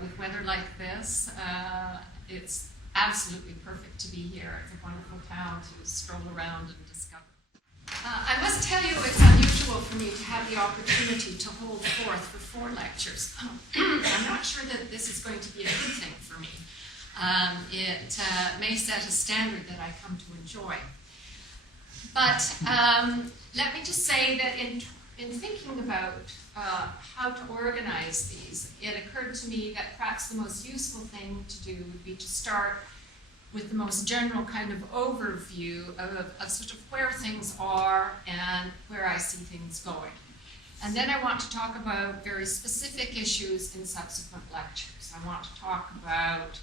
with weather like this. It's absolutely perfect to be here. It's a wonderful town to stroll around and discover. I must tell you, it's unusual for me to have the opportunity to hold forth for 4 lectures. I'm not sure that this is going to be a good thing for me. It may set a standard that I come to enjoy. But let me just say that in thinking about how to organize these, it occurred to me that perhaps the most useful thing to do would be to start with the most general kind of overview of sort of where things are and where I see things going. And then I want to talk about very specific issues in subsequent lectures. I want to talk about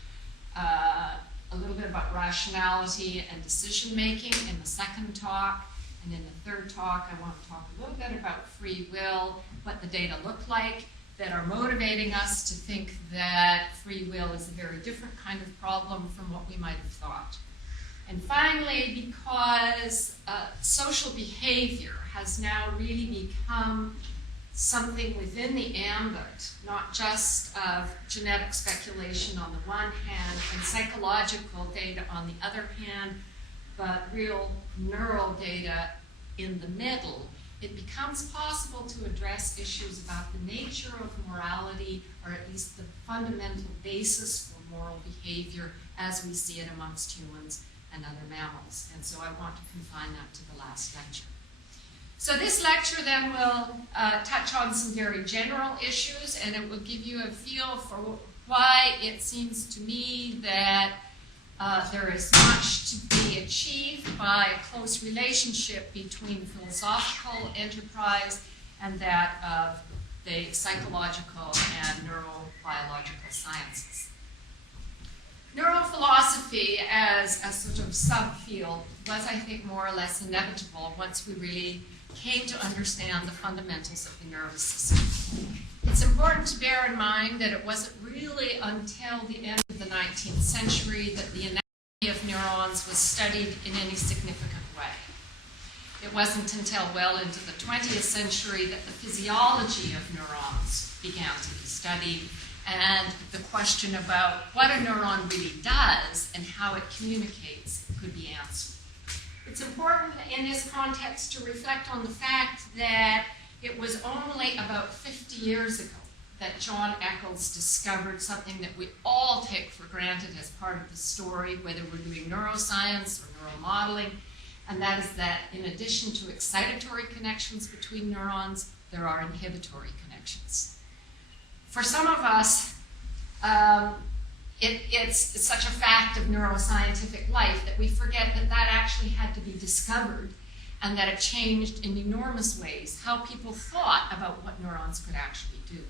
a little bit about rationality and decision making in the second talk. And in the third talk, I want to talk a little bit about free will, what the data look like that are motivating us to think that free will is a very different kind of problem from what we might have thought. And finally, because social behavior has now really become something within the ambit, not just of genetic speculation on the one hand and psychological data on the other hand, but real neural data in the middle, it becomes possible to address issues about the nature of morality, or at least the fundamental basis for moral behavior as we see it amongst humans and other mammals. And so I want to confine that to the last lecture. So this lecture then will touch on some very general issues, and it will give you a feel for why it seems to me that there is much to be achieved by a close relationship between philosophical enterprise and that of the psychological and neurobiological sciences. Neurophilosophy as a sort of subfield was, I think, more or less inevitable once we really came to understand the fundamentals of the nervous system. It's important to bear in mind that it wasn't really until the end of the 19th century that the anatomy of neurons was studied in any significant way. It wasn't until well into the 20th century that the physiology of neurons began to be studied, and the question about what a neuron really does and how it communicates could be answered. It's important in this context to reflect on the fact that it was only about 50 years ago that John Eccles discovered something that we all take for granted as part of the story, whether we're doing neuroscience or neuromodeling, and that is that in addition to excitatory connections between neurons, there are inhibitory connections. For some of us, it's such a fact of neuroscientific life that we forget that that actually had to be discovered and that it changed in enormous ways how people thought about what neurons could actually do.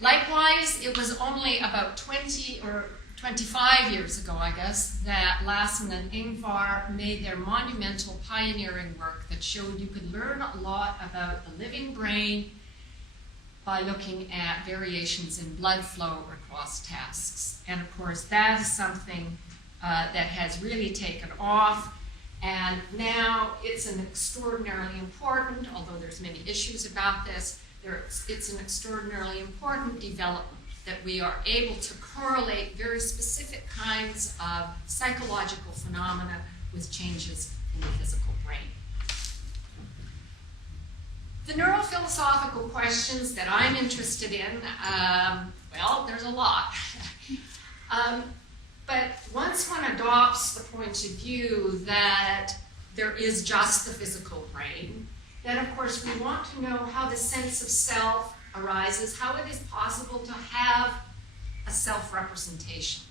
Likewise, it was only about 20 or 25 years ago, I guess, that Lassen and Ingvar made their monumental pioneering work that showed you could learn a lot about the living brain by looking at variations in blood flow across tasks. And of course, that is something that has really taken off. And now it's an extraordinarily important, although there's many issues about this, it's an extraordinarily important development that we are able to correlate very specific kinds of psychological phenomena with changes in the physical brain. The neurophilosophical questions that I'm interested in, well, there's a lot. But once one adopts the point of view that there is just the physical brain, then of course we want to know how the sense of self arises, how it is possible to have a self-representation.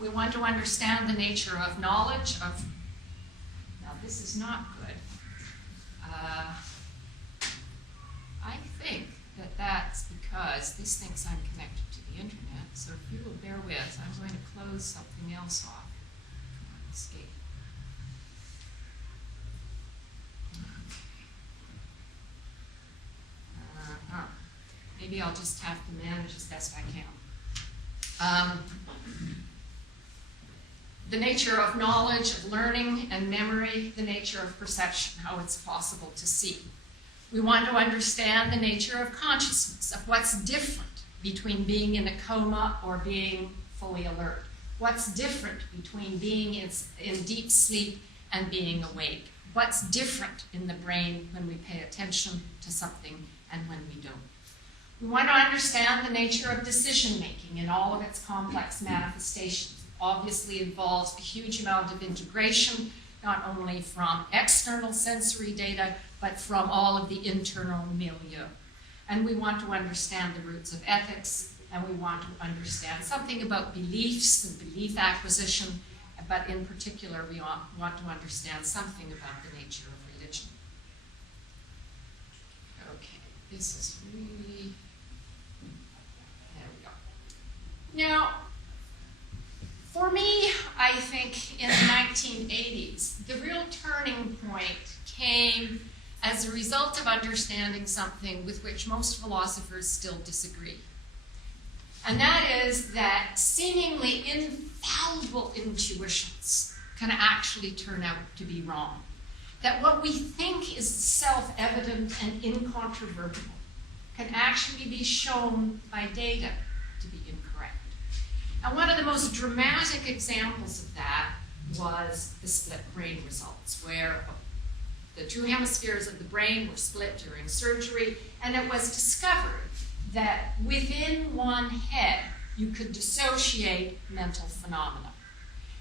We want to understand the nature of knowledge, now this is not good. I think that that's because this thinks I'm connected to the internet, so if you will bear with, I'm going to close something else off. Escape. Maybe I'll just have to manage as best I can. The nature of knowledge, of learning and memory, the nature of perception, how it's possible to see. We want to understand the nature of consciousness, of what's different between being in a coma or being fully alert? What's different between being in deep sleep and being awake? What's different in the brain when we pay attention to something and when we don't? We want to understand the nature of decision-making in all of its complex manifestations. It obviously involves a huge amount of integration, not only from external sensory data, but from all of the internal milieu. And we want to understand the roots of ethics, and we want to understand something about beliefs and belief acquisition, but in particular, we want to understand something about the nature of religion. Okay, this is really... There we go. Now, for me, I think in the 1980s, the real turning point came as a result of understanding something with which most philosophers still disagree. And that is that seemingly infallible intuitions can actually turn out to be wrong. That what we think is self-evident and incontrovertible can actually be shown by data to be incorrect. And one of the most dramatic examples of that was the split brain results, where the two hemispheres of the brain were split during surgery, and it was discovered that within one head you could dissociate mental phenomena,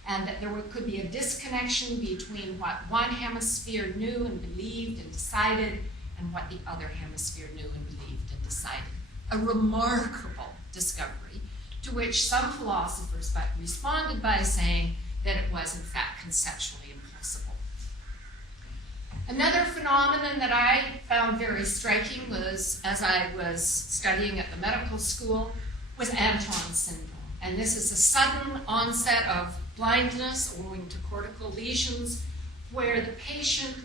and that there could be a disconnection between what one hemisphere knew and believed and decided and what the other hemisphere knew and believed and decided. A remarkable discovery to which some philosophers responded by saying that it was in fact conceptually impossible. Another phenomenon that I found very striking was, as I was studying at the medical school, was Anton syndrome. And this is a sudden onset of blindness owing to cortical lesions where the patient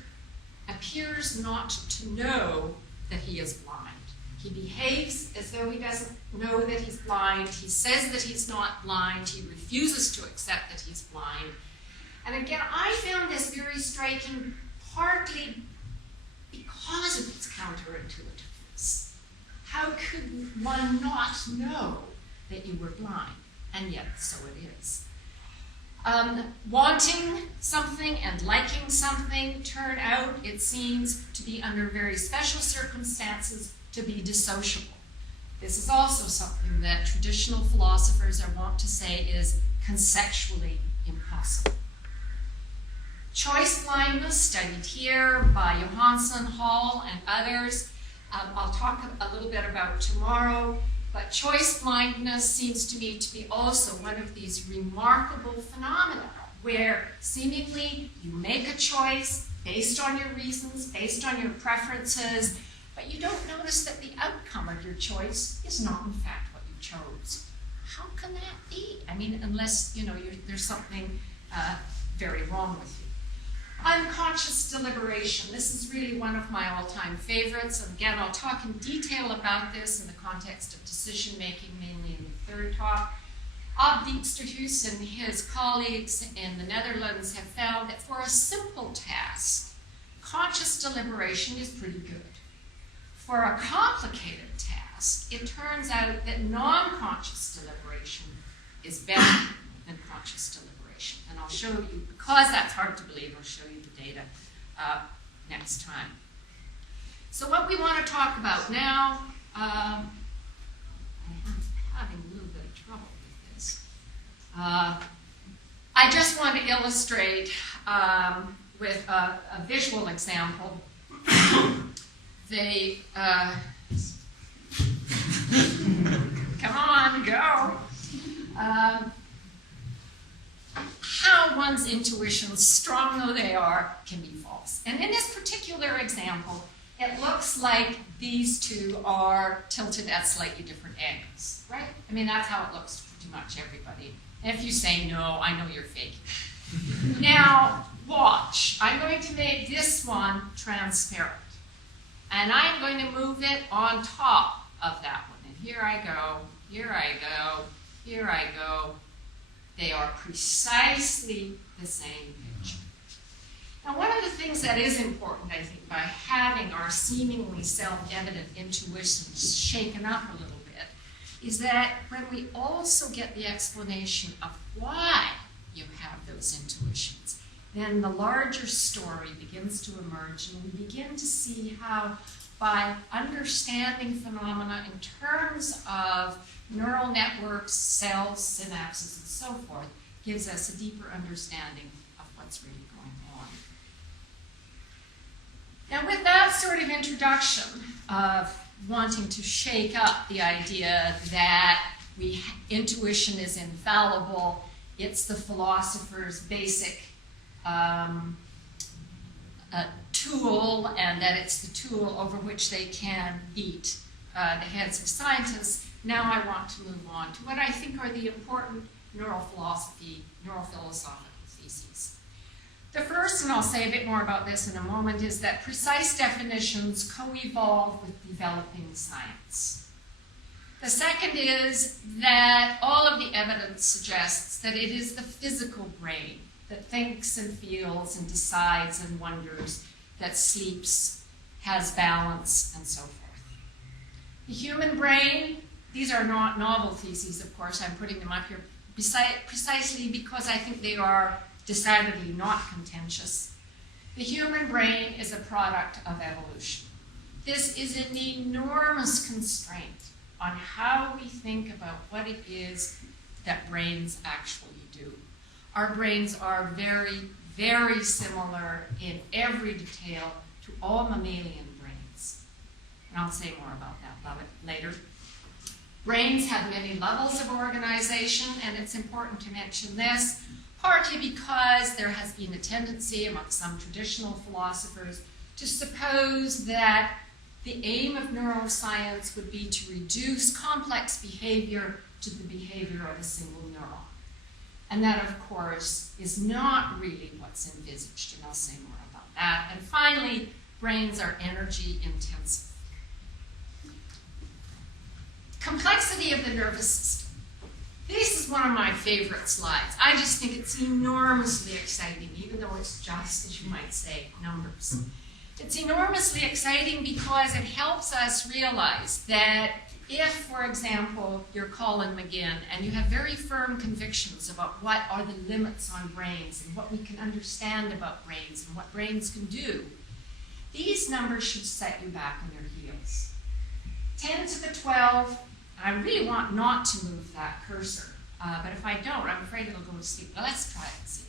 appears not to know that he is blind. He behaves as though he doesn't know that he's blind. He says that he's not blind. He refuses to accept that he's blind. And again, I found this very striking, partly because of its counterintuitiveness. How could one not know that you were blind? And yet, so it is. Wanting something and liking something turn out, it seems, to be under very special circumstances to be dissociable. This is also something that traditional philosophers are wont to say is conceptually impossible. Choice blindness, studied here by Johansson, Hall, and others. I'll talk a little bit about tomorrow, but choice blindness seems to me to be also one of these remarkable phenomena where seemingly you make a choice based on your reasons, based on your preferences, but you don't notice that the outcome of your choice is not in fact what you chose. How can that be? I mean, unless there's something very wrong with you. Unconscious deliberation. This is really one of my all-time favorites. And again, I'll talk in detail about this in the context of decision-making, mainly in the third talk. Ab Dijksterhuis and his colleagues in the Netherlands have found that for a simple task, conscious deliberation is pretty good. For a complicated task, it turns out that non-conscious deliberation is better than conscious deliberation. And I'll show you, because that's hard to believe, I'll show you the data next time. So what we want to talk about now, I'm having a little bit of trouble with this. I just want to illustrate with a visual example. Come on, go. How one's intuitions, strong though they are, can be false. And in this particular example, it looks like these two are tilted at slightly different angles, right? I mean, that's how it looks to pretty much everybody. And if you say no, I know you're faking. Now, watch. I'm going to make this one transparent. And I'm going to move it on top of that one. And here I go, here I go, here I go. They are precisely the same picture. Now, one of the things that is important, I think, by having our seemingly self-evident intuitions shaken up a little bit, is that when we also get the explanation of why you have those intuitions, then the larger story begins to emerge, and we begin to see how, by understanding phenomena in terms of neural networks, cells, synapses, and so forth, gives us a deeper understanding of what's really going on. Now, with that sort of introduction of wanting to shake up the idea that intuition is infallible, it's the philosopher's basic tool, and that it's the tool over which they can beat the heads of scientists, now I want to move on to what I think are the important neurophilosophical theses. The first, and I'll say a bit more about this in a moment, is that precise definitions co-evolve with developing science. The second is that all of the evidence suggests that it is the physical brain that thinks and feels and decides and wonders, that sleeps, has balance, and so forth. The human brain, these are not novel theses, of course, I'm putting them up here precisely because I think they are decidedly not contentious. The human brain is a product of evolution. This is an enormous constraint on how we think about what it is that brains actually do. Our brains are very, very similar in every detail to all mammalian brains. And I'll say more about that later. Brains have many levels of organization, and it's important to mention this, partly because there has been a tendency among some traditional philosophers to suppose that the aim of neuroscience would be to reduce complex behavior to the behavior of a single neuron. And that, of course, is not really what's envisaged, and I'll say more about that. And finally, brains are energy intensive. Complexity of the nervous system. This is one of my favorite slides. I just think it's enormously exciting, even though it's just, as you might say, numbers. It's enormously exciting because it helps us realize that if, for example, you're Colin McGinn and you have very firm convictions about what are the limits on brains and what we can understand about brains and what brains can do, these numbers should set you back on your heels. 10 to the 12, I really want not to move that cursor, but if I don't, I'm afraid it'll go to sleep. But let's try it and see.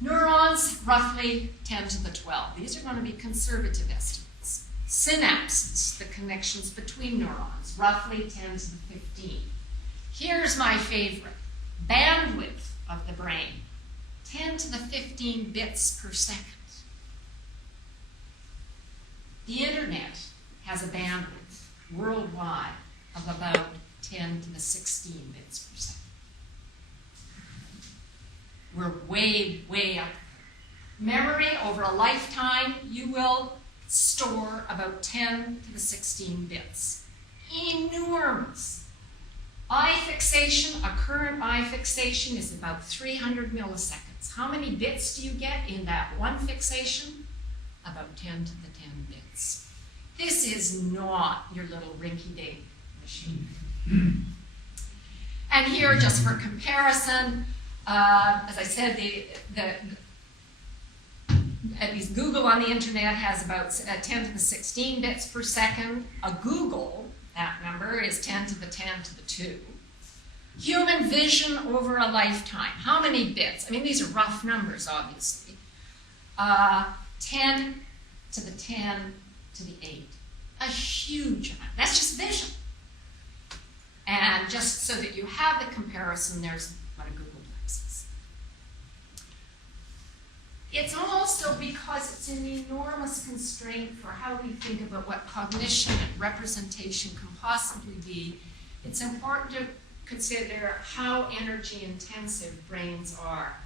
Neurons, roughly 10 to the 12. These are going to be conservative estimates. Synapses, the connections between neurons, roughly 10 to the 15. Here's my favorite. Bandwidth of the brain, 10 to the 15 bits per second. The internet has a bandwidth worldwide of about 10 to the 16 bits per second. We're way, way up. Memory over a lifetime, you will store about 10 to the 16 bits. Enormous. Eye fixation, a current eye fixation is about 300 milliseconds. How many bits do you get in that one fixation? About 10 to the 10 bits. This is not your little rinky-dink machine. And here, just for comparison, as I said, at least Google on the internet has about 10 to the 16 bits per second. A Google, that number is 10 to the 10 to the 2. Human vision over a lifetime. How many bits? I mean, these are rough numbers, obviously. 10 to the 10 to the 8. A huge amount. That's just vision. And just so that you have the comparison, there's what a Googleplex is. It's also because it's an enormous constraint for how we think about what cognition and representation can possibly be. It's important to consider how energy intensive brains are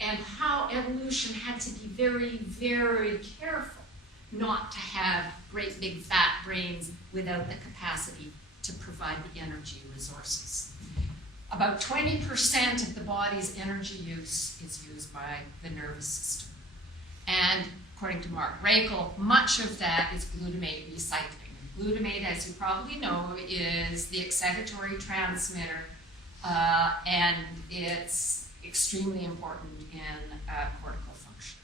and how evolution had to be very, very careful not to have great big fat brains without the capacity to provide the energy resources. About 20% of the body's energy use is used by the nervous system. And according to Mark Rakel, much of that is glutamate recycling. Glutamate, as you probably know, is the excitatory transmitter, and it's extremely important in cortical function.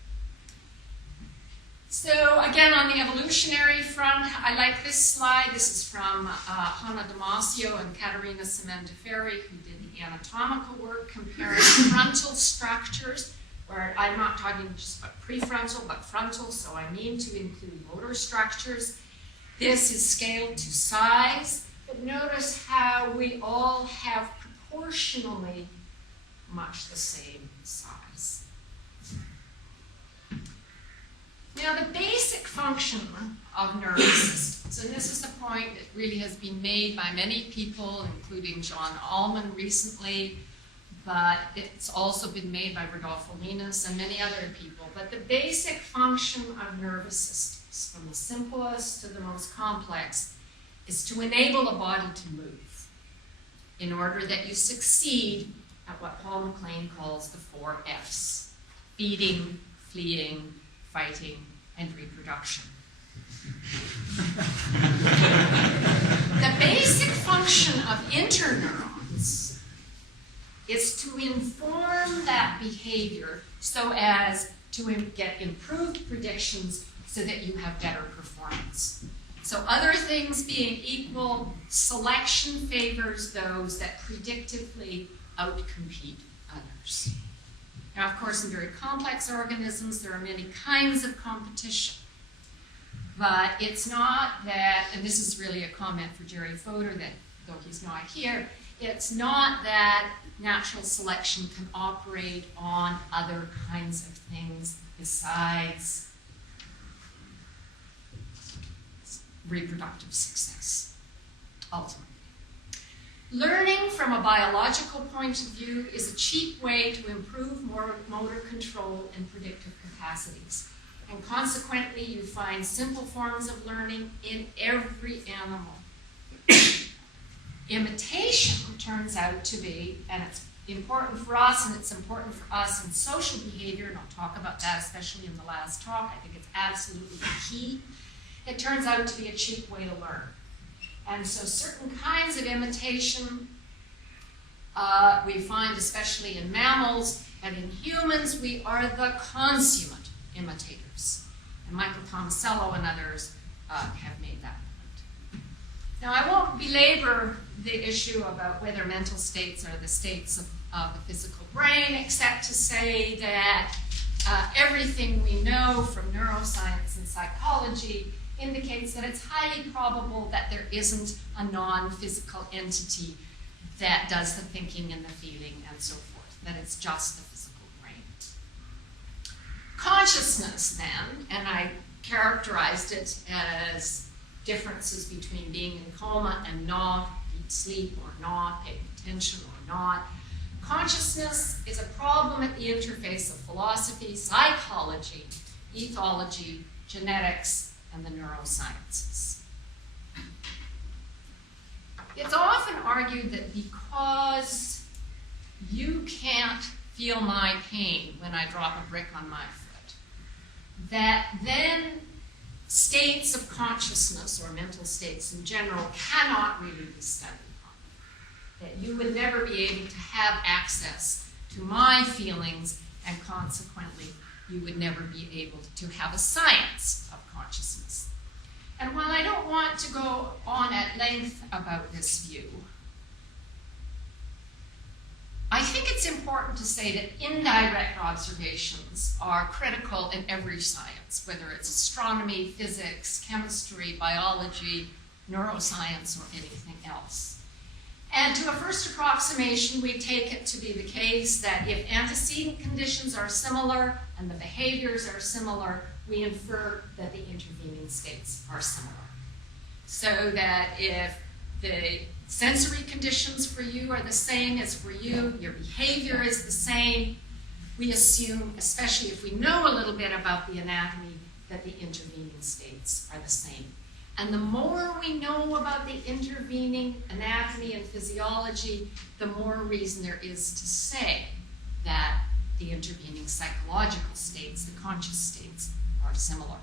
So again, on the evolutionary front, I like this slide. This is from Hanna Damasio and Caterina Semendeferi, who did the anatomical work comparing frontal structures, where I'm not talking just about prefrontal, but frontal, so I mean to include motor structures. This is scaled to size, but notice how we all have proportionally much the same size. Now, the basic function of nervous systems, and this is the point that really has been made by many people, including John Allman recently, but it's also been made by Rodolfo Linus and many other people. But the basic function of nervous systems, from the simplest to the most complex, is to enable a body to move in order that you succeed at what Paul MacLean calls the 4 F's: feeding, fleeing, fighting, and reproduction. The basic function of interneurons is to inform that behavior so as to get improved predictions so that you have better performance. So other things being equal, selection favors those that predictively outcompete others. Now, of course, in very complex organisms, there are many kinds of competition. But it's not that, and this is really a comment for Jerry Fodor, that though he's not here, it's not that natural selection can operate on other kinds of things besides reproductive success, ultimately. Learning from a biological point of view is a cheap way to improve motor control and predictive capacities. And consequently, you find simple forms of learning in every animal. Imitation turns out to be, and it's important for us, and it's important for us in social behavior, and I'll talk about that especially in the last talk. I think it's absolutely key. It turns out to be a cheap way to learn. And so certain kinds of imitation we find especially in mammals, and in humans we are the consummate imitators. And Michael Tomasello and others have made that point. Now, I won't belabor the issue about whether mental states are the states of the physical brain, except to say that everything we know from neuroscience and psychology indicates that it's highly probable that there isn't a non-physical entity that does the thinking and the feeling and so forth, that it's just the physical brain. Consciousness, then, and I characterized it as differences between being in coma and not, deep sleep or not, paying attention or not. Consciousness is a problem at the interface of philosophy, psychology, ethology, genetics, and the neurosciences. It's often argued that because you can't feel my pain when I drop a brick on my foot, that then states of consciousness or mental states in general cannot really be studied on. That you would never be able to have access to my feelings, and consequently you would never be able to have a science of consciousness. And while I don't want to go on at length about this view, I think it's important to say that indirect observations are critical in every science, whether it's astronomy, physics, chemistry, biology, neuroscience, or anything else. And to a first approximation, we take it to be the case that if antecedent conditions are similar and the behaviors are similar, we infer that the intervening states are similar. So that if the sensory conditions for you are the same as for you, your behavior is the same, we assume, especially if we know a little bit about the anatomy, that the intervening states are the same. And the more we know about the intervening anatomy and physiology, the more reason there is to say that the intervening psychological states, the conscious states, are similar.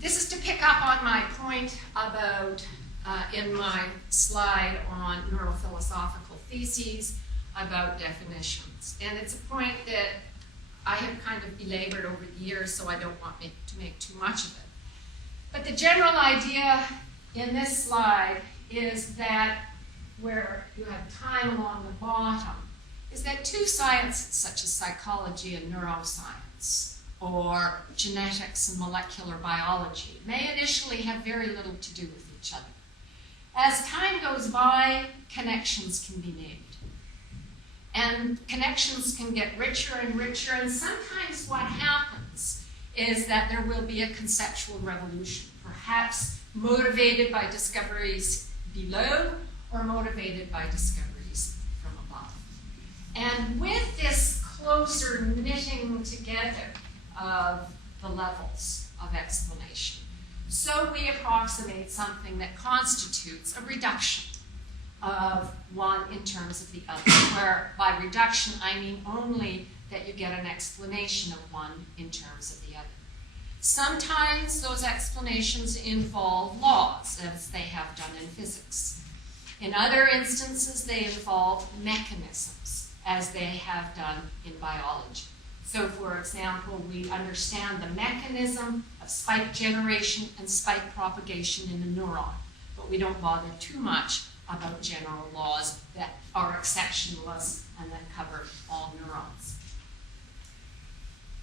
This is to pick up on my point about, in my slide on neurophilosophical theses, about definitions. And it's a point that I have kind of belabored over the years, so I don't want to make too much of it. But the general idea in this slide is that, where you have time along the bottom, is that two sciences, such as psychology and neuroscience, or genetics and molecular biology, may initially have very little to do with each other. As time goes by, connections can be made. And connections can get richer and richer, and sometimes what happens is that there will be a conceptual revolution, perhaps motivated by discoveries below or motivated by discoveries from above. And with this closer knitting together of the levels of explanation, so we approximate something that constitutes a reduction of one in terms of the other, where by reduction I mean only that you get an explanation of one in terms of the other. Sometimes those explanations involve laws, as they have done in physics. In other instances, they involve mechanisms, as they have done in biology. So, for example, we understand the mechanism of spike generation and spike propagation in a neuron, but we don't bother too much about general laws that are exceptionless and that cover all neurons.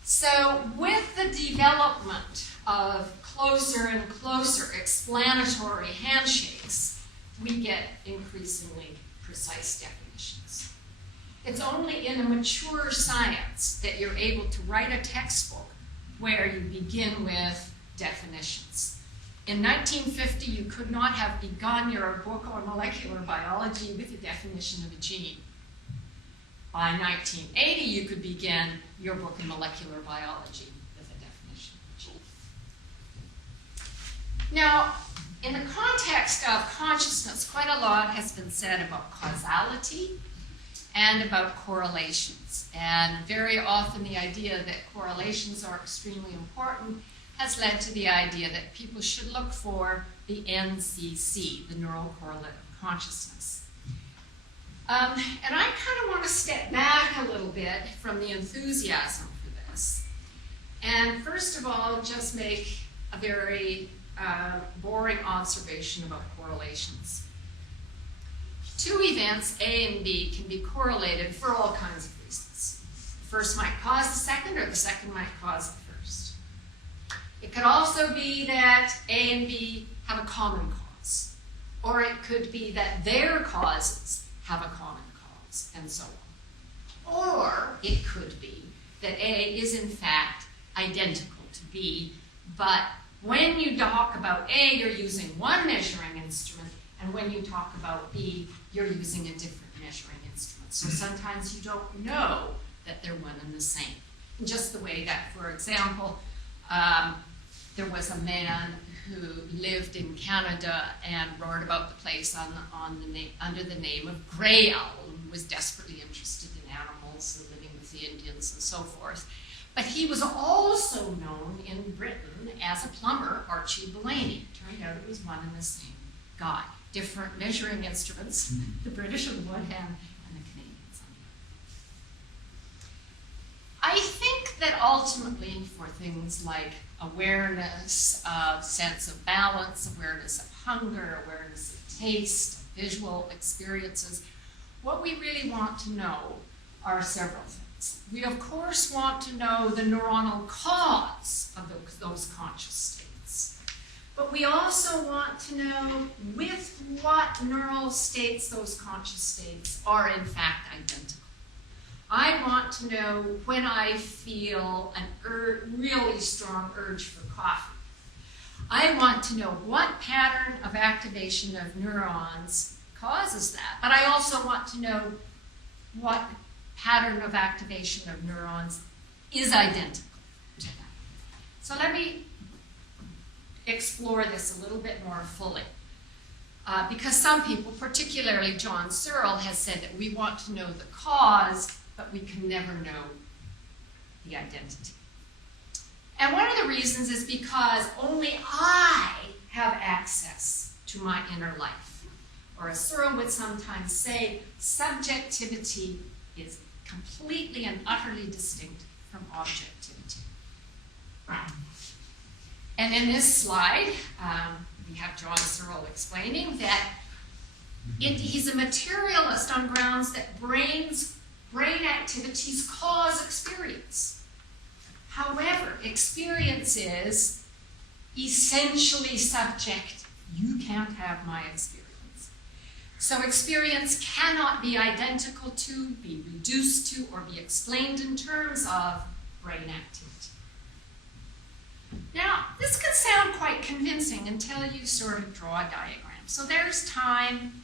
So, with the development of closer and closer explanatory handshakes, we get increasingly precise definitions. It's only in a mature science that you're able to write a textbook where you begin with definitions. In 1950, you could not have begun your book on molecular biology with a definition of a gene. By 1980, you could begin your book in molecular biology with a definition of a gene. Now, in the context of consciousness, quite a lot has been said about causality and about correlations. And very often the idea that correlations are extremely important has led to the idea that people should look for the NCC, the neural correlate of consciousness. And I kind of want to step back a little bit from the enthusiasm for this. And first of all, just make a very boring observation about correlations. Two events, A and B, can be correlated for all kinds of reasons. The first might cause the second, or the second might cause the first. It could also be that A and B have a common cause, or it could be that their causes have a common cause, and so on. Or it could be that A is in fact identical to B, but when you talk about A, you're using one measuring instrument, and when you talk about B, you're using a different measuring instrument. So sometimes you don't know that they're one and the same. Just the way that, for example, there was a man who lived in Canada and wrote about the place under the name of Grey Owl, and was desperately interested in animals and living with the Indians and so forth. But he was also known in Britain as a plumber, Archie Blaney. It turned out it was one and the same guy. Different measuring instruments, the British on the one hand and the Canadians on the other. I think that ultimately for things like awareness of sense of balance, awareness of hunger, awareness of taste, visual experiences, what we really want to know are several things. We of course want to know the neuronal cause of those conscious states. But we also want to know with what neural states those conscious states are in fact identical. I want to know when I feel a really strong urge for coffee. I want to know what pattern of activation of neurons causes that. But I also want to know what pattern of activation of neurons is identical to that. So let me explore this a little bit more fully. Because some people, particularly John Searle, has said that we want to know the cause, but we can never know the identity. And one of the reasons is because only I have access to my inner life. Or as Searle would sometimes say, subjectivity is completely and utterly distinct from objectivity. And in this slide, we have John Searle explaining that he's a materialist on grounds that brain activities cause experience. However, experience is essentially subjective. You can't have my experience. So experience cannot be identical to, be reduced to, or be explained in terms of brain activity. Now, this can sound quite convincing until you sort of draw a diagram. So there's time,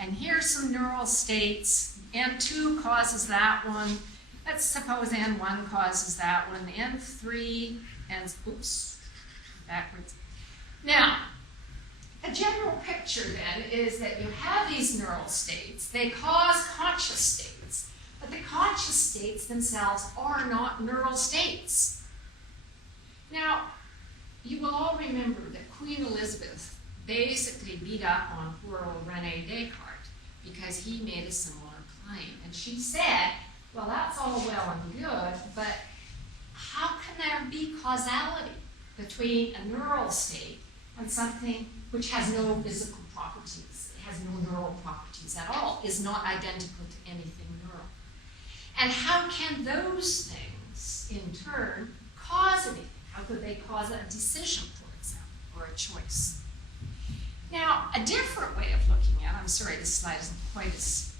and here's some neural states. N2 causes that one. Let's suppose N1 causes that one. N3, backwards. Now, a general picture then is that you have these neural states. They cause conscious states, but the conscious states themselves are not neural states. Now, you will all remember that Queen Elizabeth basically beat up on poor old René Descartes because he made a similar claim. And she said, well, that's all well and good, but how can there be causality between a neural state and something which has no physical properties, has no neural properties at all, is not identical to anything neural? And how can those things, in turn, cause anything? How could they cause a decision, for example, or a choice? Now, a different way of looking at it, I'm sorry this slide isn't quite as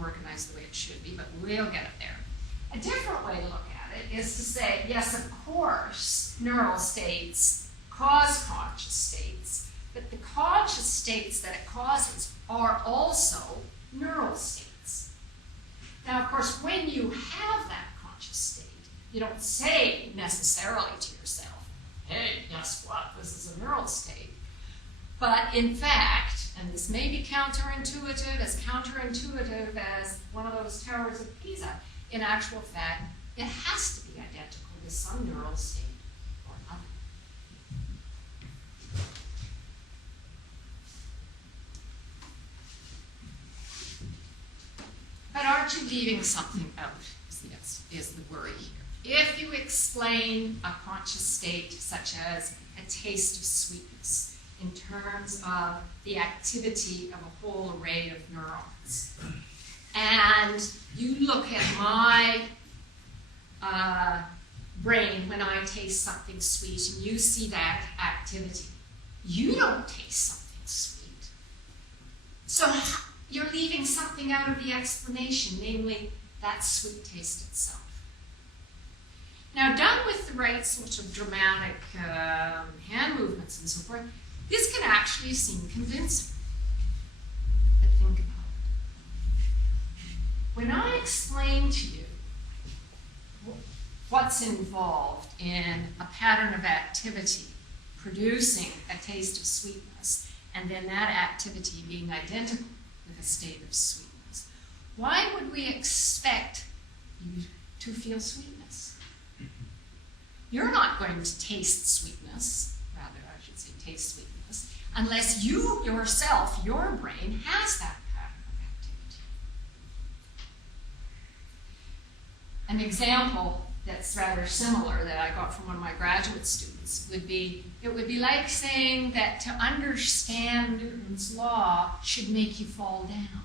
organized the way it should be, but we'll get it there. A different way to look at it is to say, yes, of course, neural states cause conscious states, but the conscious states that it causes are also neural states. Now, of course, when you have that conscious state, you don't say necessarily to yourself, hey, guess what, this is a neural state. But in fact, and this may be counterintuitive as one of those towers of Pisa, in actual fact, it has to be identical to some neural state or other. But aren't you leaving something out, is the worry here. If you explain a conscious state such as a taste of sweetness in terms of the activity of a whole array of neurons, and you look at my brain when I taste something sweet and you see that activity, you don't taste something sweet. So you're leaving something out of the explanation, namely that sweet taste itself. Now, done with the right sort of dramatic hand movements and so forth, this can actually seem convincing. But think about it. When I explain to you what's involved in a pattern of activity producing a taste of sweetness, and then that activity being identical with a state of sweetness, why would we expect you to feel sweetness? You're not going to taste sweetness, rather I should say taste sweetness, unless you yourself, your brain, has that pattern of activity. An example that's rather similar that I got from one of my graduate students would be, it would be like saying that to understand Newton's law should make you fall down.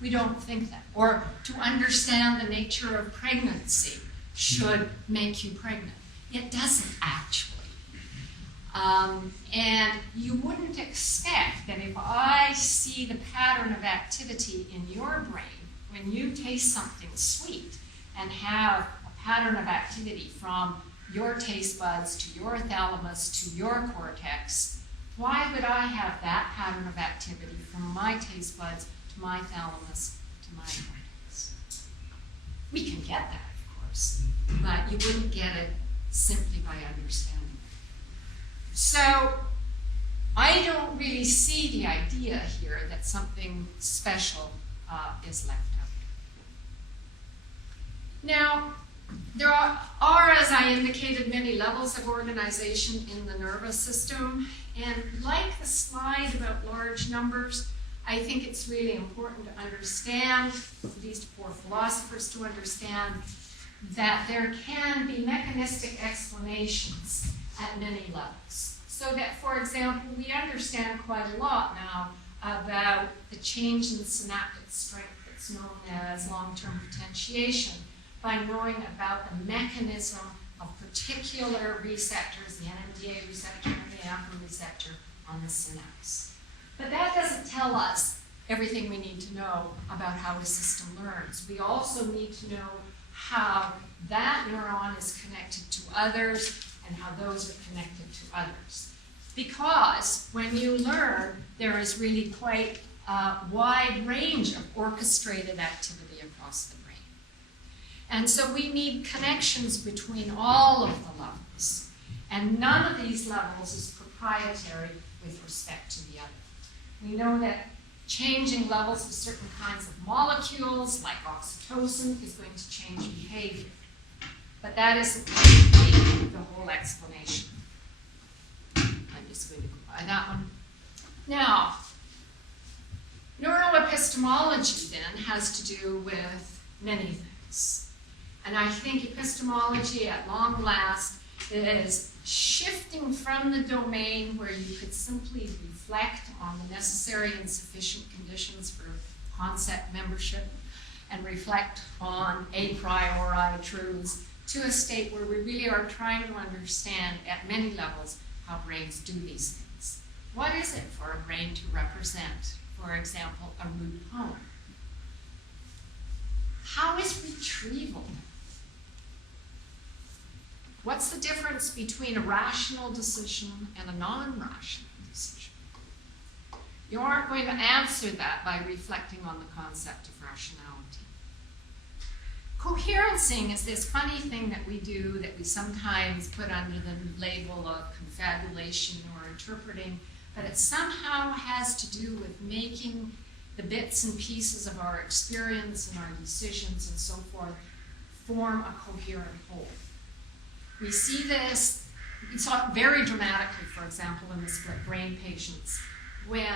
We don't think that. Or to understand the nature of pregnancy should make you pregnant. It doesn't actually. And you wouldn't expect that if I see the pattern of activity in your brain when you taste something sweet and have a pattern of activity from your taste buds to your thalamus to your cortex, why would I have that pattern of activity from my taste buds to my thalamus to my cortex? We can get that, of course, but you wouldn't get it simply by understanding it. So I don't really see the idea here that something special is left out. Now, There are, as I indicated, many levels of organization in the nervous system. And like the slide about large numbers, I think it's really important to understand, at least for philosophers to understand, that there can be mechanistic explanations at many levels. So that, for example, we understand quite a lot now about the change in synaptic strength that's known as long-term potentiation by knowing about the mechanism of particular receptors, the NMDA receptor and the AMPA receptor on the synapse. But that doesn't tell us everything we need to know about how a system learns. We also need to know how that neuron is connected to others and how those are connected to others. Because when you learn, there is really quite a wide range of orchestrated activity across the brain. And so we need connections between all of the levels. And none of these levels is proprietary with respect to the other. We know that changing levels of certain kinds of molecules, like oxytocin, is going to change behavior. But that isn't the whole explanation. I'm just going to go by that one. Now, neuroepistemology then has to do with many things. And I think epistemology at long last is shifting from the domain where you could simply reflect on the necessary and sufficient conditions for concept membership and reflect on a priori truths to a state where we really are trying to understand at many levels how brains do these things. What is it for a brain to represent, for example, a root poem? How is retrieval? What's the difference between a rational decision and a non-rational decision? You aren't going to answer that by reflecting on the concept of rationality. Coherencing is this funny thing that we do that we sometimes put under the label of confabulation or interpreting, but it somehow has to do with making the bits and pieces of our experience and our decisions and so forth form a coherent whole. We see this, we saw it very dramatically, for example, in the split brain patients, when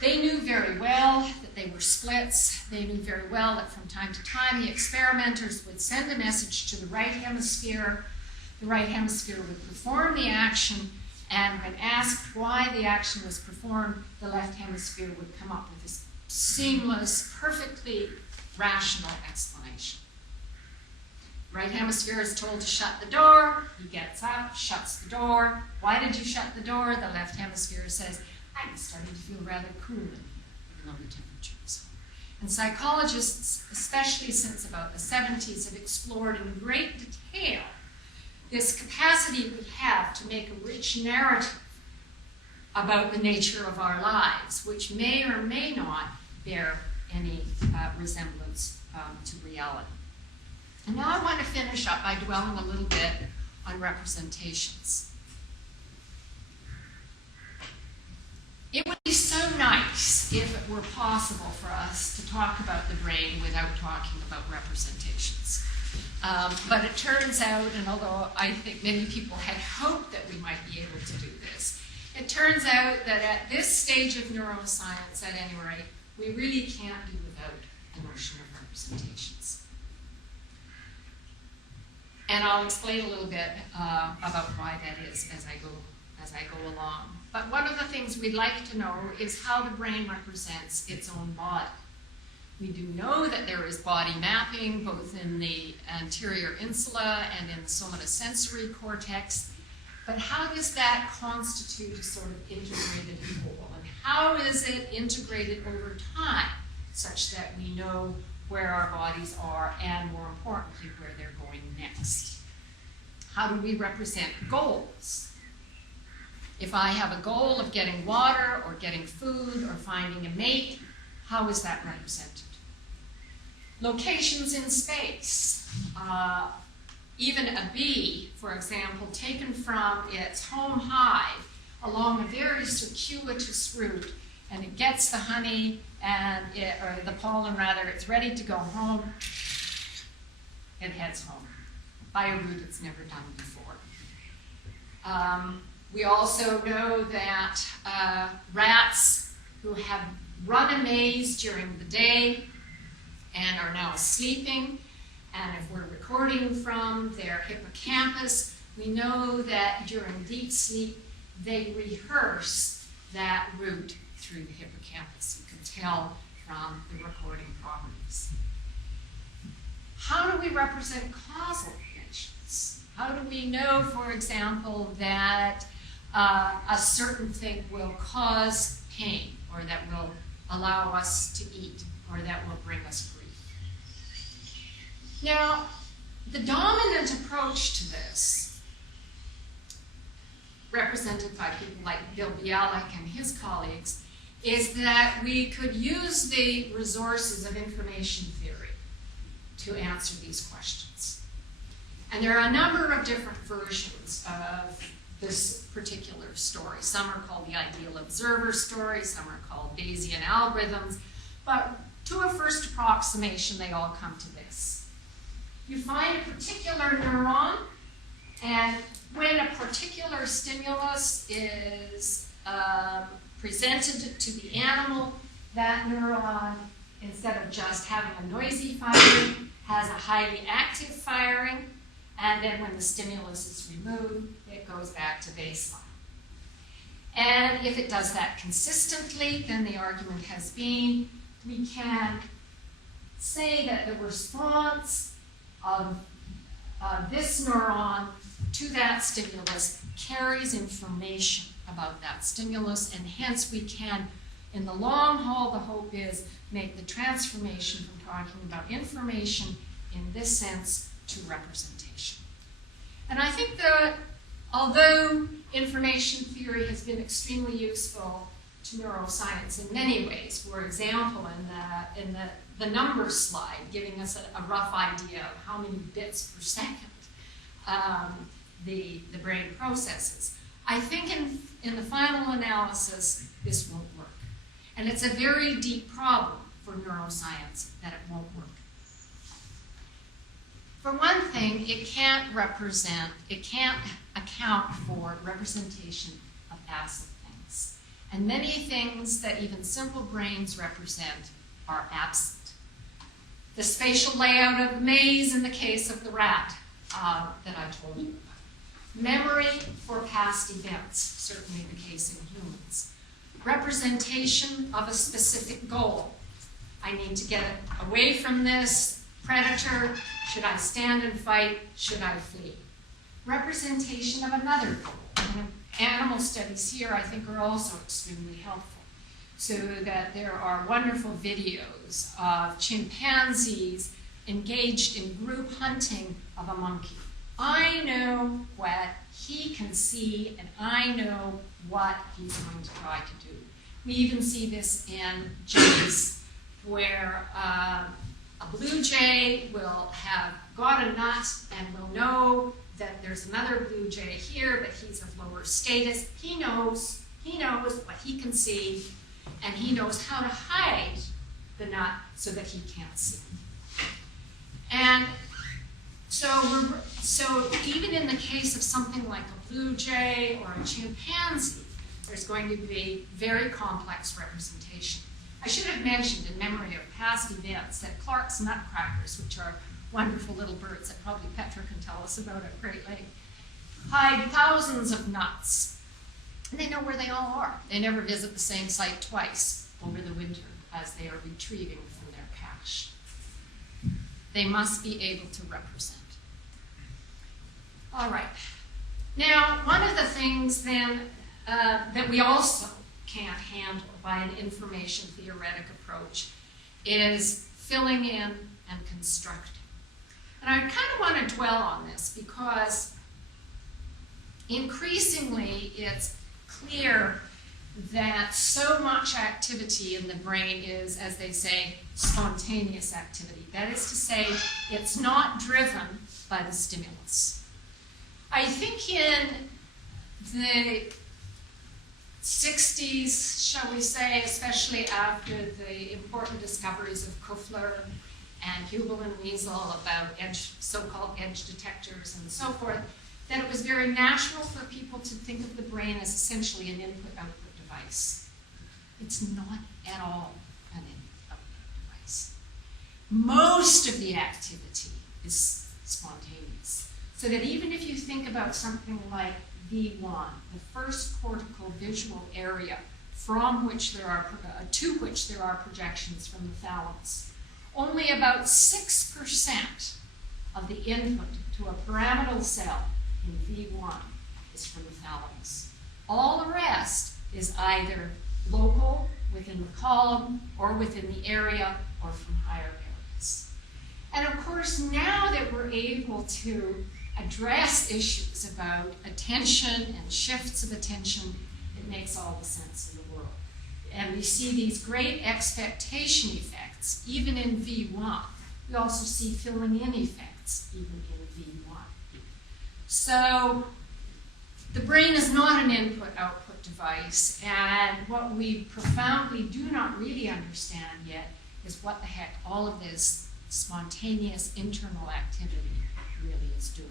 they knew very well that they were splits. They knew very well that from time to time the experimenters would send a message to the right hemisphere. The right hemisphere would perform the action, and when asked why the action was performed, the left hemisphere would come up with this seamless, perfectly rational explanation. Right hemisphere is told to shut the door. He gets up, shuts the door. Why did you shut the door? The left hemisphere says, I'm starting to feel rather cool in here, even though the temperature is hot. And psychologists, especially since about the 70s, have explored in great detail this capacity we have to make a rich narrative about the nature of our lives, which may or may not bear any resemblance to reality. And now I want to finish up by dwelling a little bit on representations. It would be so nice if it were possible for us to talk about the brain without talking about representations. But it turns out, and although I think many people had hoped that we might be able to do this, it turns out that at this stage of neuroscience, at any rate, we really can't do without the notion of representations. And I'll explain a little bit about why that is as I go along. But one of the things we'd like to know is how the brain represents its own body. We do know that there is body mapping both in the anterior insula and in the somatosensory cortex, but how does that constitute a sort of integrated whole? And how is it integrated over time such that we know where our bodies are and, more importantly, where they're going next? How do we represent goals? If I have a goal of getting water or getting food or finding a mate, how is that represented? Locations in space. Even a bee, for example, taken from its home hive along a very circuitous route, and it gets the honey and or the pollen rather, it's ready to go home. it heads home by a route it's never done before. We also know that rats who have run a maze during the day and are now sleeping, and if we're recording from their hippocampus, we know that during deep sleep they rehearse that route through the hippocampus. You can tell from the recording properties. How do we represent causal relations? How do we know, for example, that a certain thing will cause pain, or that will allow us to eat, or that will bring us grief? Now, the dominant approach to this, represented by people like Bill Bialik and his colleagues, is that we could use the resources of information theory to answer these questions. And there are a number of different versions of this particular story. Some are called the ideal observer story, some are called Bayesian algorithms, but to a first approximation, they all come to this. You find a particular neuron, and when a particular stimulus is presented to the animal, that neuron, instead of just having a noisy firing, has a highly active firing, and then when the stimulus is removed, it goes back to baseline. And if it does that consistently, then the argument has been we can say that the response of this neuron to that stimulus carries information about that stimulus, and hence we can, in the long haul, the hope is make the transformation from talking about information in this sense to representation. And I think that although information theory has been extremely useful to neuroscience in many ways, for example, in the numbers slide, giving us a rough idea of how many bits per second the brain processes, I think in the final analysis, this won't work. And it's a very deep problem for neuroscience that it won't work. For one thing, it can't account for representation of passive things. And many things that even simple brains represent are absent. The spatial layout of the maze in the case of the rat that I told you about. Memory for past events, certainly the case in humans. Representation of a specific goal. I need to get away from this predator. Should I stand and fight? Should I flee? Representation of another goal. And animal studies here, I think, are also extremely helpful. So that there are wonderful videos of chimpanzees engaged in group hunting of a monkey. I know what he can see, and I know what he's going to try to do. We even see this in jays, where a blue jay will have got a nut and will know that there's another blue jay here, but he's of lower status. He knows what he can see, and he knows how to hide the nut so that he can't see. And so even in the case of something like a blue jay or a chimpanzee, there's going to be very complex representation. I should have mentioned in memory of past events that Clark's nutcrackers, which are wonderful little birds that probably Petra can tell us about at Great Lake, hide thousands of nuts. And they know where they all are. They never visit the same site twice over the winter as they are retrieving from their cache. They must be able to represent. All right. Now, one of the things then that we also can't handle by an information theoretic approach is filling in and constructing. And I kind of want to dwell on this because increasingly it's clear that so much activity in the brain is, as they say, spontaneous activity. That is to say, it's not driven by the stimulus. I think in the 60s, shall we say, especially after the important discoveries of Kuffler and Hubel and Wiesel about so-called edge detectors and so forth, that it was very natural for people to think of the brain as essentially an input-output device. It's not at all an input-output device. Most of the activity is spontaneous. So that even if you think about something like V1, the first cortical visual area from which there are, to which there are projections from the thalamus, only about 6% of the input to a pyramidal cell in V1 is from the thalamus. All the rest is either local, within the column, or within the area, or from higher areas. And of course, now that we're able to address issues about attention and shifts of attention, it makes all the sense in the world. And we see these great expectation effects, even in V1. We also see filling in effects, even in V1. So the brain is not an input-output device, and what we profoundly do not really understand yet is what the heck all of this spontaneous internal activity really is doing.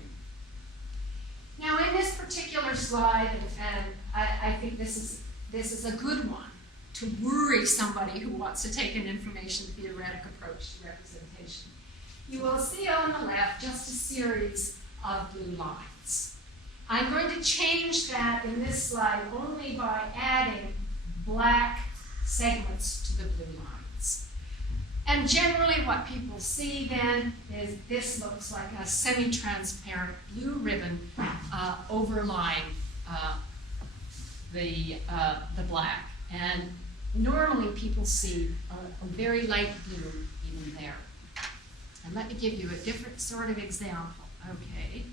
Now, in this particular slide, and I think this is a good one to worry somebody who wants to take an information theoretic approach to representation. You will see on the left just a series of blue lines. I'm going to change that in this slide only by adding black segments to the blue lines. And generally what people see then is this looks like a semi-transparent blue ribbon overlying the black. And normally people see a very light blue even there. And let me give you a different sort of example. Okay.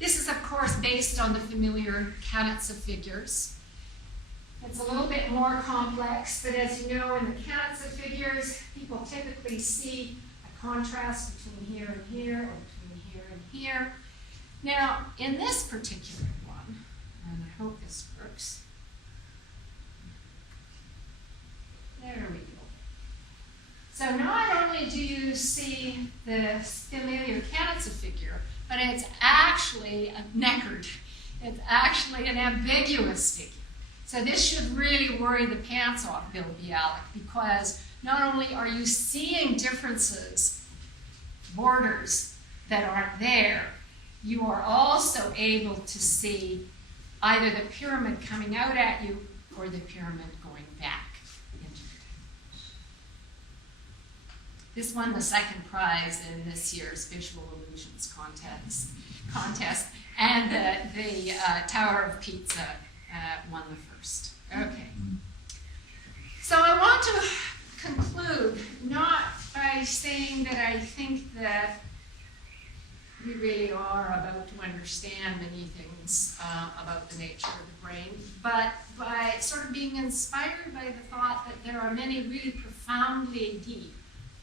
This is, of course, based on the familiar Canitsa figures. It's a little bit more complex, but as you know, in the Canitsa figures, people typically see a contrast between here and here, or between here and here. Now, in this particular one, and I hope this works, there we go. So not only do you see the familiar Canitsa figure, but it's actually a neckered. It's actually an ambiguous figure. So this should really worry the pants off Bill Bialik, because not only are you seeing differences, borders that aren't there, you are also able to see either the pyramid coming out at you or the pyramid going back into the image. This won the second prize in this year's Visual Illusions contest, and the Tower of Pizza won the first. Okay. So I want to conclude not by saying that I think that we really are about to understand many things about the nature of the brain, but by sort of being inspired by the thought that there are many really profoundly deep,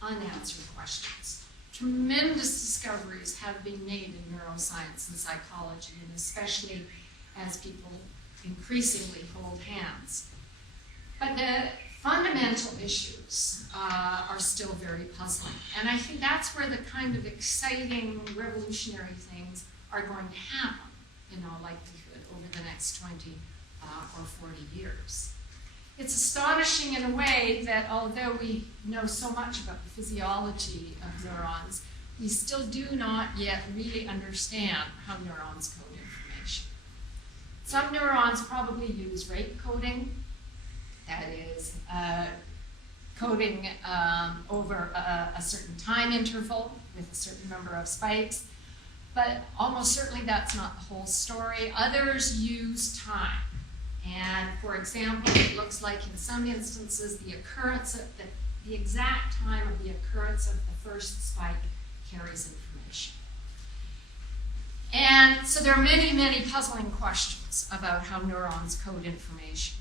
unanswered questions. Tremendous discoveries have been made in neuroscience and psychology, and especially as people increasingly hold hands. But the fundamental issues are still very puzzling. And I think that's where the kind of exciting, revolutionary things are going to happen, in all likelihood, over the next 20 or 40 years. It's astonishing in a way that although we know so much about the physiology of neurons, we still do not yet really understand how neurons code information. Some neurons probably use rate coding, that is, coding over a certain time interval with a certain number of spikes, but almost certainly that's not the whole story. Others use time. And for example, it looks like in some instances the occurrence of the exact time of the occurrence of the first spike carries information. And so there are many, many puzzling questions about how neurons code information.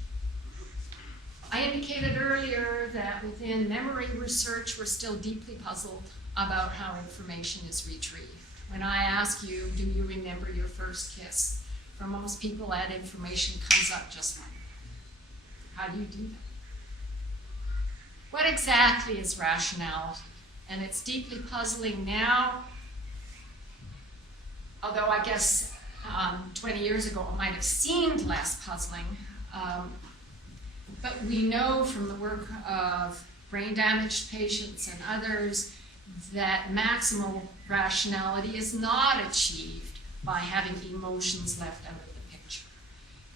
I indicated earlier that within memory research, we're still deeply puzzled about how information is retrieved. When I ask you, do you remember your first kiss? For most people, that information comes up just like that. How do you do that? What exactly is rationality? And it's deeply puzzling now, although I guess 20 years ago it might have seemed less puzzling. But we know from the work of brain-damaged patients and others that maximal rationality is not achieved by having emotions left out of the picture.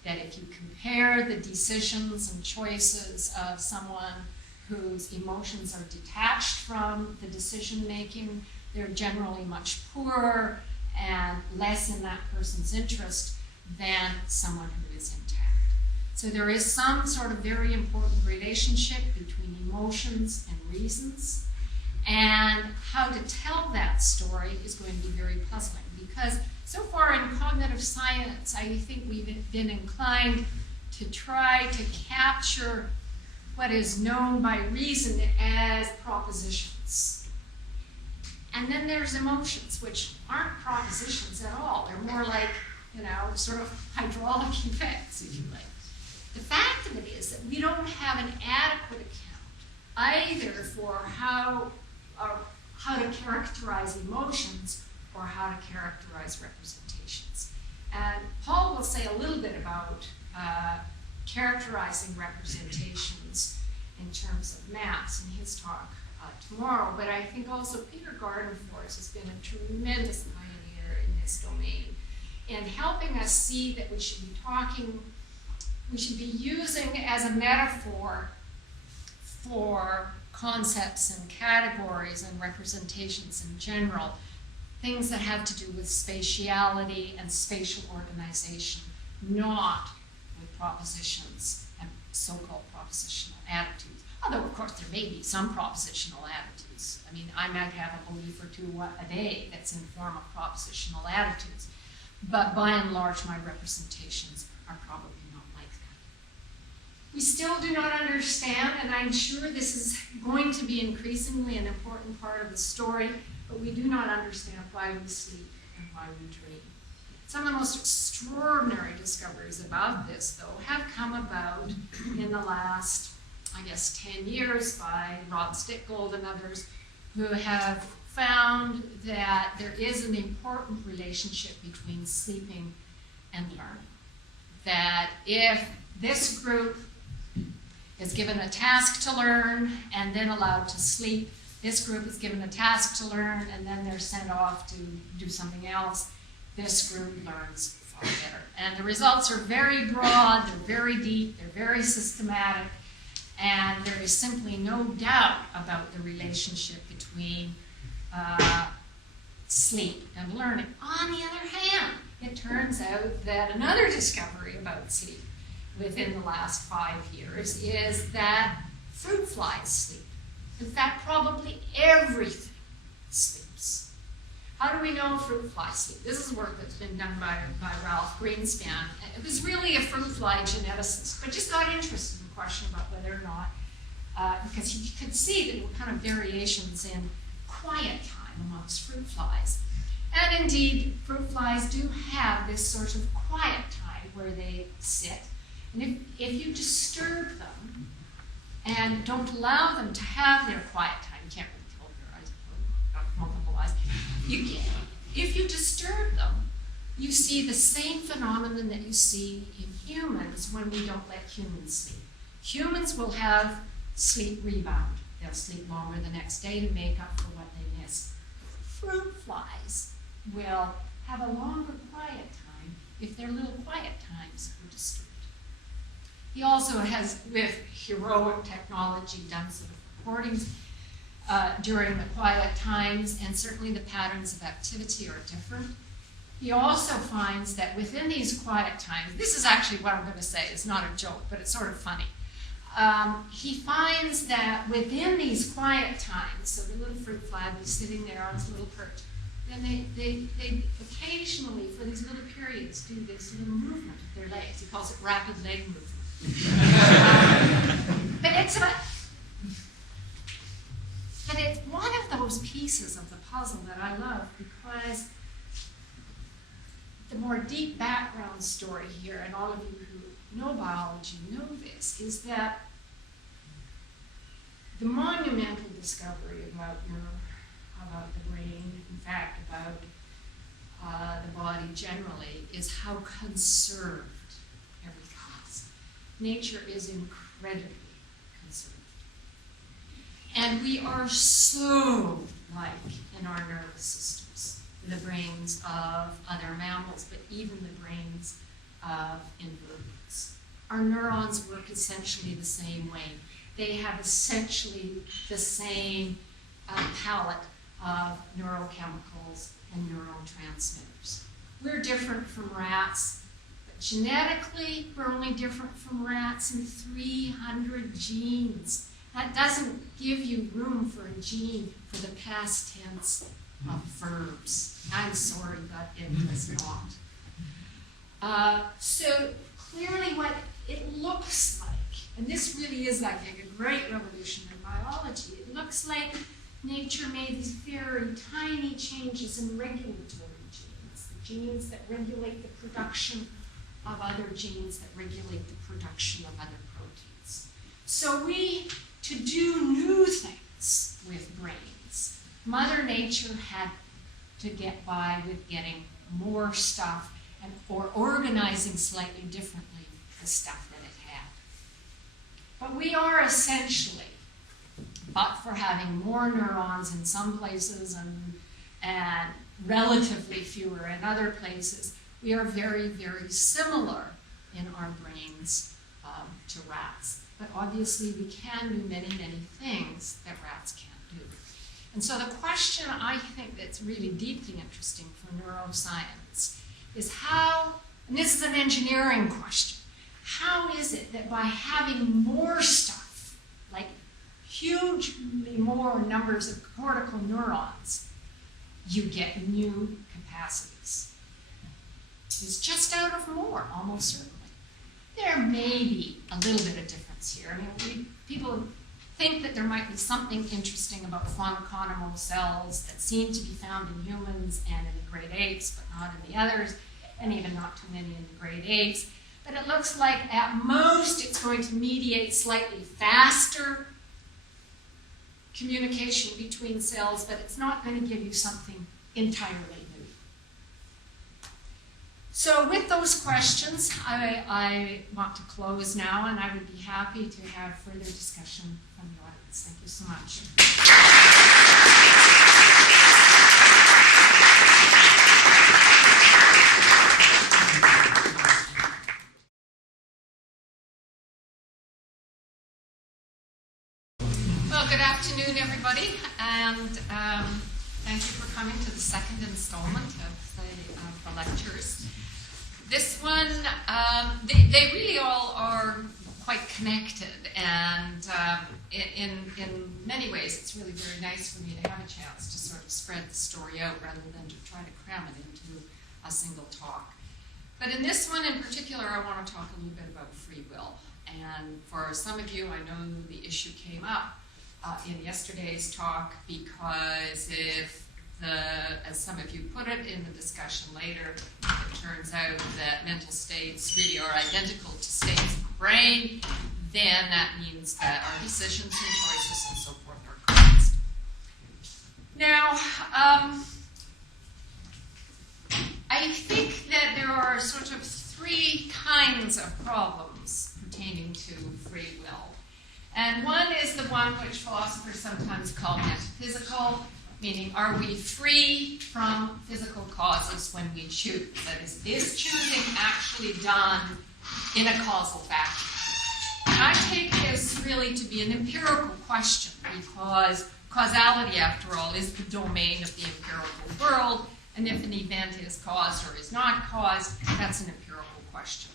That if you compare the decisions and choices of someone whose emotions are detached from the decision-making, they're generally much poorer and less in that person's interest than someone who is intact. So there is some sort of very important relationship between emotions and reasons, and how to tell that story is going to be very puzzling, because so far in cognitive science, I think we've been inclined to try to capture what is known by reason as propositions. And then there's emotions, which aren't propositions at all. They're more like, sort of hydraulic effects, if you like. The fact of it is that we don't have an adequate account either for how to characterize emotions or how to characterize representations. And Paul will say a little bit about characterizing representations in terms of maps in his talk tomorrow, but I think also Peter Gardenforth has been a tremendous pioneer in this domain in helping us see that we should be using as a metaphor for concepts and categories and representations in general, things that have to do with spatiality and spatial organization, not with propositions and so-called propositional attitudes. Although, of course, there may be some propositional attitudes. I mean, I might have a belief or two a day that's in the form of propositional attitudes. But by and large, my representations are probably not like that. We still do not understand, and I'm sure this is going to be increasingly an important part of the story, but we do not understand why we sleep and why we dream. Some of the most extraordinary discoveries about this, though, have come about in the last, 10 years by Rod Stickgold and others, who have found that there is an important relationship between sleeping and learning. That if this group is given a task to learn and then allowed to sleep, this group is given a task to learn and then they're sent off to do something else, this group learns far better. And the results are very broad, they're very deep, they're very systematic, and there is simply no doubt about the relationship between sleep and learning. On the other hand, it turns out that another discovery about sleep within the last 5 years is that fruit flies sleep. In fact, probably everything sleeps. How do we know fruit flies sleep? This is work that's been done by Ralph Greenspan. It was really a fruit fly geneticist, but just got interested in the question about whether or not, because he could see that there were kind of variations in quiet time amongst fruit flies. And indeed, fruit flies do have this sort of quiet time where they sit. And if you disturb them and don't allow them to have their quiet time, you can't really kill their eyes, multiple eyes. If you disturb them, you see the same phenomenon that you see in humans when we don't let humans sleep. Humans will have sleep rebound. They'll sleep longer the next day to make up for what they miss. Fruit flies will have a longer quiet time if their little quiet times are disturbed. He also has, with heroic technology, done sort of recordings during the quiet times, and certainly the patterns of activity are different. He also finds that within these quiet times, this is actually what I'm going to say, it's not a joke, but it's sort of funny. He finds that within these quiet times, so the little fruit fly will be sitting there on his little perch, then they occasionally, for these little periods, do this little movement of their legs. He calls it rapid leg movement. But it's one of those pieces of the puzzle that I love, because the more deep background story here, and all of you who know biology know this, is that the monumental discovery about the brain, in fact, about the body generally, is how conserved everything is. Nature is incredibly conserved. And we are so like in our nervous systems, the brains of other mammals, but even the brains of invertebrates. Our neurons work essentially the same way. They have essentially the same palette of neurochemicals and neurotransmitters. We're different from rats, but genetically, we're only different from rats in 300 genes. That doesn't give you room for a gene for the past tense of verbs. I'm sorry, but it does not. So clearly what it looks like, and this really is like a great revolution in biology, it looks like nature made these very tiny changes in regulatory genes, the genes that regulate the production of other genes that regulate the production of other proteins. So to do new things with brains, Mother Nature had to get by with getting more stuff or organizing slightly differently the stuff that it had. But we are essentially, but for having more neurons in some places and relatively fewer in other places, we are very, very similar in our brains to rats. But obviously we can do many, many things that rats can't do. And so the question I think that's really deeply interesting for neuroscience is how, and this is an engineering question, how is it that by having more stuff, like hugely more numbers of cortical neurons, you get new capacities? It's just out of more, almost certainly. There may be a little bit of difference here. I mean, people think that there might be something interesting about phonoconomal cells that seem to be found in humans and in the great apes, but not in the others, and even not too many in the great apes. But it looks like at most it's going to mediate slightly faster communication between cells, but it's not going to give you something entirely new. So with those questions, I want to close now, and I would be happy to have further discussion from the audience. Thank you so much. Well, good afternoon, everybody, and thank you for coming to the second installment of the lectures. This one, they really all are quite connected, and in many ways it's really very nice for me to have a chance to sort of spread the story out rather than to try to cram it into a single talk. But in this one in particular, I want to talk a little bit about free will. And for some of you, I know the issue came up in yesterday's talk because as some of you put it in the discussion later, it turns out that mental states really are identical to states of the brain, then that means that our decisions and choices and so forth are caused. Now, I think that there are sort of three kinds of problems pertaining to free will. And one is the one which philosophers sometimes call metaphysical, meaning are we free from physical causes when we choose? That is choosing actually done in a causal vacuum? I take this really to be an empirical question because causality, after all, is the domain of the empirical world, and if an event is caused or is not caused, that's an empirical question.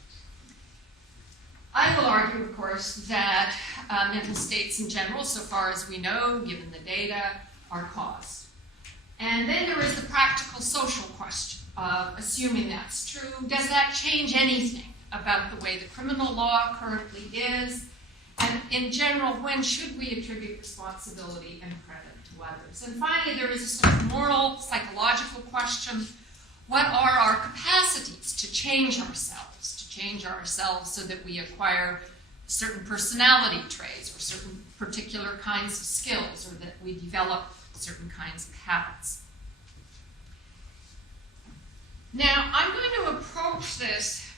I will argue, of course, that mental states in general, so far as we know, given the data, are caused. And then there is the practical social question of assuming that's true. Does that change anything about the way the criminal law currently is? And in general, when should we attribute responsibility and credit to others? And finally, there is a sort of moral, psychological question. What are our capacities to change ourselves so that we acquire certain personality traits or certain particular kinds of skills, or that we develop certain kinds of habits. Now, I'm going to approach this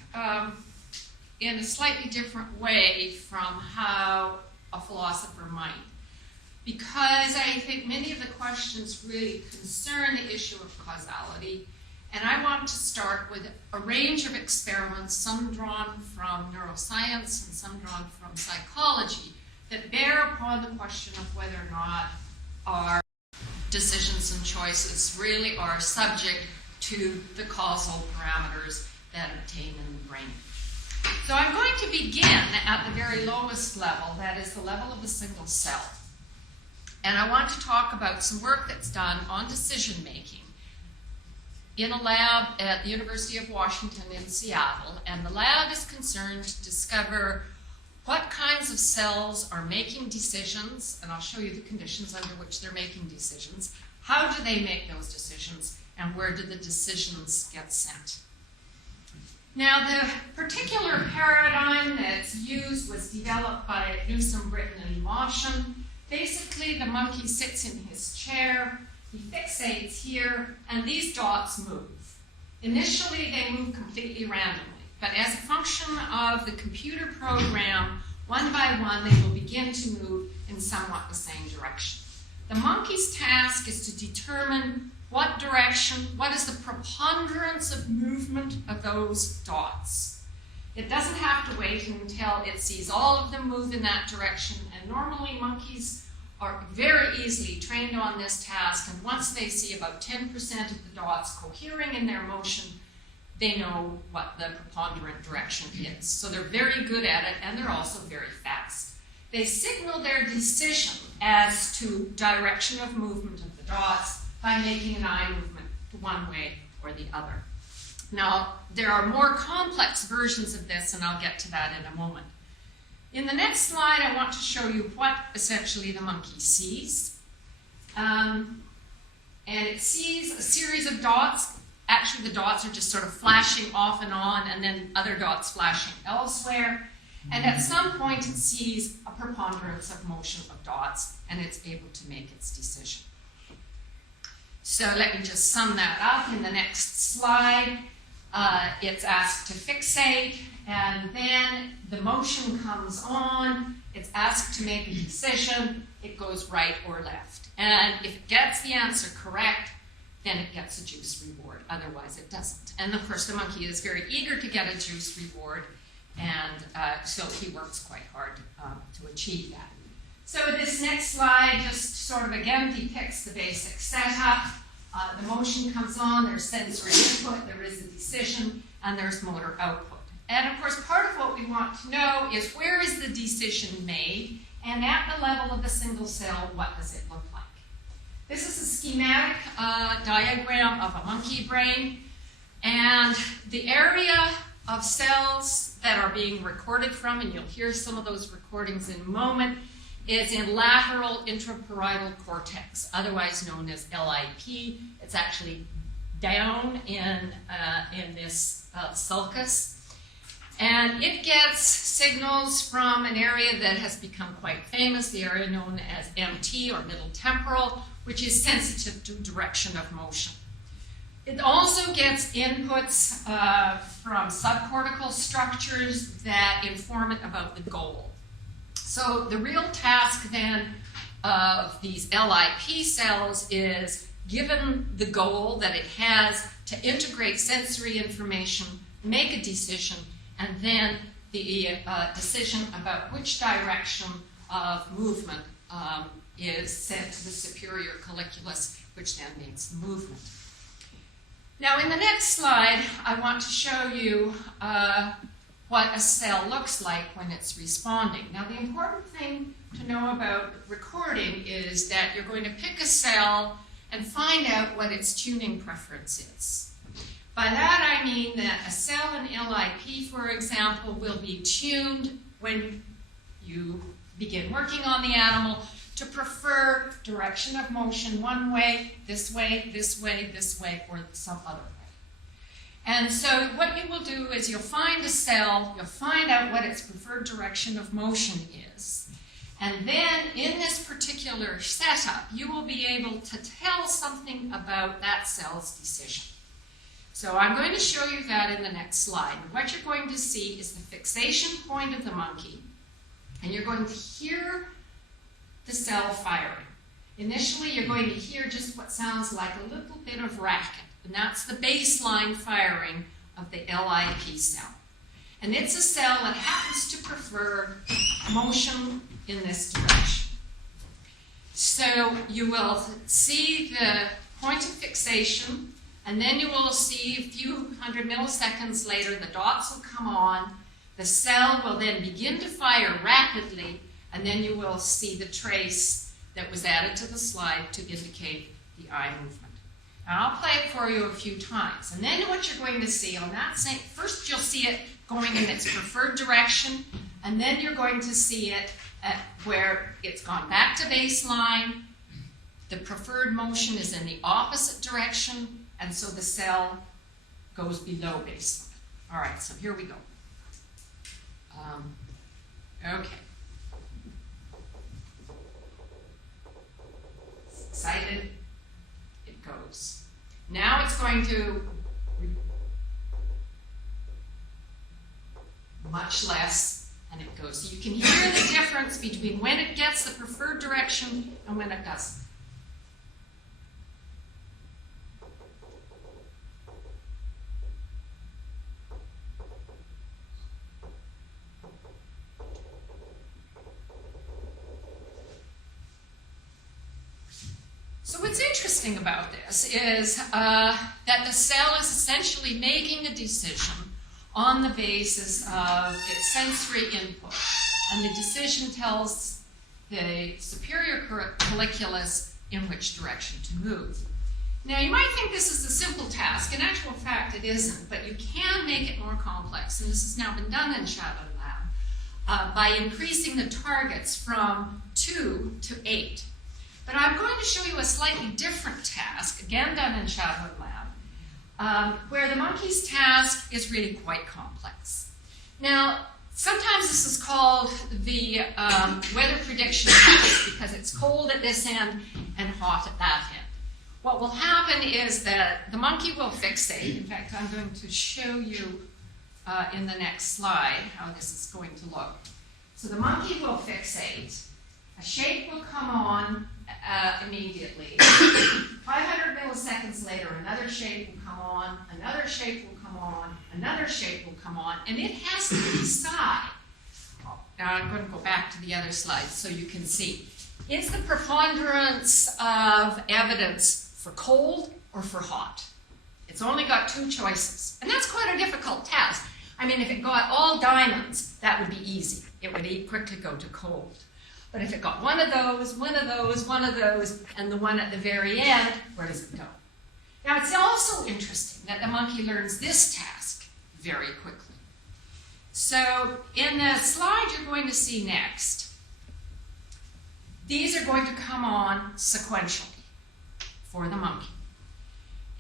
in a slightly different way from how a philosopher might, because I think many of the questions really concern the issue of causality, and I want to start with a range of experiments, some drawn from neuroscience and some drawn from psychology, that bear upon the question of whether or not our decisions and choices really are subject to the causal parameters that obtain in the brain. So I'm going to begin at the very lowest level, that is the level of the single cell. And I want to talk about some work that's done on decision making in a lab at the University of Washington in Seattle. And the lab is concerned to discover what kinds of cells are making decisions, and I'll show you the conditions under which they're making decisions. How do they make those decisions, and where do the decisions get sent? Now, the particular paradigm that's used was developed by Newsom, Britton, and Moshen. Basically, the monkey sits in his chair, he fixates here, and these dots move. Initially, they move completely randomly, but as a function of the computer program, one by one, they will begin to move in somewhat the same direction. The monkey's task is to determine what direction, what is the preponderance of movement of those dots. It doesn't have to wait until it sees all of them move in that direction, and normally monkeys are very easily trained on this task, and once they see about 10% of the dots cohering in their motion, they know what the preponderant direction is. So they're very good at it, and they're also very fast. They signal their decision as to direction of movement of the dots by making an eye movement to one way or the other. Now, there are more complex versions of this, and I'll get to that in a moment. In the next slide, I want to show you what essentially the monkey sees. And it sees a series of dots. Actually, the dots are just sort of flashing off and on, and then other dots flashing elsewhere. And at some point, it sees a preponderance of motion of dots, and it's able to make its decision. So let me just sum that up in the next slide. It's asked to fixate, and then the motion comes on. It's asked to make a decision. It goes right or left. And if it gets the answer correct, then it gets a juice reward. Otherwise, it doesn't. And of course, the monkey is very eager to get a juice reward, and so he works quite hard to achieve that. So this next slide just sort of again depicts the basic setup. The motion comes on, there's sensory input, there is a decision, and there's motor output. And of course, part of what we want to know is where is the decision made, and at the level of the single cell, what does it look like? This is a schematic diagram of a monkey brain, and the area of cells that are being recorded from, and you'll hear some of those recordings in a moment, is in lateral intraparietal cortex, otherwise known as LIP. It's actually down in this sulcus. And it gets signals from an area that has become quite famous, the area known as MT, or middle temporal, which is sensitive to direction of motion. It also gets inputs from subcortical structures that inform it about the goal. So the real task then of these LIP cells is, given the goal that it has, to integrate sensory information, make a decision, and then the decision about which direction of movement is sent to the superior colliculus, which then makes the movement. Now, in the next slide, I want to show you what a cell looks like when it's responding. Now, the important thing to know about recording is that you're going to pick a cell and find out what its tuning preference is. By that, I mean that a cell in LIP, for example, will be tuned when you begin working on the animal to prefer direction of motion one way, this way, this way, this way, or some other way. And so what you will do is you'll find a cell, you'll find out what its preferred direction of motion is, and then in this particular setup, you will be able to tell something about that cell's decision. So I'm going to show you that in the next slide. And what you're going to see is the fixation point of the monkey, and you're going to hear the cell firing. Initially, you're going to hear just what sounds like a little bit of racket, and that's the baseline firing of the LIP cell. And it's a cell that happens to prefer motion in this direction. So you will see the point of fixation, and then you will see a few hundred milliseconds later the dots will come on, the cell will then begin to fire rapidly, and then you will see the trace that was added to the slide to indicate the eye movement. And I'll play it for you a few times. And then what you're going to see on that same, first you'll see it going in its preferred direction, and then you're going to see it at where it's gone back to baseline. The preferred motion is in the opposite direction, and so the cell goes below baseline. All right, so here we go. Okay. Excited, it goes. Now it's going to much less, and it goes. So you can hear the difference between when it gets the preferred direction and when it doesn't. So what's interesting about this is that the cell is essentially making a decision on the basis of its sensory input. And the decision tells the superior colliculus in which direction to move. Now you might think this is a simple task. In actual fact it isn't, but you can make it more complex. And this has now been done in Churchland Lab by increasing the targets from 2 to 8. But I'm going to show you a slightly different task, again done in Churchland Lab, where the monkey's task is really quite complex. Now, sometimes this is called the weather prediction task because it's cold at this end and hot at that end. What will happen is that the monkey will fixate. In fact, I'm going to show you in the next slide how this is going to look. So the monkey will fixate. A shape will come on immediately. 500 milliseconds later, another shape will come on, another shape will come on, another shape will come on, and it has to decide. Now I'm going to go back to the other slide so you can see. Is the preponderance of evidence for cold or for hot? It's only got 2 choices, and that's quite a difficult task. I mean, if it got all diamonds, that would be easy. It would quickly go to cold. But if it got one of those, one of those, one of those, and the one at the very end, where does it go? Now, it's also interesting that the monkey learns this task very quickly. So, in the slide you're going to see next, these are going to come on sequentially for the monkey.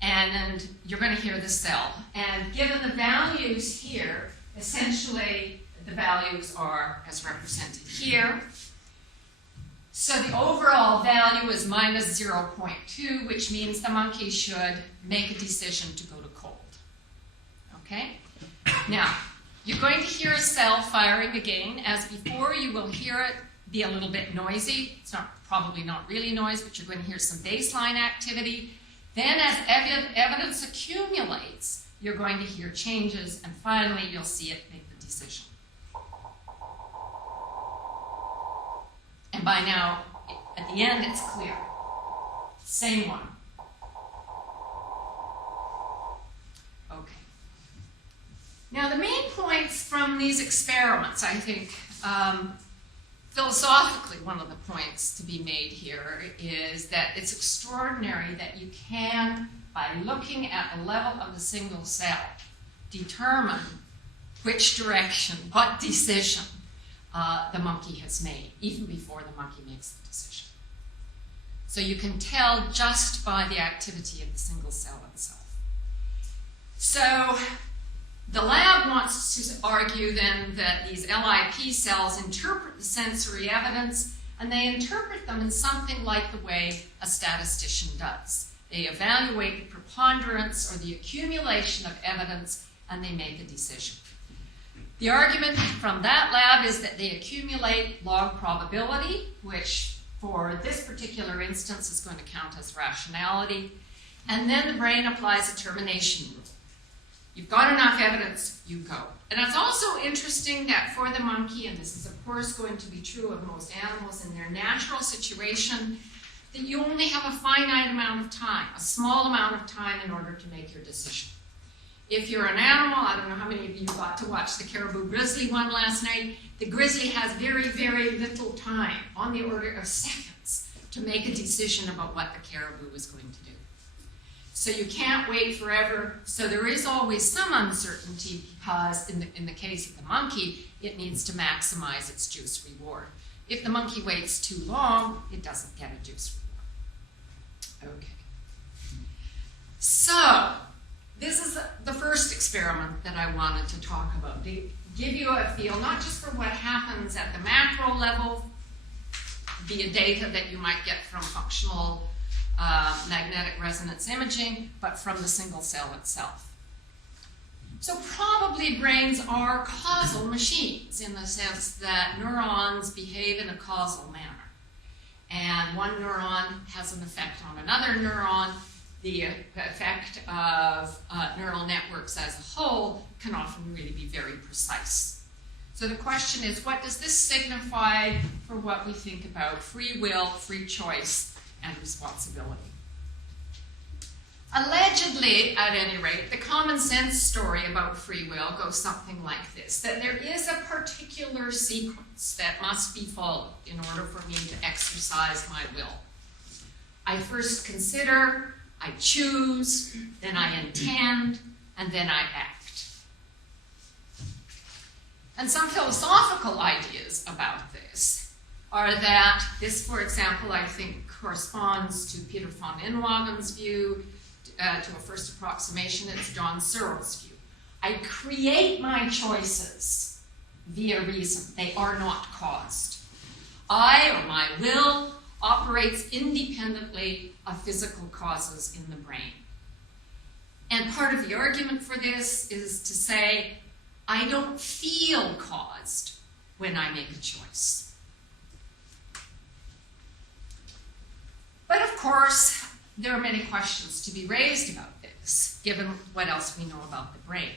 And you're going to hear the cell. And given the values here, essentially the values are as represented here. So the overall value is minus 0.2, which means the monkey should make a decision to go to cold. Okay? Now, you're going to hear a cell firing again. As before, you will hear it be a little bit noisy. It's probably not really noise, but you're going to hear some baseline activity. Then as evidence accumulates, you're going to hear changes, and finally you'll see it make the decision. And by now, at the end, it's clear. Same one. Okay. Now, the main points from these experiments, I think, philosophically, one of the points to be made here is that it's extraordinary that you can, by looking at the level of the single cell, determine which direction, what decision the monkey has made, even before the monkey makes the decision. So you can tell just by the activity of the single cell itself. So the lab wants to argue then that these LIP cells interpret the sensory evidence, and they interpret them in something like the way a statistician does. They evaluate the preponderance or the accumulation of evidence, and they make a decision. The argument from that lab is that they accumulate log probability, which for this particular instance is going to count as rationality, and then the brain applies a termination rule. You've got enough evidence, you go. And it's also interesting that for the monkey, and this is of course going to be true of most animals in their natural situation, that you only have a finite amount of time, a small amount of time in order to make your decision. If you're an animal, I don't know how many of you got to watch the caribou grizzly one last night, the grizzly has very, very little time, on the order of seconds, to make a decision about what the caribou is going to do. So you can't wait forever. So there is always some uncertainty because in the case of the monkey, it needs to maximize its juice reward. If the monkey waits too long, it doesn't get a juice reward. Okay. So this is the first experiment that I wanted to talk about, to give you a feel, not just for what happens at the macro level, via data that you might get from functional magnetic resonance imaging, but from the single cell itself. So probably brains are causal machines in the sense that neurons behave in a causal manner. And one neuron has an effect on another neuron. The effect of neural networks as a whole can often really be very precise. So the question is, what does this signify for what we think about free will, free choice, and responsibility? Allegedly, at any rate, the common sense story about free will goes something like this, that there is a particular sequence that must be followed in order for me to exercise my will. I first consider, I choose, then I intend, and then I act. And some philosophical ideas about this are that this, for example, I think corresponds to Peter von Inwagen's view, to a first approximation. It's John Searle's view. I create my choices via reason. They are not caused. I, or my will, operates independently of physical causes in the brain. And part of the argument for this is to say, I don't feel caused when I make a choice. But of course, there are many questions to be raised about this, given what else we know about the brain.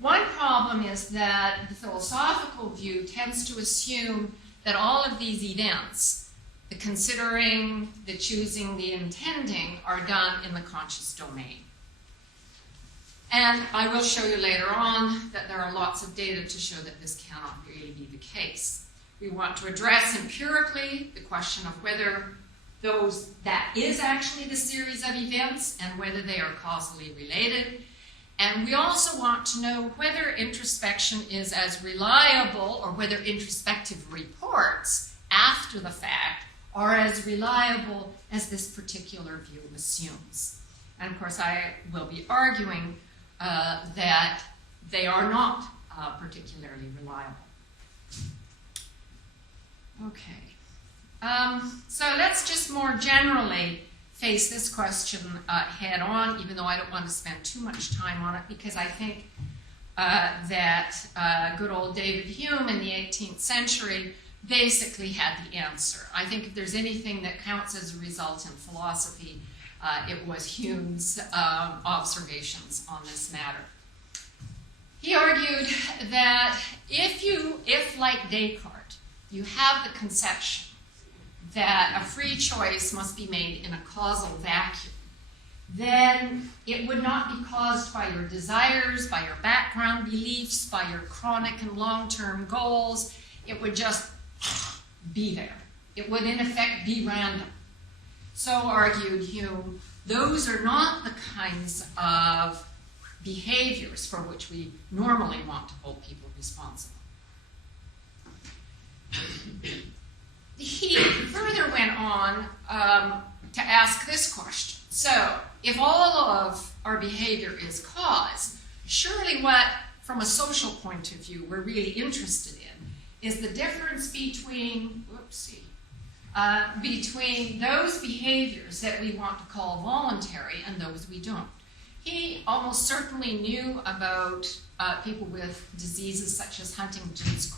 One problem is that the philosophical view tends to assume that all of these events, the considering, the choosing, the intending, are done in the conscious domain. And I will show you later on that there are lots of data to show that this cannot really be the case. We want to address empirically the question of whether that is actually the series of events and whether they are causally related. And we also want to know whether introspection is as reliable, or whether introspective reports after the fact are as reliable as this particular view assumes. And of course, I will be arguing that they are not particularly reliable. Okay. So let's just more generally face this question head on, even though I don't want to spend too much time on it, because I think that good old David Hume in the 18th century basically had the answer. I think if there's anything that counts as a result in philosophy, it was Hume's observations on this matter. He argued that if like Descartes, you have the conception that a free choice must be made in a causal vacuum, then it would not be caused by your desires, by your background beliefs, by your chronic and long-term goals. It would just be there. It would, in effect, be random. So, argued Hume, those are not the kinds of behaviors for which we normally want to hold people responsible. He further went on to ask this question. So, if all of our behavior is cause, surely what, from a social point of view, we're really interested in is the difference between, between those behaviors that we want to call voluntary and those we don't. He almost certainly knew about people with diseases such as Huntington's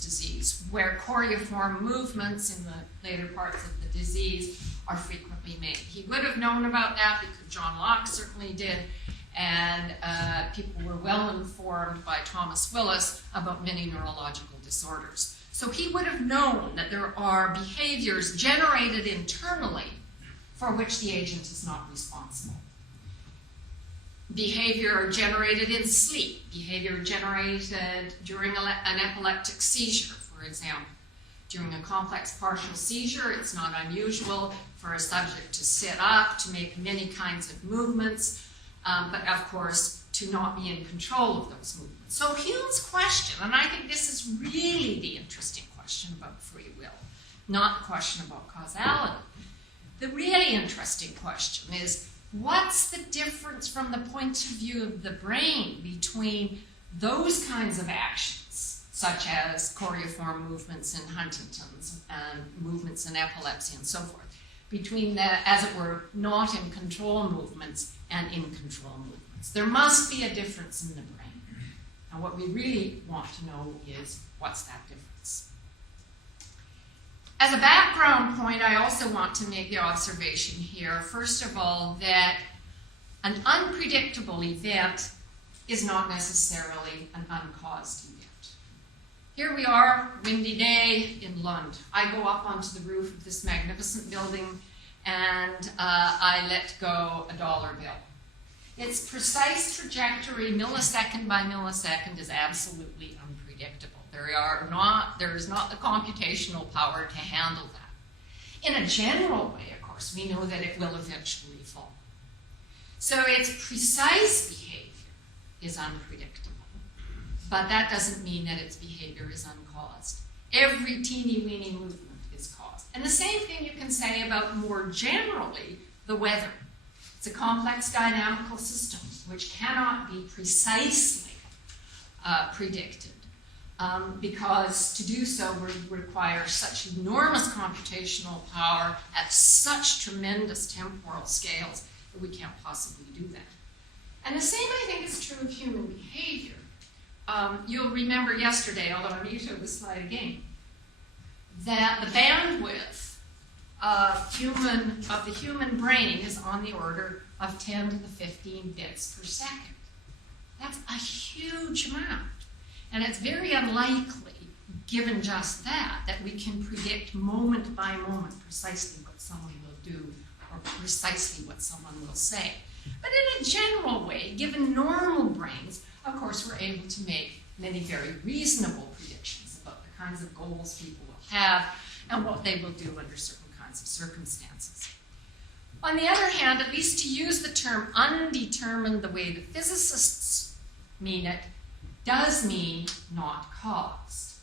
disease, where choreiform movements in the later parts of the disease are frequently made. He would have known about that because John Locke certainly did, and people were well informed by Thomas Willis about many neurological disorders. So he would have known that there are behaviors generated internally for which the agent is not responsible. Behavior generated in sleep, behavior generated during an epileptic seizure, for example. During a complex partial seizure, it's not unusual for a subject to sit up, to make many kinds of movements, but of course, to not be in control of those movements. So Hume's question, and I think this is really the interesting question about free will, not the question about causality. The really interesting question is, what's the difference from the point of view of the brain between those kinds of actions, such as choreiform movements in Huntington's and movements in epilepsy and so forth, between the, as it were, not in control movements and in control movements? There must be a difference in the brain. And what we really want to know is, what's that difference? As a background point, I also want to make the observation here, first of all, that an unpredictable event is not necessarily an uncaused event. Here we are, windy day in Lund. I go up onto the roof of this magnificent building and I let go a dollar bill. Its precise trajectory, millisecond by millisecond, is absolutely unpredictable. There is not the computational power to handle that. In a general way, of course, we know that it will eventually fall. So its precise behavior is unpredictable. But that doesn't mean that its behavior is uncaused. Every teeny-weeny movement is caused. And the same thing you can say about, more generally, the weather. It's a complex dynamical system which cannot be precisely predicted. Because to do so would require such enormous computational power at such tremendous temporal scales that we can't possibly do that. And the same, I think, is true of human behavior. You'll remember yesterday, although I need to show this slide again, that the bandwidth of the human brain is on the order of 10 to the 15 bits per second. That's a huge amount. And it's very unlikely, given just that we can predict moment by moment precisely what someone will do or precisely what someone will say. But in a general way, given normal brains, of course, we're able to make many very reasonable predictions about the kinds of goals people will have and what they will do under certain kinds of circumstances. On the other hand, at least to use the term undetermined the way the physicists mean it, does mean not caused.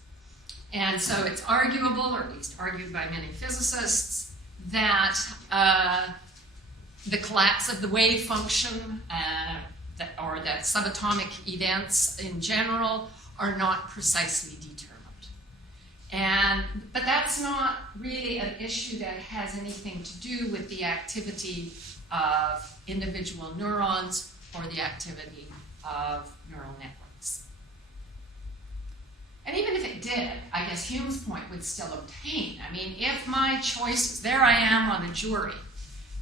And so it's arguable, or at least argued by many physicists, that the collapse of the wave function or that subatomic events in general are not precisely determined. But that's not really an issue that has anything to do with the activity of individual neurons or the activity of neural networks. And even if it did, I guess Hume's point would still obtain. I mean, if my choices, there I am on a jury,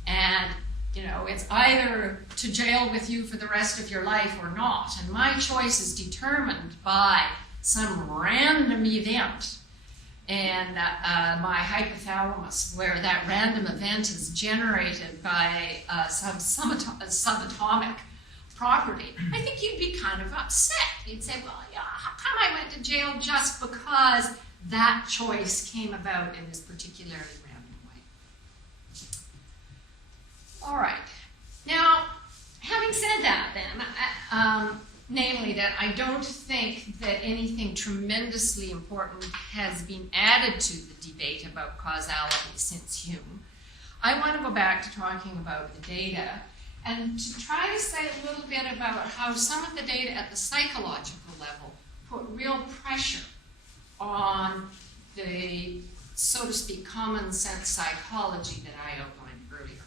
and it's either to jail with you for the rest of your life or not, and my choice is determined by some random event in my hypothalamus, where that random event is generated by some subatomic property, I think you'd be kind of upset. You'd say, well, yeah, how come I went to jail just because that choice came about in this particularly random way? All right. Now, having said that then, namely that I don't think that anything tremendously important has been added to the debate about causality since Hume, I want to go back to talking about the data and to try to say a little bit about how some of the data at the psychological level put real pressure on the, so to speak, common sense psychology that I outlined earlier.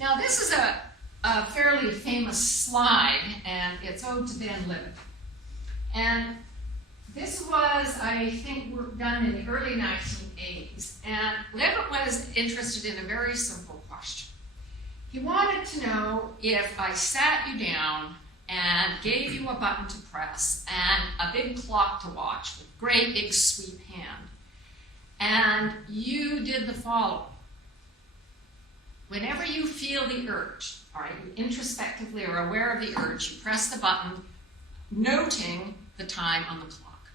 Now, this is a fairly famous slide, and it's owed to Ben Libet. And this was, I think, work done in the early 1980s. And Libet was interested in a very simple question. He wanted to know if I sat you down and gave you a button to press and a big clock to watch with great big sweep hand, and you did the following. Whenever you feel the urge, all right, you introspectively are aware of the urge, you press the button, noting the time on the clock.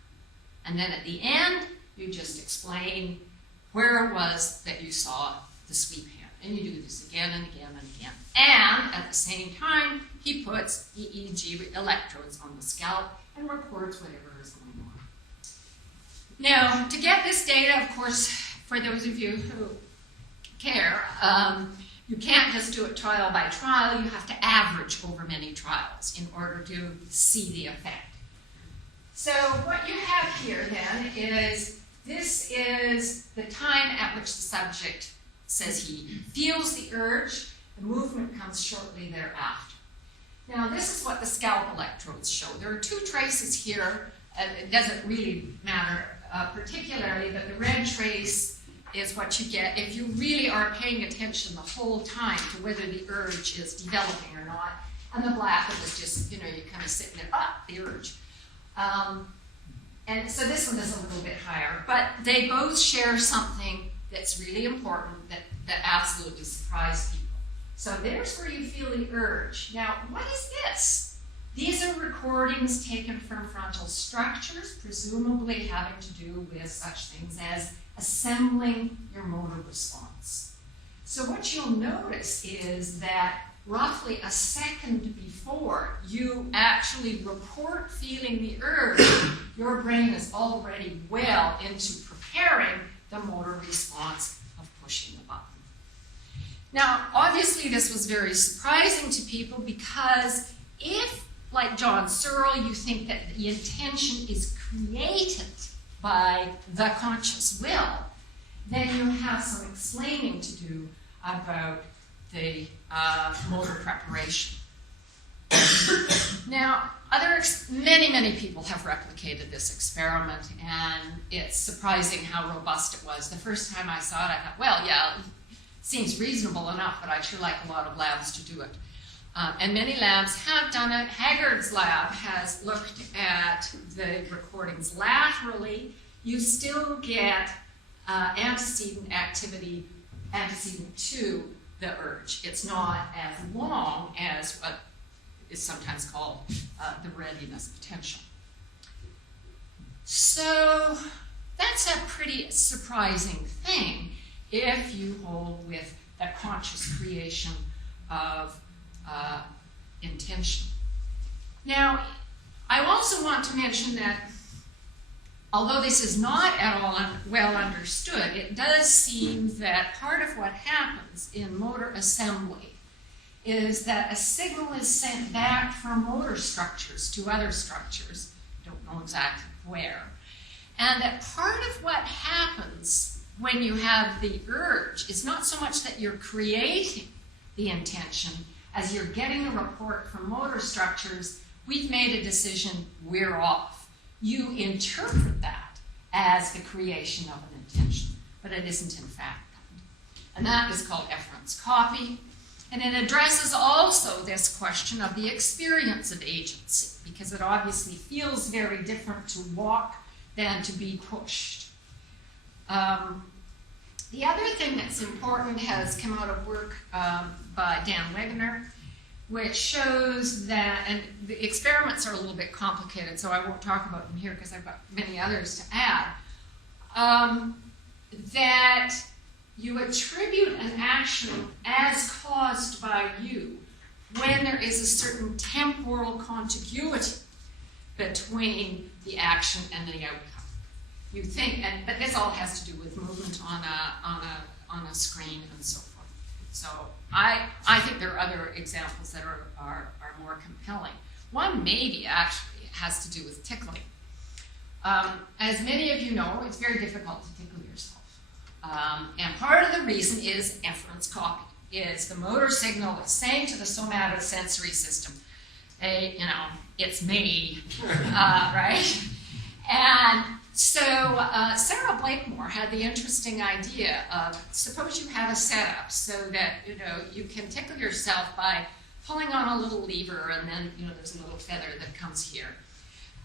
And then at the end, you just explain where it was that you saw the sweep hand. And you do this again and again and again. And at the same time, he puts EEG electrodes on the scalp and records whatever is going on. Now, to get this data, of course, for those of you who care, you can't just do it trial by trial. You have to average over many trials in order to see the effect. So what you have here then is, this is the time at which the subject says he feels the urge. The movement comes shortly thereafter. Now, this is what the scalp electrodes show. There are two traces here. It doesn't really matter particularly, but the red trace is what you get if you really are paying attention the whole time to whether the urge is developing or not. And the black is just, you're kind of sitting there, the urge. And so this one is a little bit higher, but they both share something that's really important that absolutely surprised people. So there's where you feel the urge. Now, what is this? These are recordings taken from frontal structures, presumably having to do with such things as assembling your motor response. So what you'll notice is that roughly a second before you actually report feeling the urge, your brain is already well into preparing the motor response of pushing the button. Now, obviously this was very surprising to people, because if, like John Searle, you think that the intention is created by the conscious will, then you have some explaining to do about the motor preparation. Now, many people have replicated this experiment, and it's surprising how robust it was. The first time I saw it, I thought, well, yeah, it seems reasonable enough, but I'd sure like a lot of labs to do it. And many labs have done it. Haggard's lab has looked at the recordings laterally. You still get antecedent activity antecedent to the urge. It's not as long as what is sometimes called the readiness potential. So that's a pretty surprising thing if you hold with the conscious creation of intention. Now, I also want to mention that although this is not at all well understood, it does seem that part of what happens in motor assembly is that a signal is sent back from motor structures to other structures, don't know exactly where, and that part of what happens when you have the urge is not so much that you're creating the intention as you're getting a report from motor structures, we've made a decision, we're off. You interpret that as the creation of an intention, but it isn't in fact that. And that is called efference copy. And it addresses also this question of the experience of agency, because it obviously feels very different to walk than to be pushed. The other thing that's important has come out of work by Dan Wegener, which shows that, and the experiments are a little bit complicated, so I won't talk about them here because I've got many others to add, that you attribute an action as caused by you when there is a certain temporal contiguity between the action and the outcome. You think, but this all has to do with movement on a screen and so forth. So I think there are other examples that are more compelling. One maybe actually has to do with tickling. As many of you know, it's very difficult to tickle yourself. And part of the reason is inference copy. Is the motor signal is saying to the somatosensory system, hey, it's me, right? And so Sarah Blakemore had the interesting idea of, suppose you have a setup so that, you can tickle yourself by pulling on a little lever, and then, there's a little feather that comes here.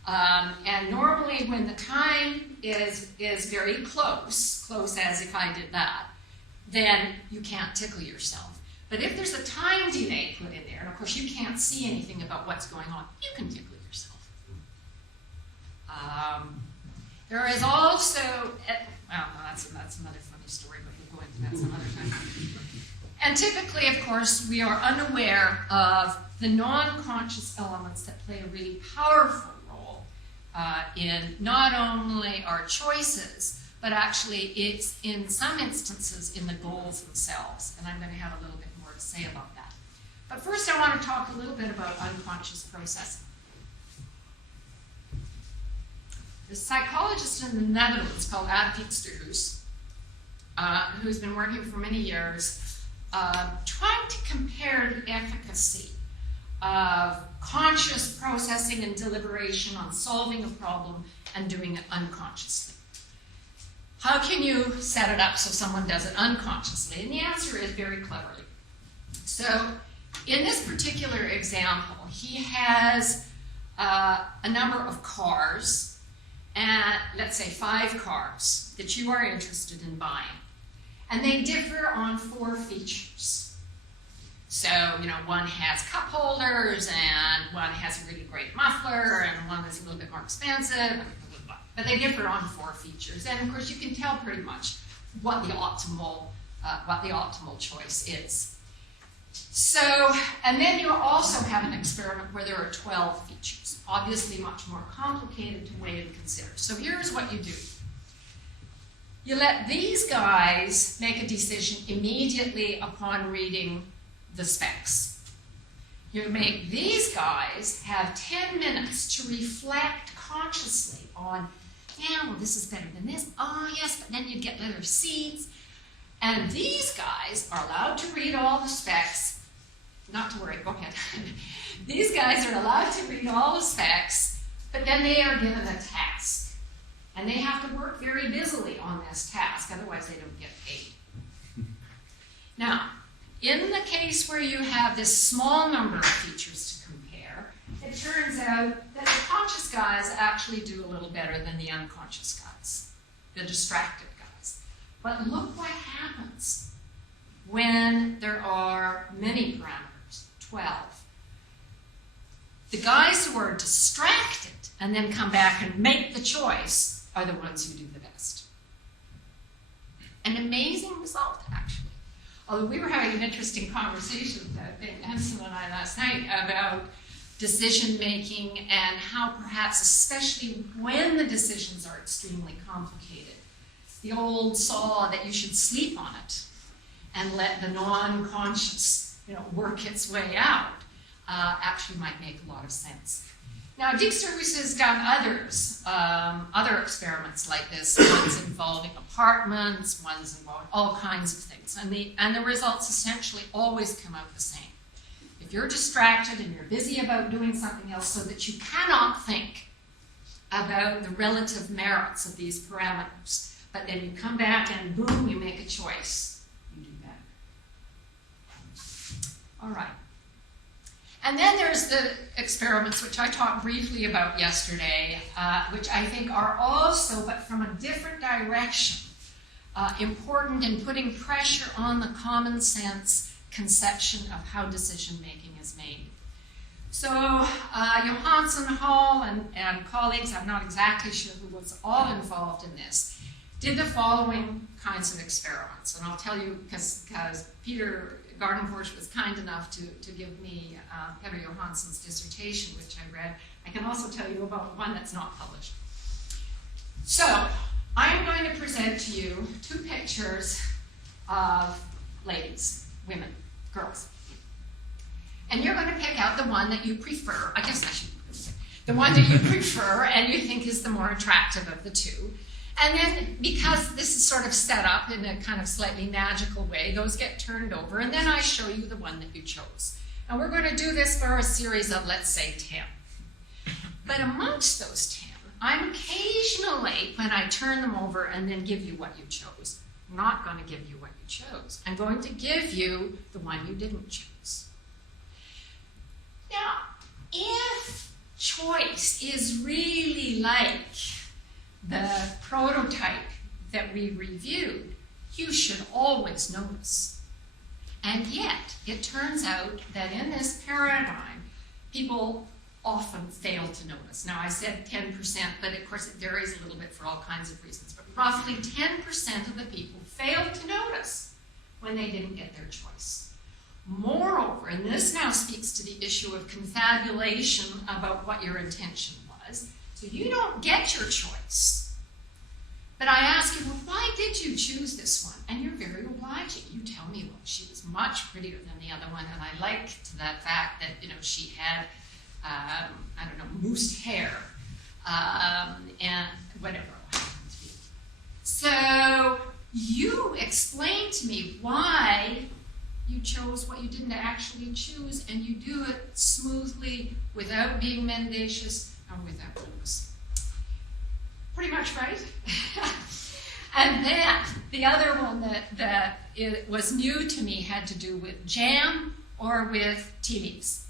And normally when the time is very close as if I did that, then you can't tickle yourself. But if there's a time delay put in there, and of course you can't see anything about what's going on, you can tickle yourself. There is also, that's another funny story, but we'll go into that some other time. And typically, of course, we are unaware of the non-conscious elements that play a really powerful role in not only our choices, but actually it's in some instances in the goals themselves. And I'm going to have a little bit more to say about that. But first I want to talk a little bit about unconscious processing. The psychologist in the Netherlands called Ad Dijksterhuis, who's been working for many years, trying to compare the efficacy of conscious processing and deliberation on solving a problem and doing it unconsciously. How can you set it up so someone does it unconsciously? And the answer is very cleverly. So in this particular example, he has a number of cars, and let's say 5 cars that you are interested in buying. And they differ on 4 features. So, one has cup holders, and one has a really great muffler, and one is a little bit more expensive, but they differ on 4 features. And of course, you can tell pretty much what the optimal choice is. So, and then you also have an experiment where there are 12 features, obviously much more complicated to weigh and consider. So here's what you do. You let these guys make a decision immediately upon reading the specs. You make these guys have 10 minutes to reflect consciously on, yeah, well, this is better than this. Oh, yes, but then you get leather seats. And these guys are allowed to read all the specs. Not to worry, go ahead. These guys are allowed to read all the specs, but then they are given a task. And they have to work very busily on this task, otherwise they don't get paid. Now, in the case where you have this small number of features to compare, it turns out that the conscious guys actually do a little better than the unconscious guys, the distracted guys. But look what happens when there are many parameters, 12. The guys who are distracted and then come back and make the choice are the ones who do the best. An amazing result, actually. Although we were having an interesting conversation, Hanson and I last night, about decision-making and how perhaps, especially when the decisions are extremely complicated, the old saw that you should sleep on it and let the non-conscious work its way out actually might make a lot of sense. Now, Dijksterhuis has done other experiments like this, ones involving apartments, ones involving all kinds of things, and the results essentially always come out the same. If you're distracted and you're busy about doing something else so that you cannot think about the relative merits of these parameters, but then you come back and boom, you make a choice, you do better. All right. And then there's the experiments, which I talked briefly about yesterday, which I think are also, but from a different direction, important in putting pressure on the common sense conception of how decision-making is made. So Johansson, Hall, and colleagues, I'm not exactly sure who was all involved in this, did the following kinds of experiments. And I'll tell you, because Peter Gardenfors was kind enough to give me Peter Johansson's dissertation, which I read. I can also tell you about one that's not published. So, I'm going to present to you 2 pictures of ladies. women, girls. And you're going to pick out the one that you prefer. I guess I should say the one that you prefer and you think is the more attractive of the two. And then, because this is sort of set up in a kind of slightly magical way, those get turned over, and then I show you the one that you chose. And we're going to do this for a series of, let's say, 10. But amongst those 10, I'm occasionally, when I turn them over and then give you what you chose, I'm not going to give you what you chose. I'm going to give you the one you didn't choose. Now, if choice is really like the prototype that we reviewed, you should always notice. And yet, it turns out that in this paradigm, people often fail to notice. Now, I said 10%, but of course it varies a little bit for all kinds of reasons. But roughly 10% of the people failed to notice when they didn't get their choice. Moreover, and this now speaks to the issue of confabulation about what your intention was, so you don't get your choice. But I ask you, well, why did you choose this one? And you're very obliging. You tell me, well, she was much prettier than the other one, and I liked the fact that, she had, moosed hair, and whatever it happened to be. So you explain to me why you chose what you didn't actually choose, and you do it smoothly, without being mendacious, and without notice. Pretty much right? And then the other one that it was new to me had to do with jam or with tea leaves.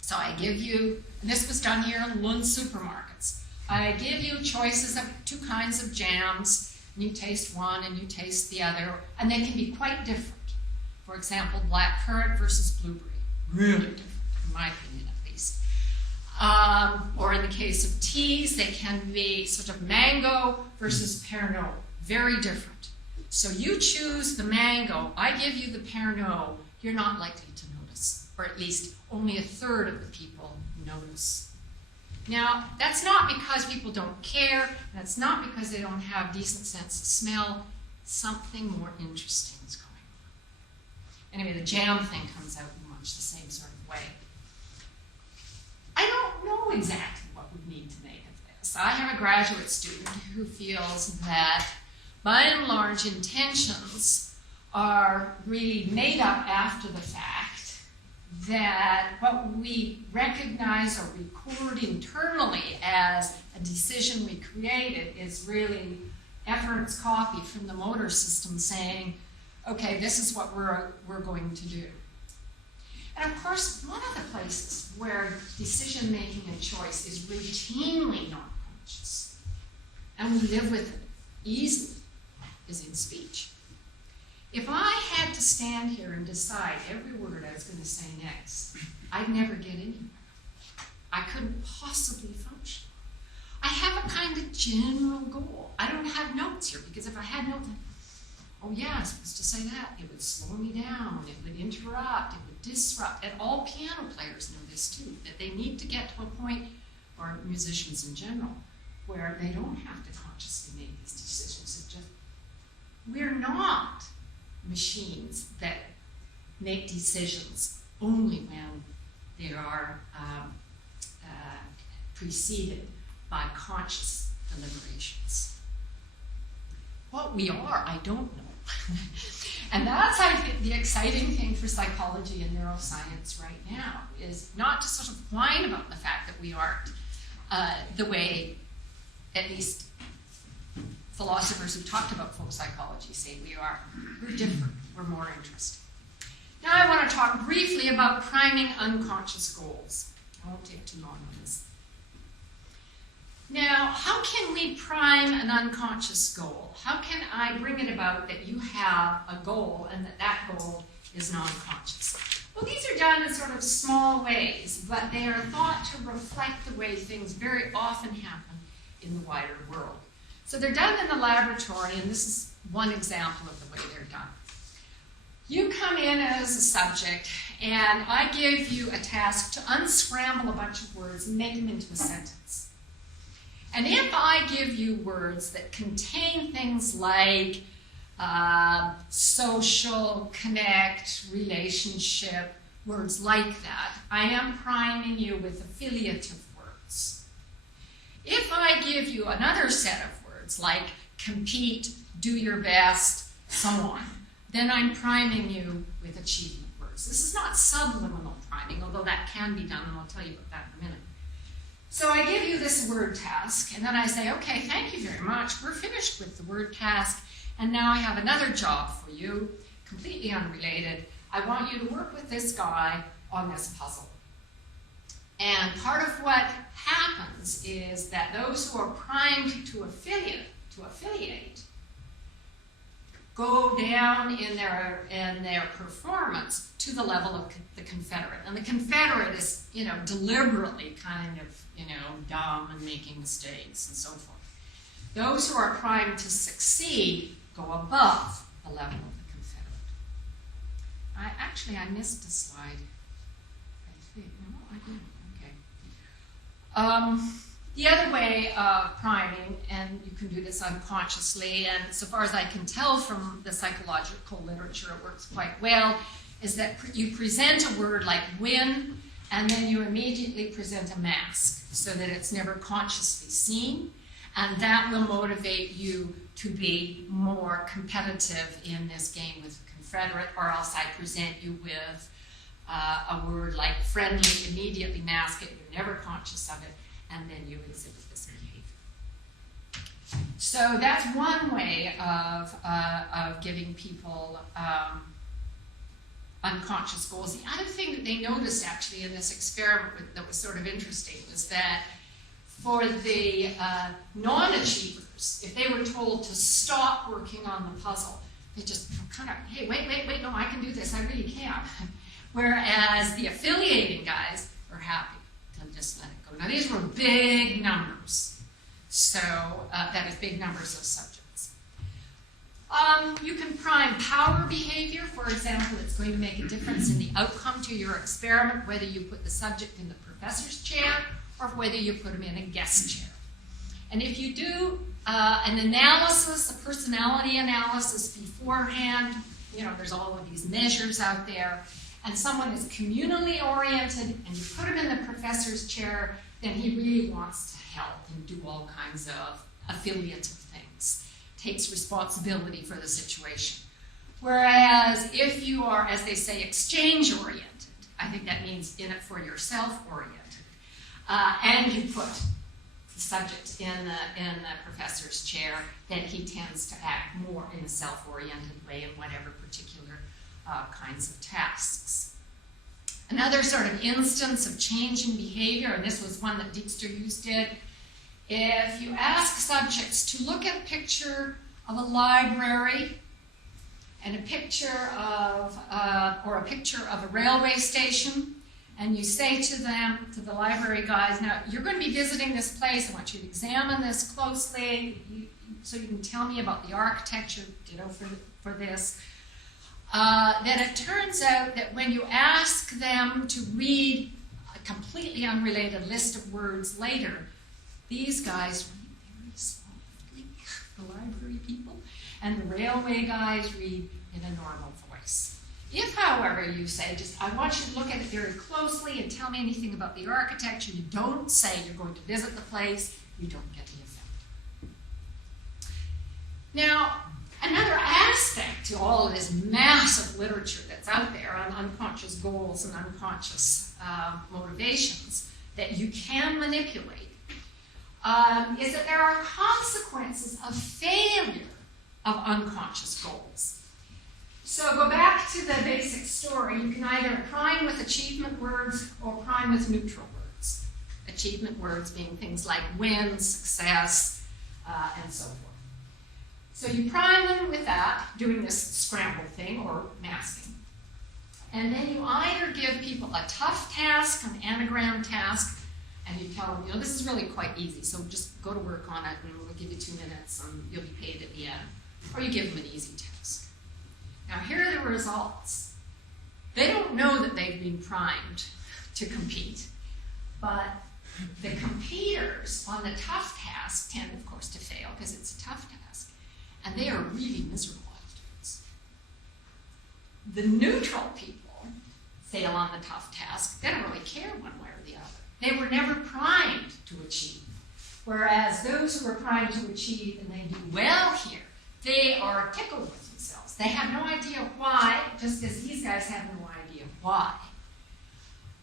So I give you, and this was done here in Lund supermarkets, I give you choices of 2 kinds of jams, and you taste one and you taste the other, and they can be quite different. For example, black currant versus blueberry. Really different, in my opinion at least. Or in the case of teas, they can be sort of mango versus Pernod. Very different. So you choose the mango, I give you the Pernod, you're not likely to notice, or at least only 1/3 of the people notice. Now, that's not because people don't care, that's not because they don't have decent sense of smell. Something more interesting is going on. Anyway, the jam thing comes out in much the same sort of way. I don't know exactly what we need to make of this. I have a graduate student who feels that, by and large, intentions are really made up after the fact, that what we recognize or record internally as a decision we created is really efference copy from the motor system saying, okay, this is what we're going to do. And of course, one of the places where decision-making and choice is routinely not conscious, and we live with it easily, is in speech. If I had to stand here and decide every word I was going to say next, I'd never get anywhere. I couldn't possibly function. I have a kind of general goal. I don't have notes here, because if I had notes, oh yeah, I'm supposed to say that, it would slow me down, it would interrupt, it would disrupt. And all piano players know this too, that they need to get to a point, or musicians in general, where they don't have to consciously make these decisions. It just, we're not machines that make decisions only when they are preceded by conscious deliberations. What we are, I don't know. And that's, I think, the exciting thing for psychology and neuroscience right now, is not to sort of whine about the fact that we aren't the way, at least, philosophers who talked about folk psychology say we are. We're different. We're more interesting. Now I want to talk briefly about priming unconscious goals. I won't take too long on this. Now, how can we prime an unconscious goal? How can I bring it about that you have a goal and that goal is non-conscious? Well, these are done in sort of small ways, but they are thought to reflect the way things very often happen in the wider world. So they're done in the laboratory, and this is one example of the way they're done. You come in as a subject, and I give you a task to unscramble a bunch of words and make them into a sentence. And if I give you words that contain things like social, connect, relationship, words like that. I am priming you with affiliative words. If I give you another set of words like compete, do your best, so on, then I'm priming you with achievement words. This is not subliminal priming, although that can be done, and I'll tell you about that in a minute. So I give you this word task, and then I say, okay, thank you very much. We're finished with the word task, and now I have another job for you, completely unrelated. I want you to work with this guy on this puzzle. And part of what happens is that those who are primed to affiliate go down in their performance to the level of the Confederate. And the Confederate is, deliberately kind of, dumb and making mistakes and so forth. Those who are primed to succeed go above the level of the Confederate. I missed a slide. I think. No, I didn't. Okay. The other way of priming, and you can do this unconsciously, and so far as I can tell from the psychological literature, it works quite well, is that you present a word like win, and then you immediately present a mask so that it's never consciously seen, and that will motivate you to be more competitive in this game with the Confederate, or else I present you with a word like friendly, immediately mask it, you're never conscious of it, and then you exhibit this behavior. So that's one way of giving people unconscious goals. The other thing that they noticed actually in this experiment that was sort of interesting was that for the non-achievers, if they were told to stop working on the puzzle, they just kind of, hey, wait, no, I can do this, I really can. Whereas the affiliating guys are happy to just let it go. Now these were big numbers, so that is big numbers of subjects. You can prime power behavior. For example, it's going to make a difference in the outcome to your experiment, whether you put the subject in the professor's chair or whether you put them in a guest chair. And if you do an analysis, a personality analysis beforehand, there's all of these measures out there, and someone is communally oriented and you put him in the professor's chair, then he really wants to help and do all kinds of affiliative things, takes responsibility for the situation. Whereas if you are, as they say, exchange-oriented, I think that means in it for yourself-oriented, and you put the subject in the professor's chair, then he tends to act more in a self-oriented way in whatever particular kinds of tasks. Another sort of instance of change in behavior, and this was one that Dijksterhuis did, if you ask subjects to look at a picture of a library and a picture of a railway station, and you say to them, to the library guys, now you're going to be visiting this place, I want you to examine this closely, so you can tell me about the architecture, for this. Then it turns out that when you ask them to read a completely unrelated list of words later, these guys read very softly, the library people, and the railway guys read in a normal voice. If, however, you say, I want you to look at it very closely and tell me anything about the architecture, you don't say you're going to visit the place, you don't get the effect. Now, another aspect to all of this massive literature that's out there on unconscious goals and unconscious motivations that you can manipulate is that there are consequences of failure of unconscious goals. So go back to the basic story. You can either prime with achievement words or prime with neutral words. Achievement words being things like win, success, and so forth. So you prime them with that, doing this scramble thing or masking. And then you either give people a tough task, an anagram task, and you tell them, this is really quite easy, so just go to work on it and we'll give you 2 minutes and you'll be paid at the end. Or you give them an easy task. Now here are the results. They don't know that they've been primed to compete, but the competitors on the tough task tend, of course, to fail because it's a tough task. And they are really miserable at The neutral people fail on the tough task. They don't really care one way or the other. They were never primed to achieve. Whereas those who were primed to achieve and they do well here, they are tickled with themselves. They have no idea why, just as these guys have no idea why.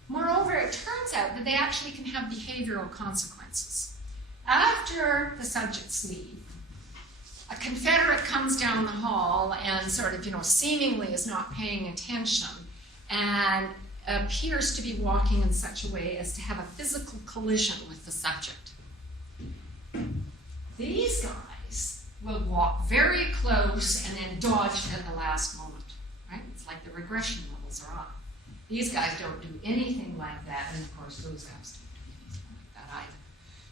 Moreover, it turns out that they actually can have behavioral consequences. After the subjects leave, a Confederate comes down the hall and sort of, seemingly is not paying attention and appears to be walking in such a way as to have a physical collision with the subject. These guys will walk very close and then dodge at the last moment, right? It's like the regression levels are on. These guys don't do anything like that, and of course those guys don't do anything like that either.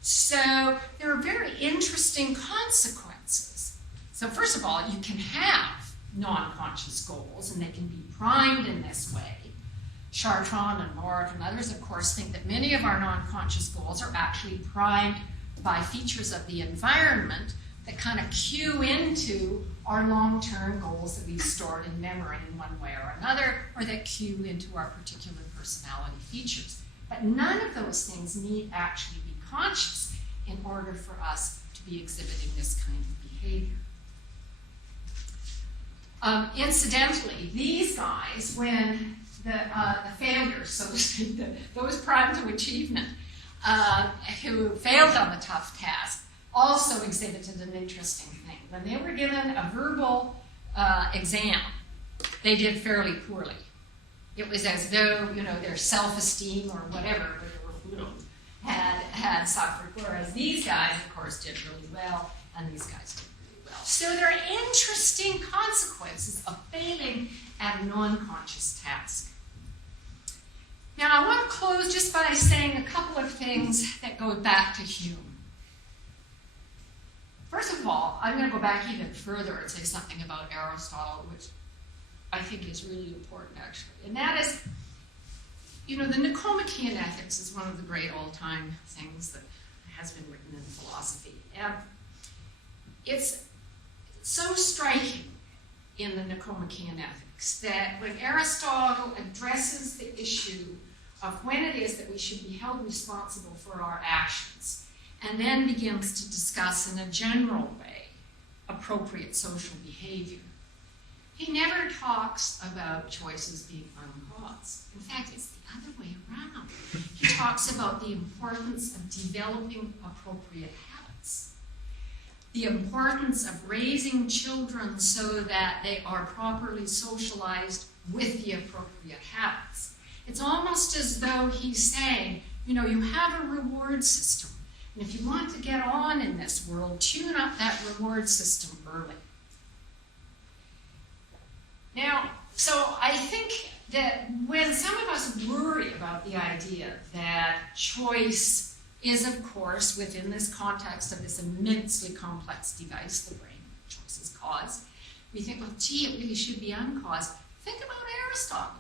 So there are very interesting consequences. So first of all, you can have non-conscious goals, and they can be primed in this way. Churchland and Mort and others, of course, think that many of our non-conscious goals are actually primed by features of the environment that kind of cue into our long-term goals that we've stored in memory in one way or another, or that cue into our particular personality features. But none of those things need actually be conscious in order for us to be exhibiting this kind of behavior. Incidentally, these guys, when the failures, so to speak, those primed to achievement, who failed on the tough task, also exhibited an interesting thing. When they were given a verbal exam, they did fairly poorly. It was as though, their self-esteem or whatever had suffered, whereas these guys, of course, did really well, and these guys did really well. So there are interesting consequences of failing at a non-conscious task. Now, I want to close just by saying a couple of things that go back to Hume. First of all, I'm going to go back even further and say something about Aristotle, which I think is really important, actually. And that is, the Nicomachean Ethics is one of the great all-time things that has been written in philosophy. And it's so striking in the Nicomachean Ethics that when Aristotle addresses the issue of when it is that we should be held responsible for our actions, and then begins to discuss in a general way appropriate social behavior, he never talks about choices being uncaused. In fact, it's the other way around. He talks about the importance of developing appropriate habits, the importance of raising children so that they are properly socialized with the appropriate habits. It's almost as though he's saying, you have a reward system. And if you want to get on in this world, tune up that reward system early. Now, so I think that when some of us worry about the idea that choice is, of course, within this context of this immensely complex device, the brain, choice is cause, we think, well, gee, it really should be uncaused. Think about Aristotle,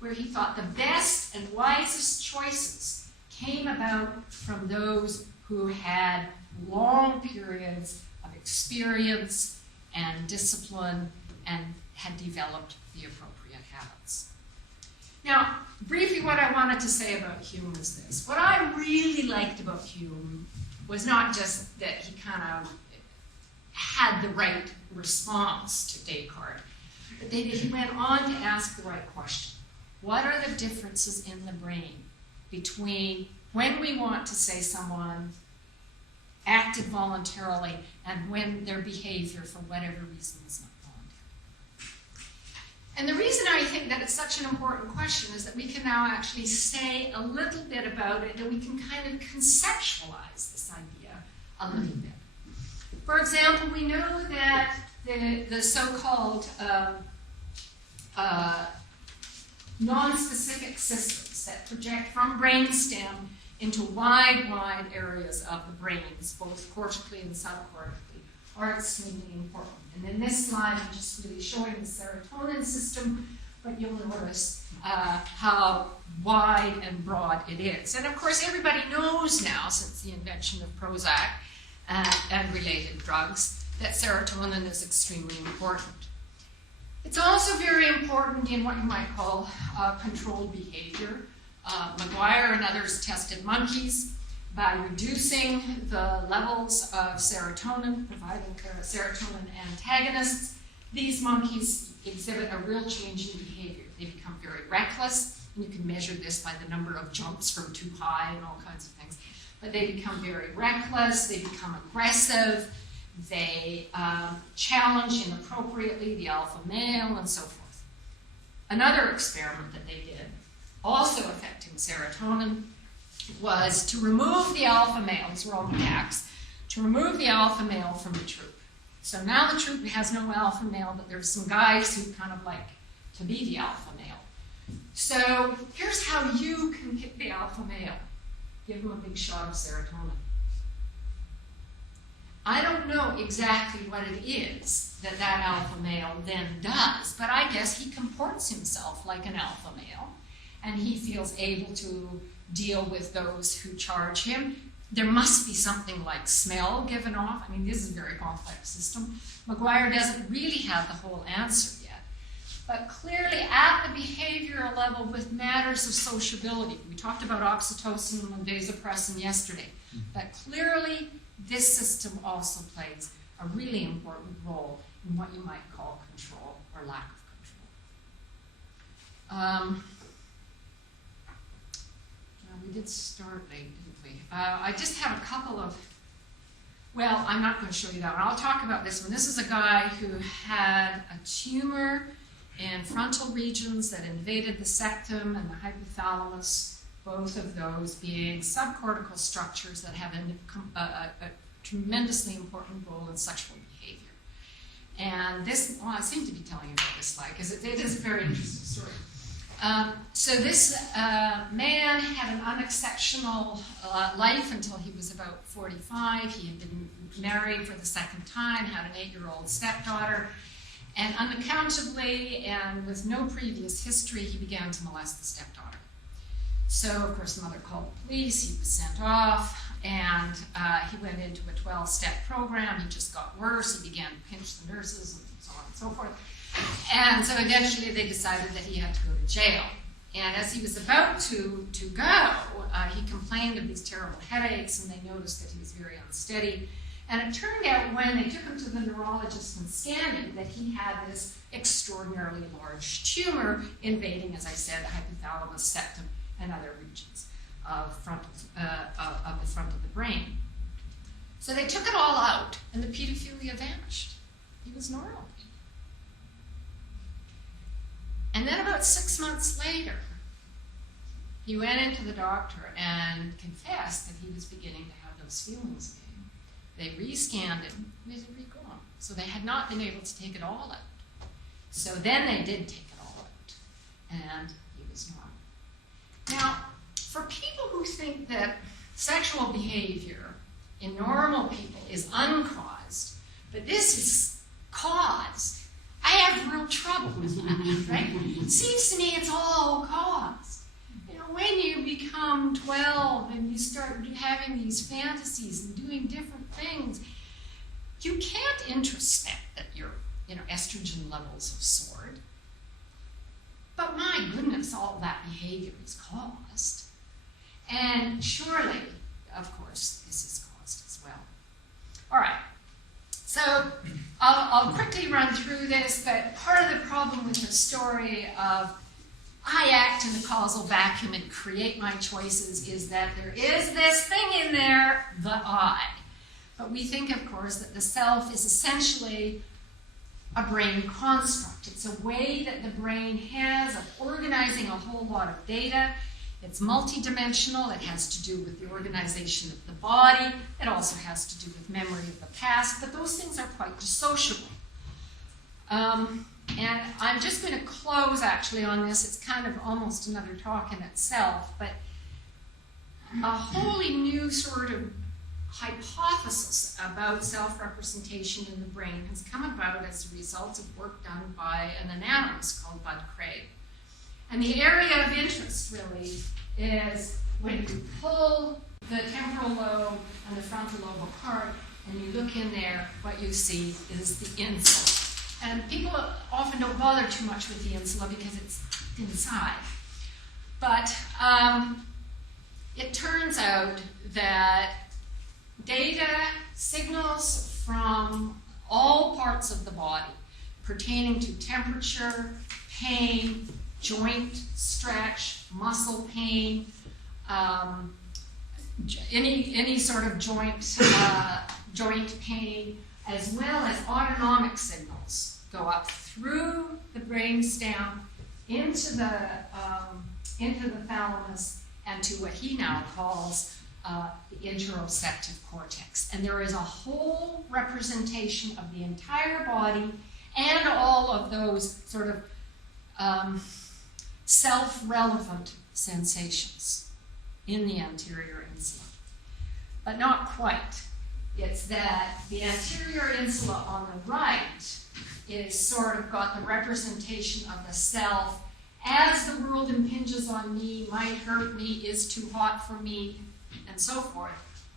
where he thought the best and wisest choices came about from those who had long periods of experience and discipline and had developed the appropriate habits. Now, briefly, what I wanted to say about Hume was this. What I really liked about Hume was not just that he kind of had the right response to Descartes, but that he went on to ask the right question. What are the differences in the brain between when we want to say someone acted voluntarily and when their behavior, for whatever reason, is not voluntary? And the reason I think that it's such an important question is that we can now actually say a little bit about it, and we can kind of conceptualize this idea a little bit. For example, we know that the so-called non-specific systems that project from brainstem into wide areas of the brains, both cortically and subcortically, are extremely important. And in this slide, I'm just really showing the serotonin system, but you'll notice how wide and broad it is. And of course, everybody knows now, since the invention of Prozac and related drugs, that serotonin is extremely important. It's also very important in what you might call controlled behavior. McGuire and others tested monkeys by reducing the levels of serotonin, providing serotonin antagonists. These monkeys exhibit a real change in behavior. They become very reckless, and you can measure this by the number of jumps from too high and all kinds of things. But they become very reckless, they become aggressive, they challenge inappropriately the alpha male, and so forth. Another experiment that they did, also affecting serotonin, was to remove the alpha male, these were all macaques, to remove the alpha male from the troop. So now the troop has no alpha male, but there's some guys who kind of like to be the alpha male. So here's how you can pick the alpha male. Give him a big shot of serotonin. I don't know exactly what it is that alpha male then does, but I guess he comports himself like an alpha male, and he feels able to deal with those who charge him. There must be something like smell given off. I mean, this is a very complex system. McGuire doesn't really have the whole answer yet. But clearly at the behavioral level with matters of sociability, we talked about oxytocin and vasopressin yesterday, but clearly this system also plays a really important role in what you might call control or lack of control. We did start late, didn't we? I just have a couple of, well, I'm not going to show you that one. I'll talk about this one. This is a guy who had a tumor in frontal regions that invaded the septum and the hypothalamus, both of those being subcortical structures that have a tremendously important role in sexual behavior. And this, well, I seem to be telling you about this slide because it is a very interesting story. So this man had an unexceptional life until he was about 45. He had been married for the second time, had an 8-year-old stepdaughter, and unaccountably and with no previous history, he began to molest the stepdaughter. So, of course, the mother called the police, he was sent off, and he went into a 12-step program. He just got worse. He began to pinch the nurses and so on and so forth. And so eventually they decided that he had to go to jail. And as he was about to go, he complained of these terrible headaches, and they noticed that he was very unsteady. And it turned out when they took him to the neurologist and scanned him that he had this extraordinarily large tumor invading, as I said, the hypothalamus, septum, and other regions of the front of the brain. So they took it all out, and the pedophilia vanished. He was normal. And then about 6 months later, he went into the doctor and confessed that he was beginning to have those feelings again. They re-scanned him, he was re-gone. So they had not been able to take it all out. So then they did take it all out, and he was normal. Now, for people who think that sexual behavior in normal people is uncaused, but this is caused, I have real trouble with that, right? It seems to me it's all caused. You know, when you become 12 and you start having these fantasies and doing different things, you can't introspect that your estrogen levels have soared. But my goodness, all that behavior is caused. And surely, of course, this is caused as well. All right. So I'll quickly run through this, but part of the problem with the story of I act in the causal vacuum and create my choices is that there is this thing in there, the I. But we think, of course, that the self is essentially a brain construct. It's a way that the brain has of organizing a whole lot of data. It's multidimensional. It has to do with the organization of the body. It also has to do with memory of the past, but those things are quite dissociable. And I'm just going to close actually on this. It's kind of almost another talk in itself, but a wholly new sort of hypothesis about self-representation in the brain has come about as a result of work done by an anatomist called Bud Craig. And the area of interest really is when you pull the temporal lobe and the frontal lobe apart and you look in there, what you see is the insult. And people often don't bother too much with the insula because it's inside. But it turns out that data, signals from all parts of the body pertaining to temperature, pain, joint stretch, muscle pain, any sort of joint pain, as well as autonomic signals, go up through the brainstem into the thalamus and to what he now calls the interoceptive cortex. And there is a whole representation of the entire body and all of those sort of self-relevant sensations in the anterior insula. But not quite. It's that the anterior insula on the right is sort of got the representation of the self as the world impinges on me, might hurt me, is too hot for me, and so forth.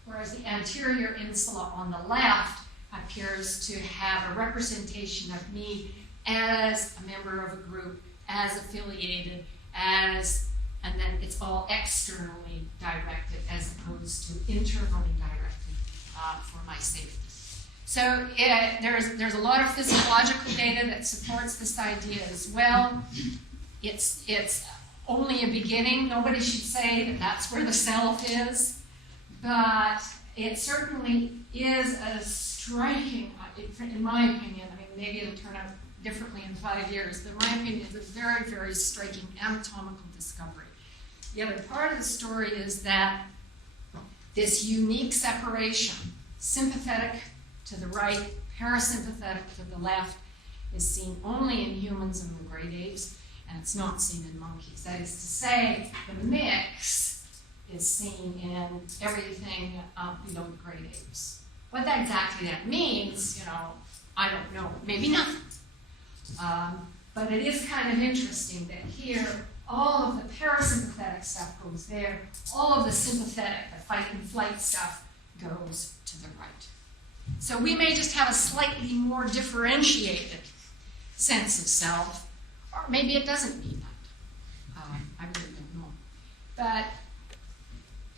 Whereas the anterior insula on the left appears to have a representation of me as a member of a group, as affiliated, as, and then it's all externally directed as opposed to internally directed for my safety. So there's a lot of physiological data that supports this idea as well. It's only a beginning. Nobody should say that that's where the self is, but it certainly is a striking, in my opinion, I mean, maybe it'll turn out differently in 5 years, but in my opinion, it's a very, very striking anatomical discovery. The other part of the story is that this unique separation, sympathetic to the right, parasympathetic to the left, is seen only in humans and the great apes, and it's not seen in monkeys. That is to say, the mix is seen in everything below the great apes. What exactly that means, I don't know. Maybe nothing. But it is kind of interesting that here, all of the parasympathetic stuff goes there. All of the sympathetic, the fight and flight stuff, goes to the right. So we may just have a slightly more differentiated sense of self, or maybe it doesn't mean that. I really don't know. But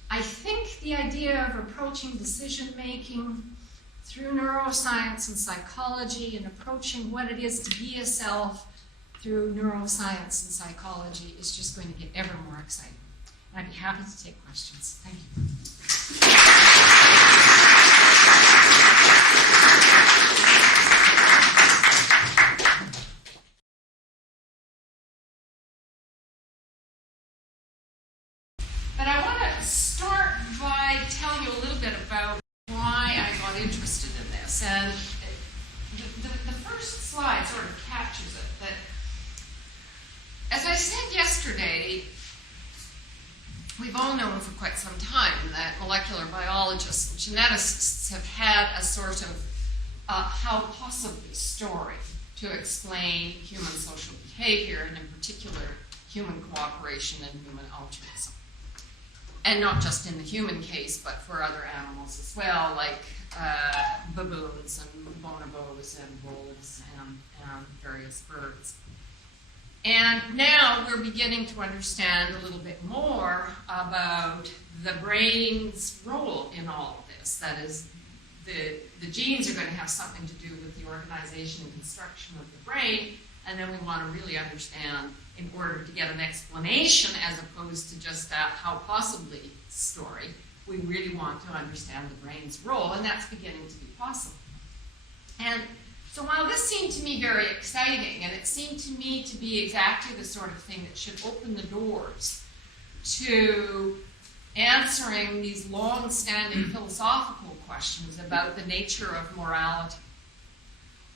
I think the idea of approaching decision-making through neuroscience and psychology and approaching what it is to be a self through neuroscience and psychology is just going to get ever more exciting. And I'd be happy to take questions. Thank you. But I want to start by telling you a little bit about why I got interested in this. And the first slide sort of captures it. That, as I said yesterday, we've all known for quite some time that molecular biologists and geneticists have had a sort of how possibly story to explain human social behavior, and in particular, human cooperation and human altruism. And not just in the human case, but for other animals as well, like baboons and bonobos and wolves and various birds. And now we're beginning to understand a little bit more about the brain's role in all of this. That is, the genes are going to have something to do with the organization and construction of the brain, and then we want to really understand, in order to get an explanation as opposed to just that how possibly story, we really want to understand the brain's role, and that's beginning to be possible. And so while this seemed to me very exciting, and it seemed to me to be exactly the sort of thing that should open the doors to answering these long-standing philosophical questions about the nature of morality,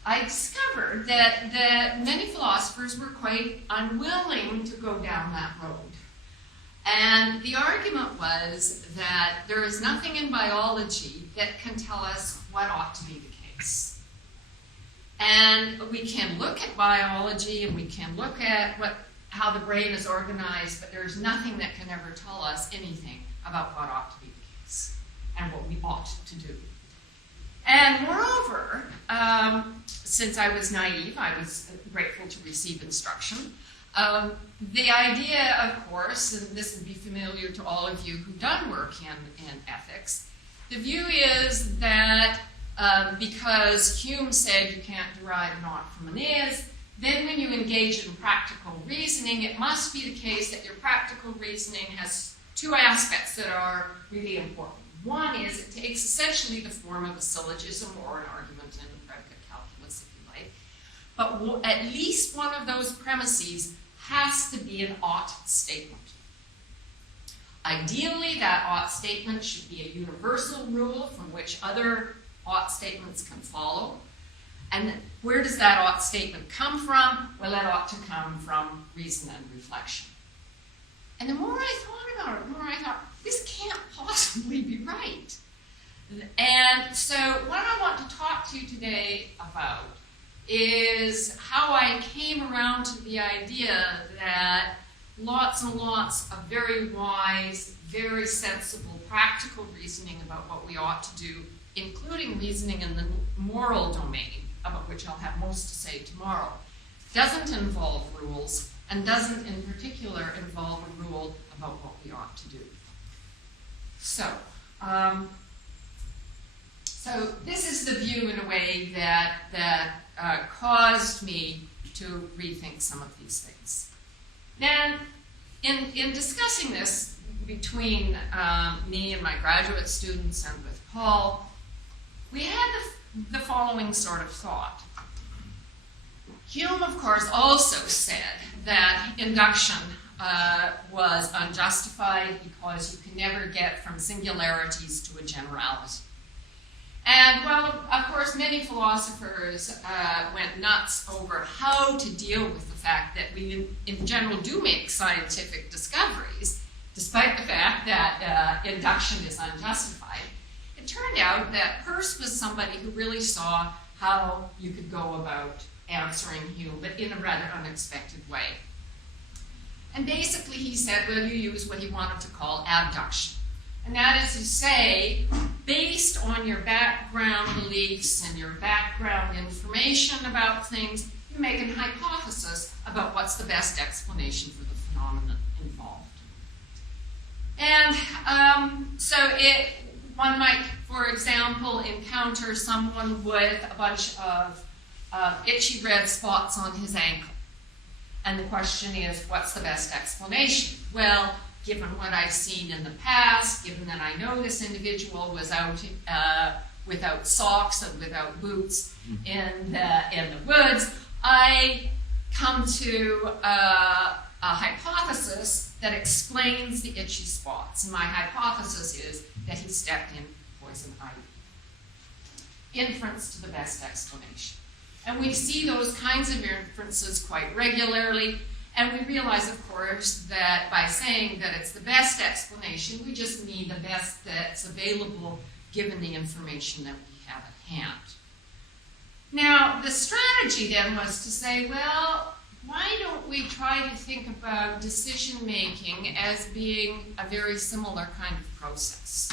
I discovered that many philosophers were quite unwilling to go down that road. And the argument was that there is nothing in biology that can tell us what ought to be the case. And we can look at biology and we can look at how the brain is organized, but there's nothing that can ever tell us anything about what ought to be the case and what we ought to do. And moreover, since I was naive, I was grateful to receive instruction. The idea, of course, and this will be familiar to all of you who've done work in ethics, the view is that because Hume said you can't derive an ought from an is, then when you engage in practical reasoning, it must be the case that your practical reasoning has two aspects that are really important. One is it takes essentially the form of a syllogism or an argument in the predicate calculus, if you like. But at least one of those premises has to be an ought statement. Ideally, that ought statement should be a universal rule from which other ought statements can follow. And where does that ought statement come from? Well, it ought to come from reason and reflection. And the more I thought about it, the more I thought, this can't possibly be right. And so what I want to talk to you today about is how I came around to the idea that lots and lots of very wise, very sensible, practical reasoning about what we ought to do, including reasoning in the moral domain, about which I'll have most to say tomorrow, doesn't involve rules and doesn't in particular involve a rule about what we ought to do. So this is the view in a way that caused me to rethink some of these things. Then, in discussing this between me and my graduate students and with Paul, we had the following sort of thought. Hume, of course, also said that induction was unjustified because you can never get from singularities to a generality. And well, of course, many philosophers went nuts over how to deal with the fact that we, in general, do make scientific discoveries, despite the fact that induction is unjustified. It turned out that Peirce was somebody who really saw how you could go about answering Hume, but in a rather unexpected way. And basically he said, well, you use what he wanted to call abduction. And that is to say, based on your background beliefs and your background information about things, you make an hypothesis about what's the best explanation for the phenomenon involved. And one might, for example, encounter someone with a bunch of itchy red spots on his ankle. And the question is, what's the best explanation? Well, given what I've seen in the past, given that I know this individual was out without socks and without boots in the woods, I come to a hypothesis that explains the itchy spots. And my hypothesis is that he stepped in poison ivy. Inference to the best explanation. And we see those kinds of inferences quite regularly. And we realize, of course, that by saying that it's the best explanation, we just mean the best that's available given the information that we have at hand. Now, the strategy then was to say, well, why don't we try to think about decision-making as being a very similar kind of process?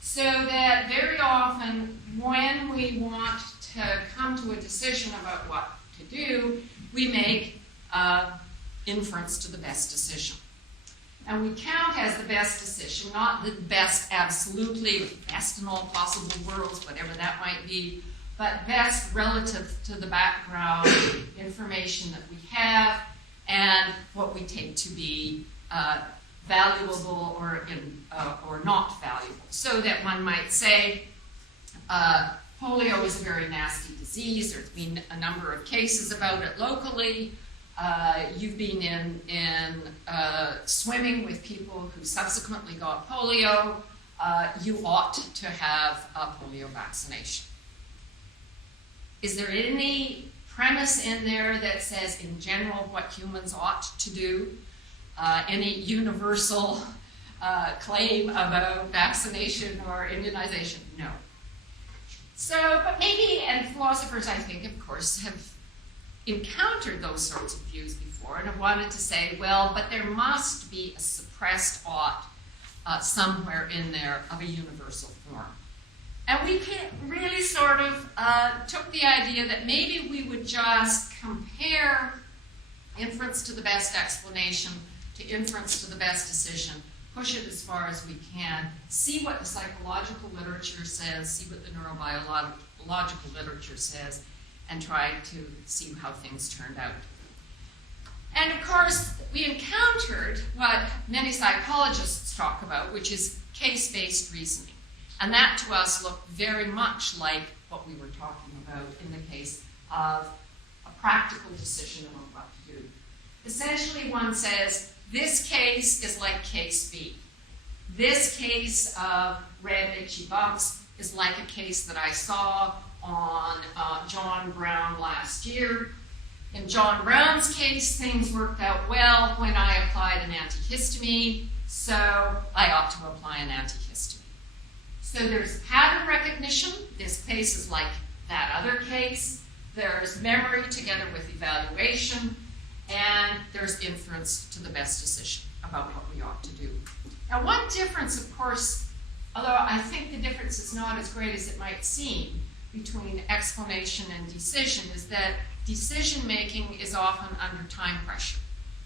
So that very often, when we want to come to a decision about what to do, we make inference to the best decision. And we count as the best decision, not the best absolutely, best in all possible worlds, whatever that might be, but best relative to the background information that we have and what we take to be valuable or not valuable. So that one might say, polio is a very nasty disease. There's been a number of cases about it locally. You've been in swimming with people who subsequently got polio. You ought to have a polio vaccination. Is there any premise in there that says, in general, what humans ought to do? Any universal claim about vaccination or immunization? No. So, but maybe, and philosophers, I think, of course, have encountered those sorts of views before and have wanted to say, well, but there must be a suppressed ought somewhere in there of a universal form. And we really sort of took the idea that maybe we would just compare inference to the best explanation to inference to the best decision, push it as far as we can, see what the psychological literature says, see what the neurobiological literature says, and try to see how things turned out. And of course, we encountered what many psychologists talk about, which is case-based reasoning. And that to us looked very much like what we were talking about in the case of a practical decision about what to do. Essentially, one says, this case is like case B. This case of red itchy bumps is like a case that I saw on John Brown last year. In John Brown's case, things worked out well when I applied an antihistamine, so I ought to apply an antihistamine. So there's pattern recognition. This case is like that other case. There's memory together with evaluation, and there's inference to the best decision about what we ought to do. Now, one difference, of course, although I think the difference is not as great as it might seem between explanation and decision, is that decision-making is often under time pressure.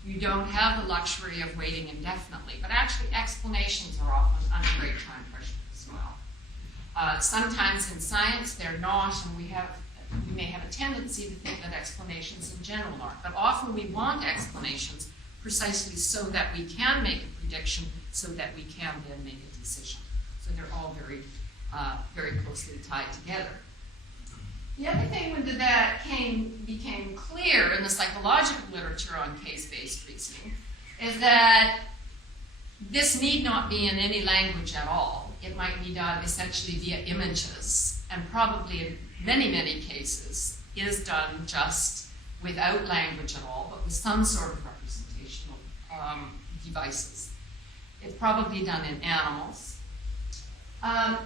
You don't have the luxury of waiting indefinitely, but actually explanations are often under great time pressure as well. Sometimes in science they're not, and we may have a tendency to think that explanations in general aren't, but often we want explanations precisely so that we can make a prediction, so that we can then make a decision. So they're all very closely tied together. The other thing when that became clear in the psychological literature on case-based reasoning is that this need not be in any language at all. It might be done essentially via images, and probably in many, many cases is done just without language at all, but with some sort of representational devices. It's probably done in animals.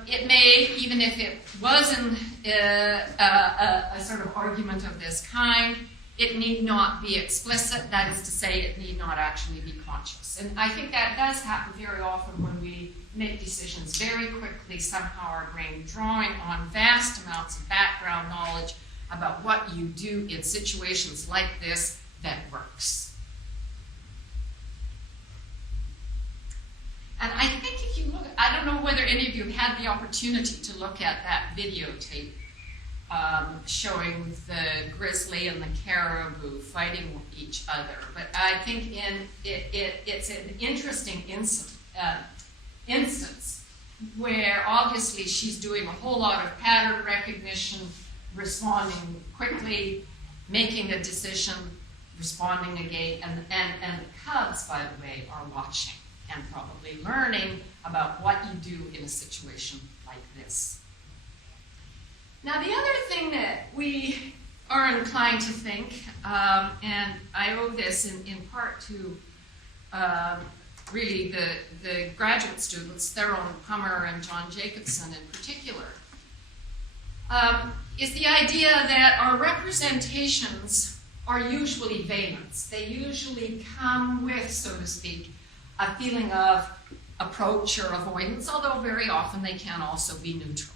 It may, even if it wasn't a sort of argument of this kind, it need not be explicit. That is to say, it need not actually be conscious. And I think that does happen very often when we make decisions very quickly, somehow our brain drawing on vast amounts of background knowledge about what you do in situations like this that works. And I think if you look, I don't know whether any of you had the opportunity to look at that videotape showing the grizzly and the caribou fighting each other. But I think it's an interesting instance where obviously she's doing a whole lot of pattern recognition, responding quickly, making a decision, responding again, and the cubs, by the way, are watching and probably learning about what you do in a situation like this. Now, the other thing that we are inclined to think, and I owe this in part to really the graduate students, Theron Hummer and John Jacobson in particular, is the idea that our representations are usually valence. They usually come with, so to speak, a feeling of approach or avoidance, although very often they can also be neutral.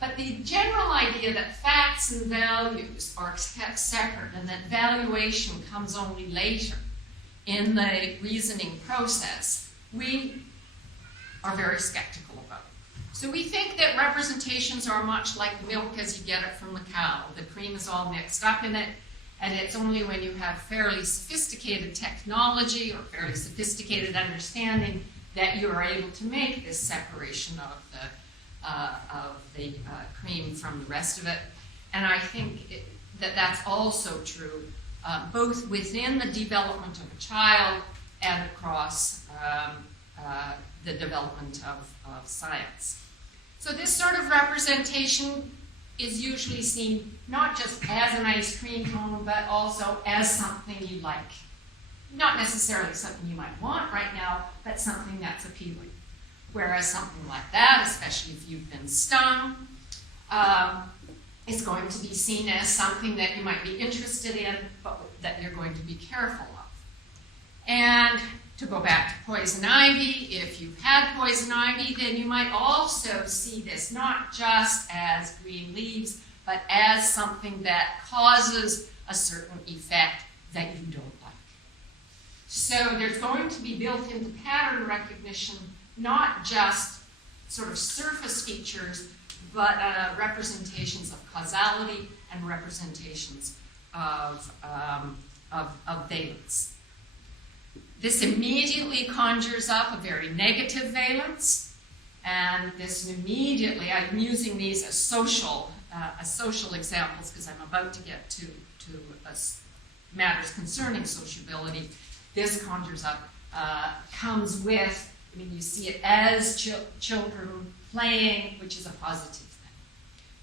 But the general idea that facts and values are kept separate and that valuation comes only later in the reasoning process, we are very skeptical about. So we think that representations are much like milk as you get it from the cow. The cream is all mixed up in it, and it's only when you have fairly sophisticated technology or fairly sophisticated understanding that you are able to make this separation of the cream from the rest of it. And I think that that's also true both within the development of a child and across the development of science. So this sort of representation is usually seen not just as an ice cream cone, but also as something you like. Not necessarily something you might want right now, but something that's appealing. Whereas something like that, especially if you've been stung, is going to be seen as something that you might be interested in, but that you're going to be careful of. And to go back to poison ivy, if you've had had poison ivy, then you might also see this not just as green leaves, but as something that causes a certain effect that you don't like. So there's going to be built into pattern recognition not just sort of surface features, but representations of causality and representations of valence. This immediately conjures up a very negative valence, and this immediately, I'm using these as social examples because I'm about to get to matters concerning sociability. This conjures up, comes with, I mean, you see it as children playing, which is a positive thing.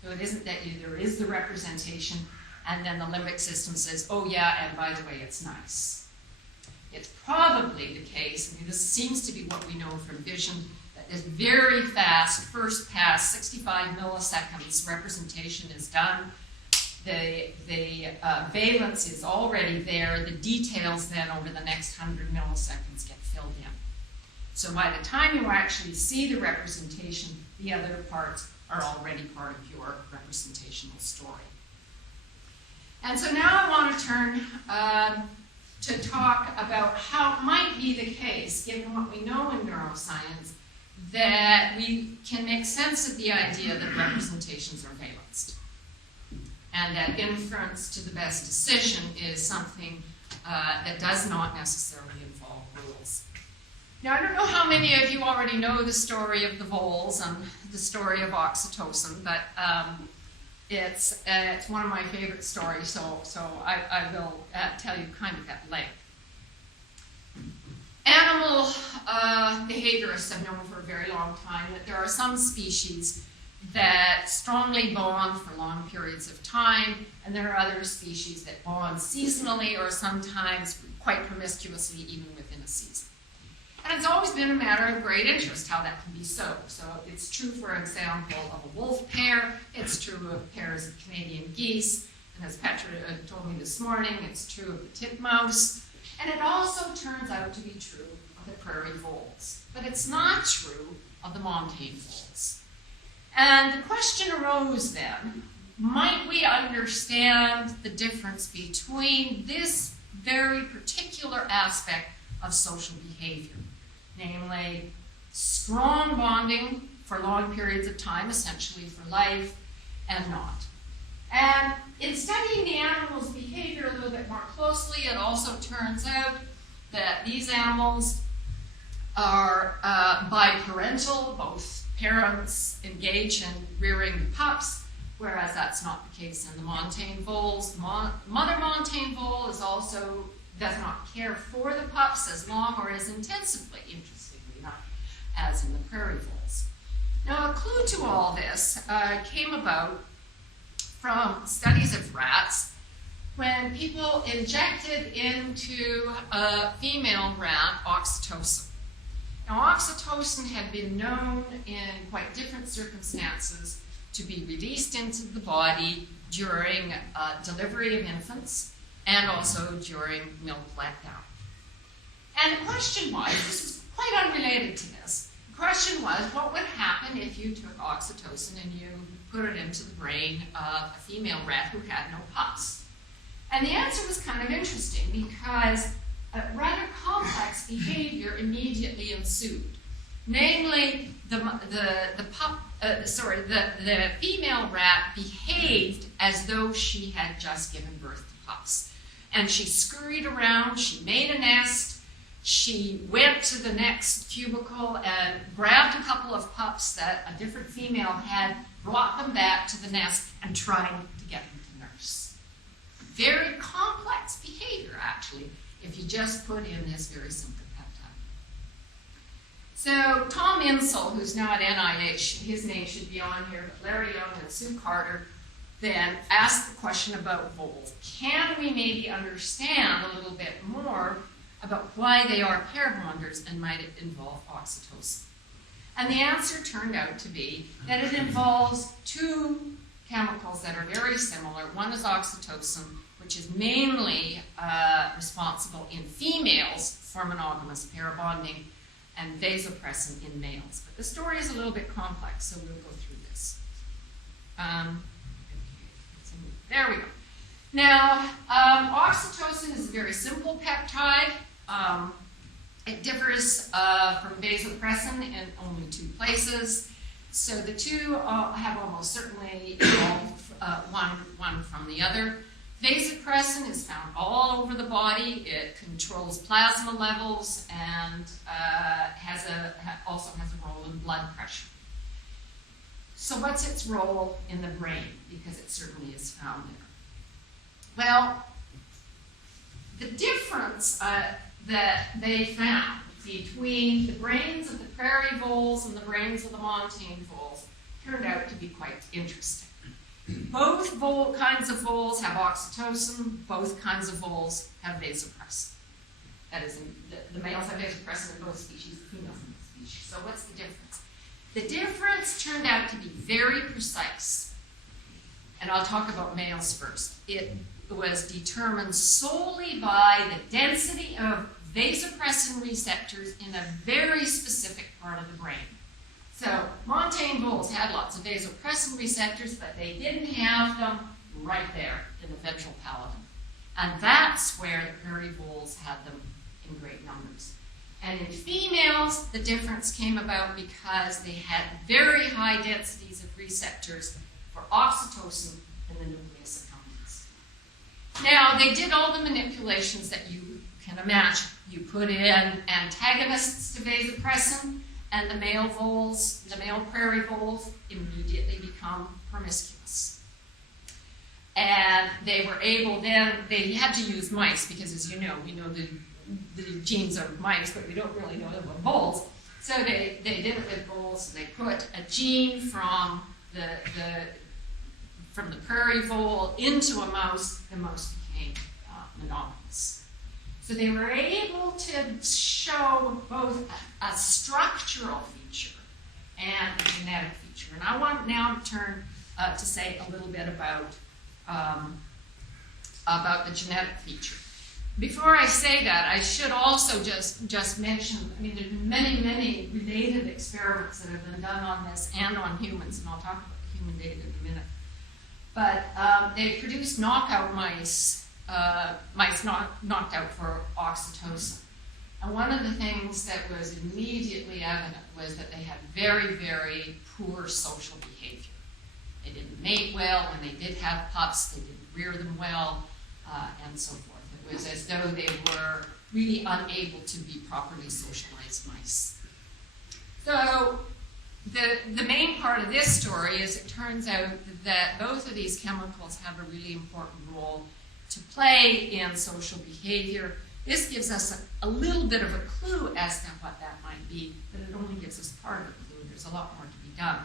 So it isn't that there is the representation, and then the limbic system says, oh yeah, and by the way, it's nice. It's probably the case, I mean, this seems to be what we know from vision, that this very fast, first pass, 65 milliseconds representation is done. The valence is already there. The details then over the next 100 milliseconds get filled in. So by the time you actually see the representation, the other parts are already part of your representational story. And so now I want to turn to talk about how it might be the case, given what we know in neuroscience, that we can make sense of the idea that representations are valenced, and that inference to the best decision is something that does not necessarily involve rules. Now, I don't know how many of you already know the story of the voles and the story of oxytocin, but it's one of my favorite stories, so I will tell you kind of at length. Animal behaviorists have known for a very long time that there are some species that strongly bond for long periods of time, and there are other species that bond seasonally or sometimes quite promiscuously even within a season. And it's always been a matter of great interest how that can be so. So it's true, for example, of a wolf pair. It's true of pairs of Canadian geese. And as Patricia told me this morning, it's true of the titmouse. And it also turns out to be true of the prairie voles. But it's not true of the montane voles. And the question arose then, might we understand the difference between this very particular aspect of social behavior, namely strong bonding for long periods of time, essentially for life, and not. And in studying the animal's behavior a little bit more closely, it also turns out that these animals are biparental. Both parents engage in rearing the pups, whereas that's not the case in the montane voles. The mother montane vole is also does not care for the pups as long or as intensively, interestingly enough, as in the prairie voles. Now, a clue to all this came about from studies of rats when people injected into a female rat oxytocin. Now, oxytocin had been known in quite different circumstances to be released into the body during delivery of infants, and also during milk letdown. And the question was, this is quite unrelated to this, the question was, what would happen if you took oxytocin and you put it into the brain of a female rat who had no pups? And the answer was kind of interesting because a rather complex behavior immediately ensued. Namely, the female rat behaved as though she had just given birth to pups. And she scurried around, she made a nest, she went to the next cubicle and grabbed a couple of pups that a different female had, brought them back to the nest, and tried to get them to nurse. Very complex behavior, actually, if you just put in this very simple peptide. So Tom Insel, who's now at NIH, his name should be on here, but Larry Young and Sue Carter then asked the question about voles. Can we maybe understand a little bit more about why they are pair bonders and might it involve oxytocin? And the answer turned out to be that it involves two chemicals that are very similar. One is oxytocin, which is mainly responsible in females for monogamous pair bonding, and vasopressin in males. But the story is a little bit complex, so we'll go through this. There we go. Now, oxytocin is a very simple peptide. It differs from vasopressin in only 2 places. So the two have almost certainly evolved one from the other. Vasopressin is found all over the body. It controls plasma levels and also has a role in blood pressure. So what's its role in the brain? Because it certainly is found there. Well, the difference that they found between the brains of the prairie voles and the brains of the montane voles turned out to be quite interesting. Both kinds of voles have oxytocin. Both kinds of voles have vasopressin. That is, the males have vasopressin in both species, the females in both species. So what's the difference? The difference turned out to be very precise. And I'll talk about males first. It was determined solely by the density of vasopressin receptors in a very specific part of the brain. So montane voles had lots of vasopressin receptors, but they didn't have them right there in the ventral pallidum. And that's where the prairie voles had them in great numbers. And in females, the difference came about because they had very high densities of receptors for oxytocin in the nucleus accumbens. Now, they did all the manipulations that you can imagine. You put in antagonists to vasopressin, and the male prairie voles immediately become promiscuous. And they were able then, they had to use mice, because as you know, we know the genes of mice, but we don't really know them with voles. So they did it with voles. They put a gene from the prairie vole into a mouse. The mouse became monogamous. So they were able to show both a structural feature and a genetic feature. And I want now to turn to say a little bit about the genetic feature. Before I say that, I should also just mention, I mean, there have been many, many related experiments that have been done on this and on humans, and I'll talk about the human data in a minute. But they produced knockout mice knocked out for oxytocin. And one of the things that was immediately evident was that they had very, very poor social behavior. They didn't mate well. When they did have pups, they didn't rear them well, and so forth. It was as though they were really unable to be properly socialized mice. So the main part of this story is it turns out that both of these chemicals have a really important role to play in social behavior. This gives us a little bit of a clue as to what that might be, but it only gives us part of the clue. There's a lot more to be done.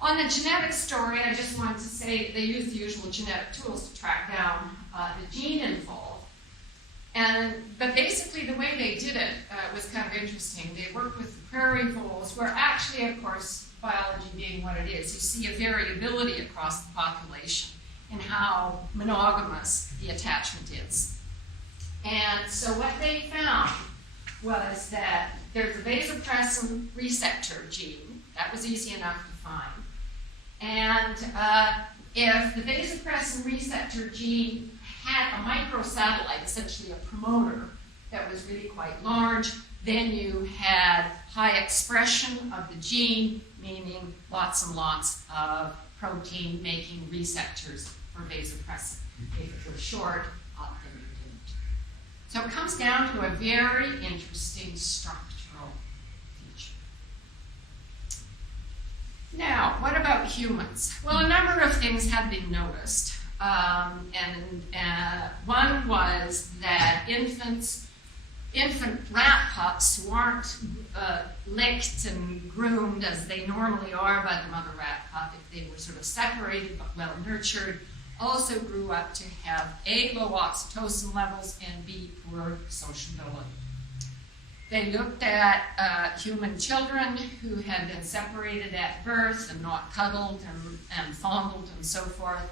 On the genetic story, I just wanted to say they used the usual genetic tools to track down the gene involved. But basically the way they did it was kind of interesting. They worked with the prairie voles, where actually, of course, biology being what it is, you see a variability across the population in how monogamous the attachment is. And so what they found was that there's a vasopressin receptor gene. That was easy enough to find. And if the vasopressin receptor gene had a microsatellite, essentially a promoter, that was really quite large, then you had high expression of the gene, meaning lots and lots of protein-making receptors for vasopressin. If it was short, then you didn't. So it comes down to a very interesting structural feature. Now, what about humans? Well, a number of things have been noticed. One was that infant rat pups who aren't licked and groomed as they normally are by the mother rat pup, if they were sort of separated but well nurtured, also grew up to have A, low oxytocin levels, and B, poor sociability. They looked at human children who had been separated at birth and not cuddled and fondled and so forth.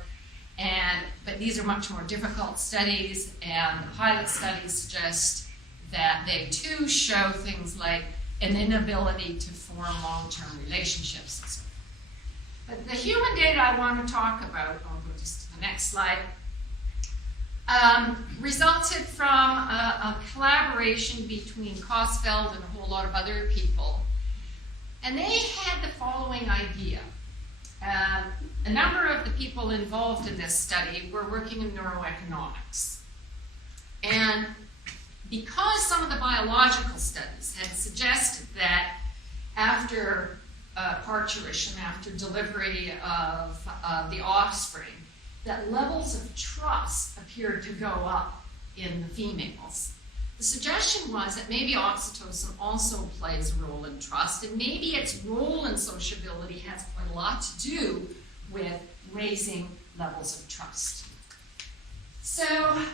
But these are much more difficult studies, and the pilot studies suggest that they too show things like an inability to form long-term relationships and so forth. But the human data I want to talk about, I'll go just to the next slide, resulted from a collaboration between Kosfeld and a whole lot of other people. And they had the following idea. A number of the people involved in this study were working in neuroeconomics. And because some of the biological studies had suggested that after parturition, after delivery of the offspring, that levels of trust appeared to go up in the females. The suggestion was that maybe oxytocin also plays a role in trust, and maybe its role in sociability has quite a lot to do with raising levels of trust. So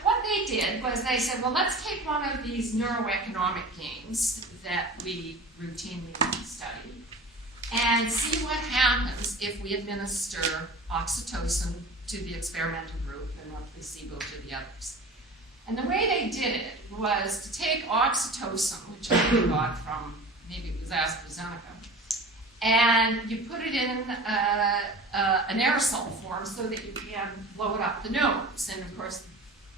what they did was they said, well, let's take one of these neuroeconomic games that we routinely study and see what happens if we administer oxytocin to the experimental group and a placebo to the others. And the way they did it was to take oxytocin, which I think got from, maybe it was AstraZeneca, and you put it in an aerosol form so that you can blow it up the nose. And of course,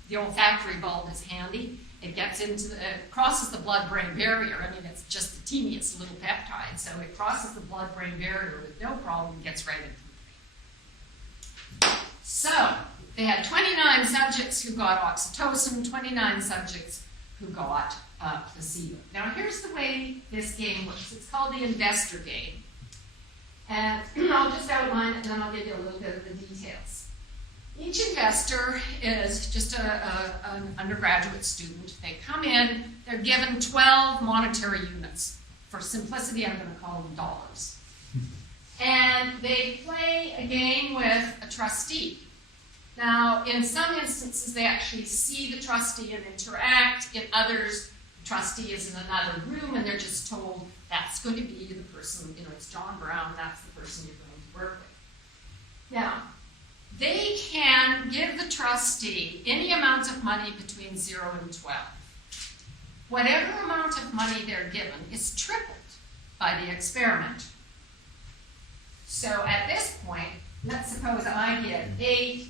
the olfactory bulb is handy. It gets into crosses the blood-brain barrier. I mean, it's just the teeniest little peptide, so it crosses the blood-brain barrier with no problem, gets right into the brain. So they had 29 subjects who got oxytocin, 29 subjects who got placebo. Now here's the way this game works. It's called the investor game. And I'll just outline it and then I'll give you a little bit of the details. Each investor is just an undergraduate student. They come in, they're given 12 monetary units. For simplicity, I'm going to call them dollars. And they play a game with a trustee. Now, in some instances, they actually see the trustee and interact. In others, the trustee is in another room and they're just told, that's going to be the person, it's John Brown, that's the person you're going to work with. Now, they can give the trustee any amount of money between 0 and 12. Whatever amount of money they're given is tripled by the experimenter. So at this point, let's suppose I get 8,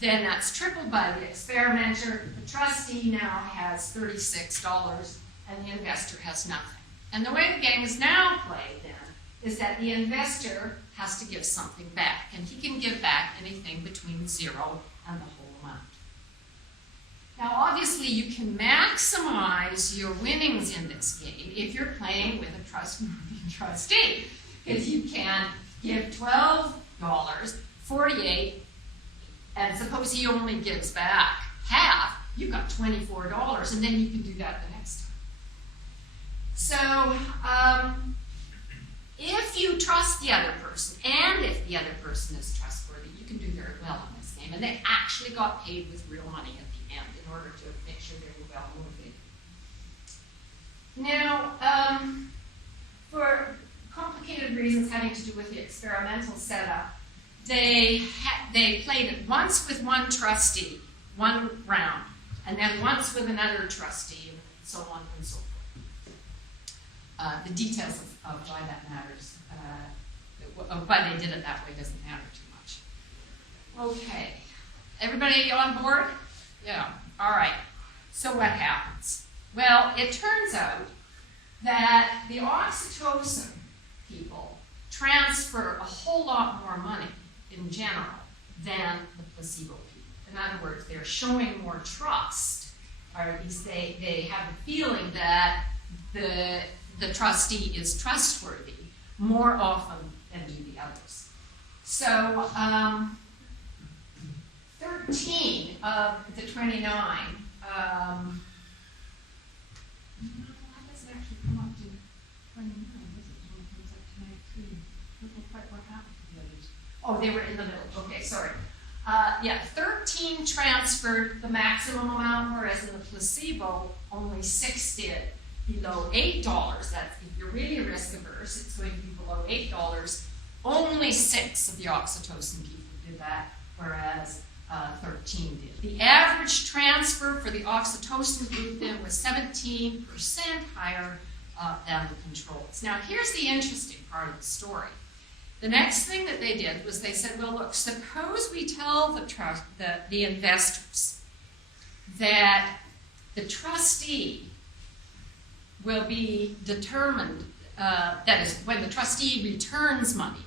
then that's tripled by the experimenter. The trustee now has $36 and the investor has nothing. And the way the game is now played then is that the investor has to give something back, and he can give back anything between 0 and the whole amount. Now obviously you can maximize your winnings in this game if you're playing with a trustworthy trustee, because you can give $12, 48, and suppose he only gives back half, you've got $24, and then you can do that the next time. So, if you trust the other person, and if the other person is trustworthy, you can do very well in this game. And they actually got paid with real money at the end in order to make sure they were well motivated. Now, for complicated reasons having to do with the experimental setup, they played it once with one trustee, one round, and then once with another trustee, and so on and so forth. The details of why that matters, why they did it that way doesn't matter too much. Okay, everybody on board? Yeah, all right. So what happens? Well, it turns out that the oxytocin people transfer a whole lot more money in general than the placebo people. In other words, they're showing more trust, or at least they have the feeling that the trustee is trustworthy more often than do the others. So 13 of the 29, that doesn't actually come up to 29, does it? When it comes up to 19. I don't know quite what happened to the others. Oh, they were in the middle. Okay, sorry. 13 transferred the maximum amount, whereas in the placebo, only 6 did. Below $8, that's if you're really risk averse, it's going to be below $8. Only 6 of the oxytocin people did that, whereas 13 did. The average transfer for the oxytocin group then was 17% higher than the controls. Now, here's the interesting part of the story. The next thing that they did was they said, well, look, suppose we tell the investors that the trustee will be determined, that is, when the trustee returns money,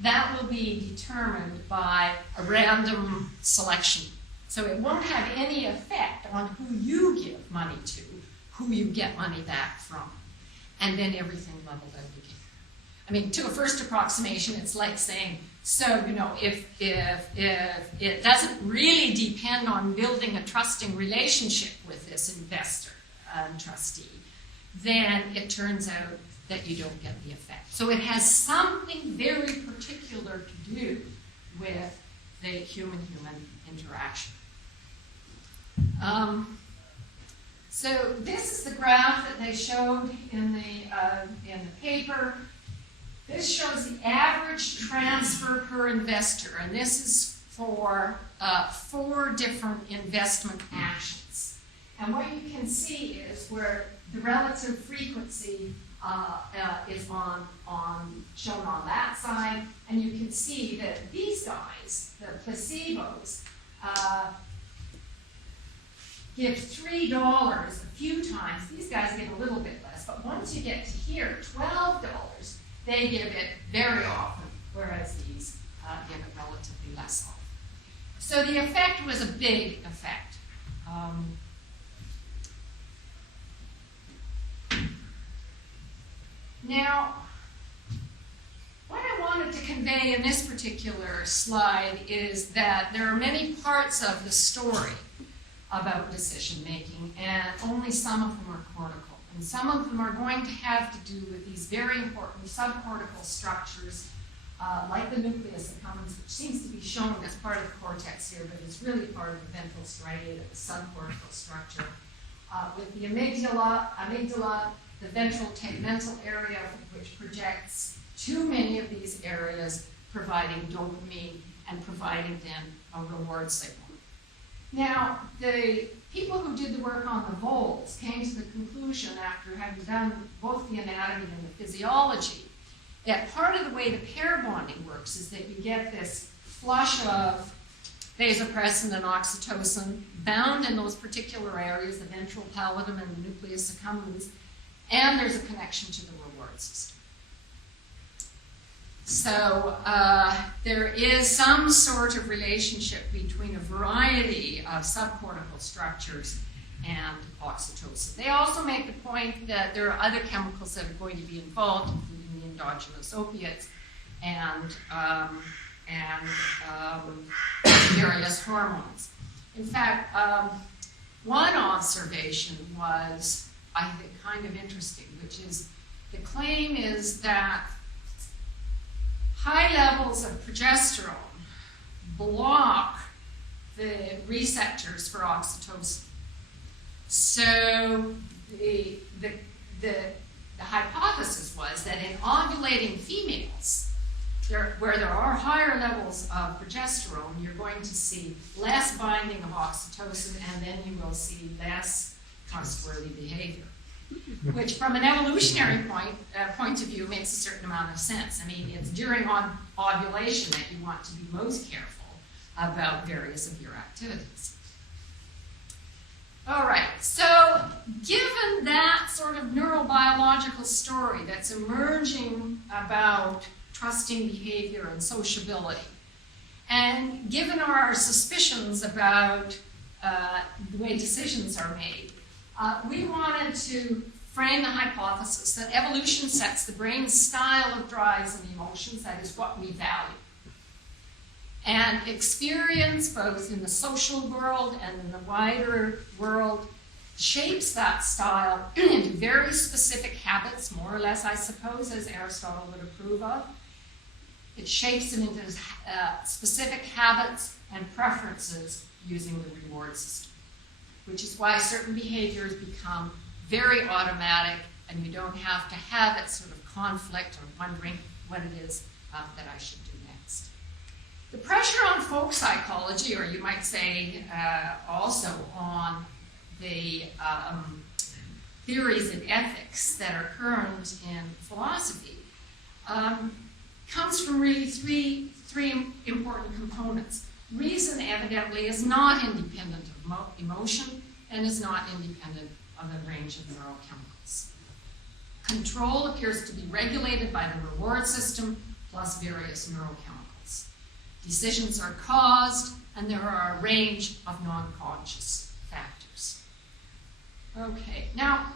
that will be determined by a random selection. So it won't have any effect on who you give money to, who you get money back from, and then everything leveled out again. I mean, to a first approximation, it's like saying, so, you know, if it doesn't really depend on building a trusting relationship with this investor and trustee, then it turns out that you don't get the effect. So it has something very particular to do with the human-human interaction. So this is the graph that they showed in the paper. This shows the average transfer per investor, and this is for 4 different investment actions. And what you can see is where the relative frequency is shown on that side, and you can see that these guys, the placebos, give $3 a few times. These guys give a little bit less, but once you get to here, $12, they give it very often, whereas these give it relatively less often. So the effect was a big effect. Now, what I wanted to convey in this particular slide is that there are many parts of the story about decision making, and only some of them are cortical. And some of them are going to have to do with these very important subcortical structures, like the nucleus accumbens, which seems to be shown as part of the cortex here, but it's really part of the ventral striate of the subcortical structure. With the amygdala, the ventral tegmental area, which projects to many of these areas, providing dopamine and providing then a reward signal. Now, the people who did the work on the voles came to the conclusion, after having done both the anatomy and the physiology, that part of the way the pair bonding works is that you get this flush of vasopressin and oxytocin bound in those particular areas, the ventral pallidum and the nucleus accumbens, and there's a connection to the reward system. So there is some sort of relationship between a variety of subcortical structures and oxytocin. They also make the point that there are other chemicals that are going to be involved, including the endogenous opiates and various hormones. In fact, one observation was, I think, kind of interesting, which is the claim is that high levels of progesterone block the receptors for oxytocin. So the hypothesis was that in ovulating females, where there are higher levels of progesterone, you're going to see less binding of oxytocin, and then you will see less trustworthy behavior. Which, from an evolutionary point of view, makes a certain amount of sense. I mean, it's during ovulation that you want to be most careful about various of your activities. All right, so given that sort of neurobiological story that's emerging about trusting behavior and sociability, and given our suspicions about the way decisions are made, we wanted to frame the hypothesis that evolution sets the brain's style of drives and emotions, that is what we value. And experience, both in the social world and in the wider world, shapes that style into very specific habits, more or less, I suppose, as Aristotle would approve of. It shapes them into specific habits and preferences using the reward system, which is why certain behaviors become very automatic, and you don't have to have it sort of conflict or wondering what it is that I should do next. The pressure on folk psychology, or you might say also on the theories in ethics that are current in philosophy comes from really three important components. Reason, evidently, is not independent of emotion and is not independent of a range of neurochemicals. Control appears to be regulated by the reward system plus various neurochemicals. Decisions are caused, and there are a range of non-conscious factors. Okay, now,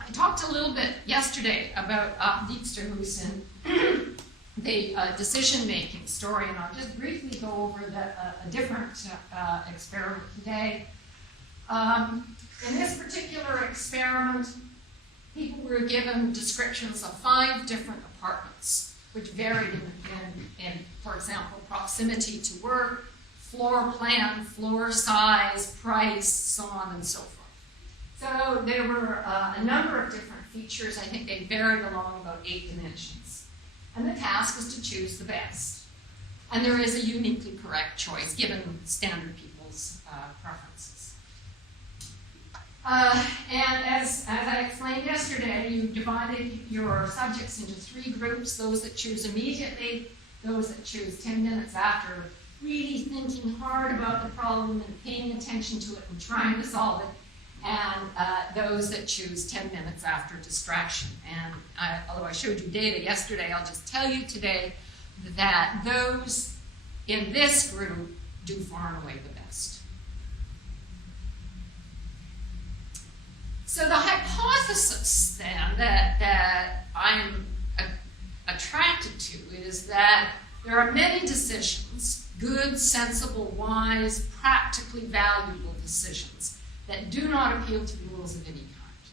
I talked a little bit yesterday about Dijkstra, who's in the decision-making story, and I'll just briefly go over a different experiment today. In this particular experiment, people were given descriptions of 5 different apartments, which varied in, for example, proximity to work, floor plan, floor size, price, so on and so forth. So there were a number of different features. I think they varied along about 8 dimensions. And the task was to choose the best. And there is a uniquely correct choice, given standard people's preferences. And as I explained yesterday, you divided your subjects into 3 groups: those that choose immediately, those that choose 10 minutes after really thinking hard about the problem and paying attention to it and trying to solve it, and those that choose 10 minutes after distraction. And although I showed you data yesterday, I'll just tell you today that those in this group do far and away the best. So the hypothesis then that I'm attracted to is that there are many decisions, good, sensible, wise, practically valuable decisions, that do not appeal to rules of any kind.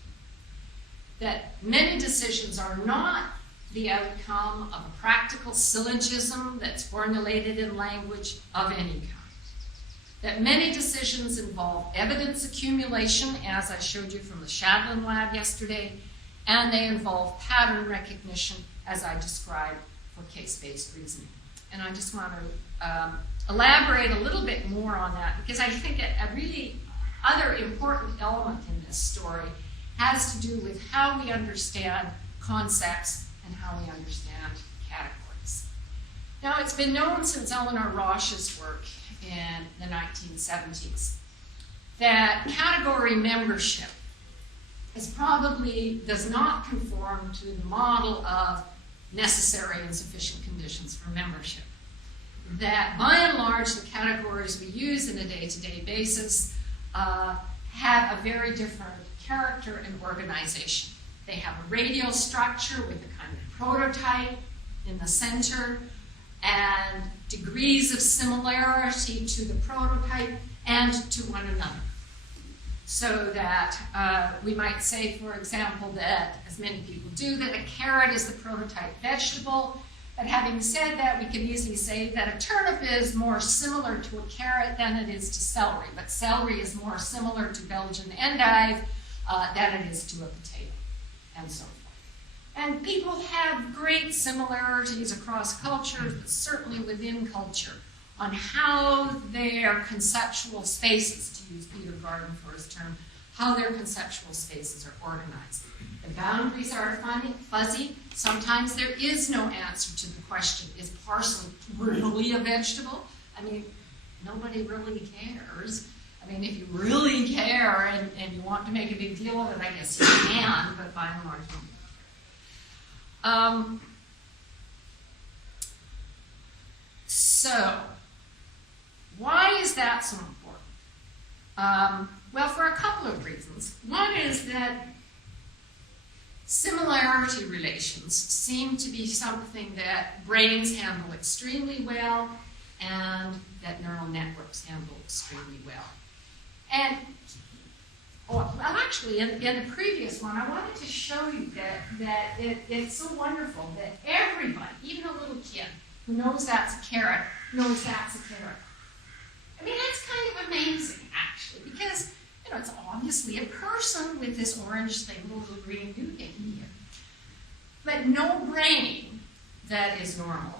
That many decisions are not the outcome of a practical syllogism that's formulated in language of any kind. That many decisions involve evidence accumulation, as I showed you from the Churchland lab yesterday, and they involve pattern recognition, as I described for case-based reasoning. And I just want to elaborate a little bit more on that, because I think a really other important element in this story has to do with how we understand concepts and how we understand categories. Now, it's been known since Eleanor Roche's work in the 1970s that category membership does not conform to the model of necessary and sufficient conditions for membership. That by and large, the categories we use in a day-to-day basis have a very different character and organization. They have a radial structure with a kind of prototype in the center and degrees of similarity to the prototype and to one another. So that we might say, for example, that, as many people do, that a carrot is the prototype vegetable. But having said that, we can easily say that a turnip is more similar to a carrot than it is to celery. But celery is more similar to Belgian endive than it is to a potato, and so forth. And people have great similarities across cultures, but certainly within culture, on how their conceptual spaces, to use Peter Garden for his term, how their conceptual spaces are organized. The boundaries are fuzzy. Sometimes there is no answer to the question, is parsley really a vegetable? I mean, nobody really cares. I mean, if you really care and you want to make a big deal of it, I guess you can, but by and large, you don't care. So, why is that so important? Well, for a couple of reasons. One is that similarity relations seem to be something that brains handle extremely well and that neural networks handle extremely well. And, well, actually, in the previous one, I wanted to show you that it's so wonderful that everybody, even a little kid who knows that's a carrot, knows that's a carrot. I mean, that's kind of amazing, actually, because, you know, it's obviously a person with this orange thing, little green nougat here. But no brain that is normal,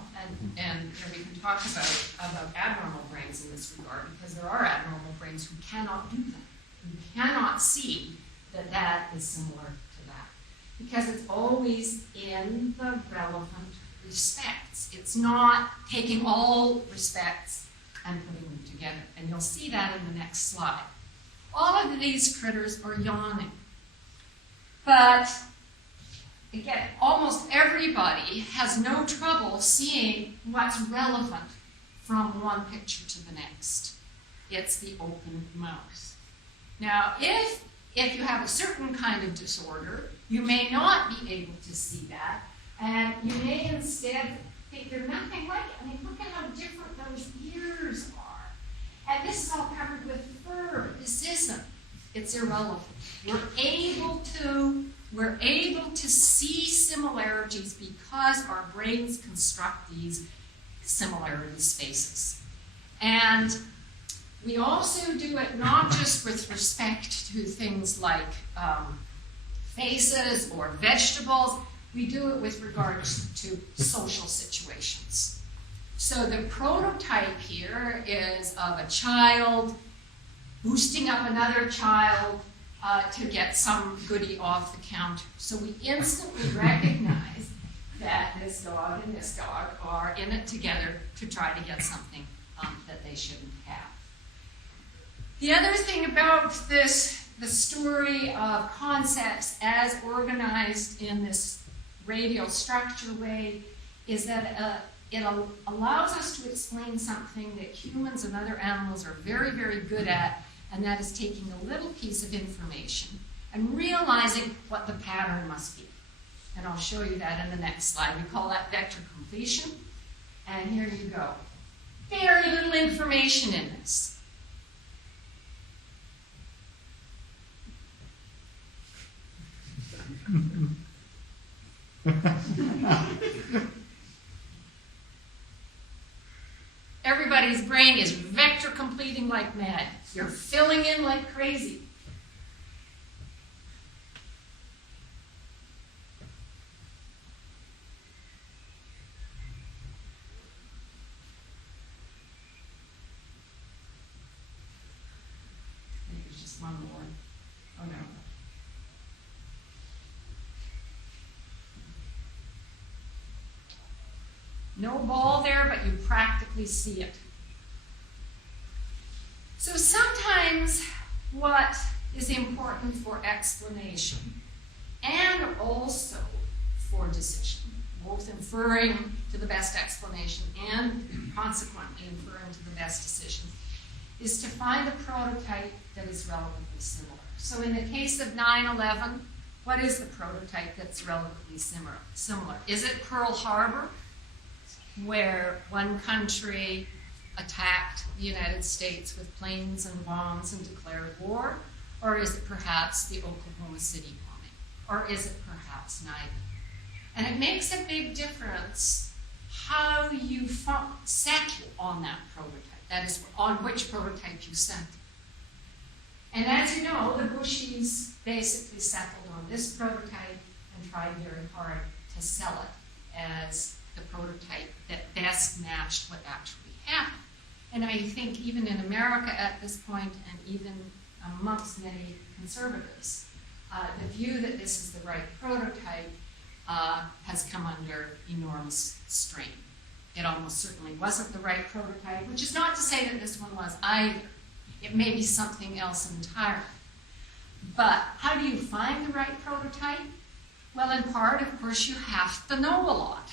and we can talk about abnormal brains in this regard, because there are abnormal brains who cannot do that, who cannot see that that is similar to that. Because it's always in the relevant respects. It's not taking all respects and putting them together. And you'll see that in the next slide. All of these critters are yawning. But again, almost everybody has no trouble seeing what's relevant from one picture to the next. It's the open mouth. Now, if you have a certain kind of disorder, you may not be able to see that, and you may instead think they're nothing like it. I mean, look at how different those ears are. And this is all covered with fur. This isn't. It's irrelevant. We're able to see similarities because our brains construct these similarity spaces. And we also do it not just with respect to things like faces or vegetables. We do it with regards to social situations. So the prototype here is of a child boosting up another child to get some goodie off the counter. So we instantly recognize that this dog and this dog are in it together to try to get something that they shouldn't have. The other thing about this, the story of concepts as organized in this radial structure way, is that it allows us to explain something that humans and other animals are very, very good at, and that is taking a little piece of information and realizing what the pattern must be. And I'll show you that in the next slide. We call that vector completion. And here you go. Very little information in this. Everybody's brain is vector completing like mad. You're filling in like crazy. Maybe there's just one more. Oh no. No ball there, but you practically see it. So sometimes what is important for explanation and also for decision, both inferring to the best explanation and consequently inferring to the best decision, is to find a prototype that is relevantly similar. So in the case of 9/11, what is the prototype that's relevantly similar? Is it Pearl Harbor, where one country attacked the United States with planes and bombs and declared war? Or is it perhaps the Oklahoma City bombing? Or is it perhaps neither? And it makes a big difference how you settle on that prototype. That is, on which prototype you settle. And as you know, the Bushies basically settled on this prototype and tried very hard to sell it as the prototype that best matched what actually happened. And I think even in America at this point, and even amongst many conservatives, the view that this is the right prototype has come under enormous strain. It almost certainly wasn't the right prototype, which is not to say that this one was either. It may be something else entirely. But how do you find the right prototype? Well, in part, of course, you have to know a lot.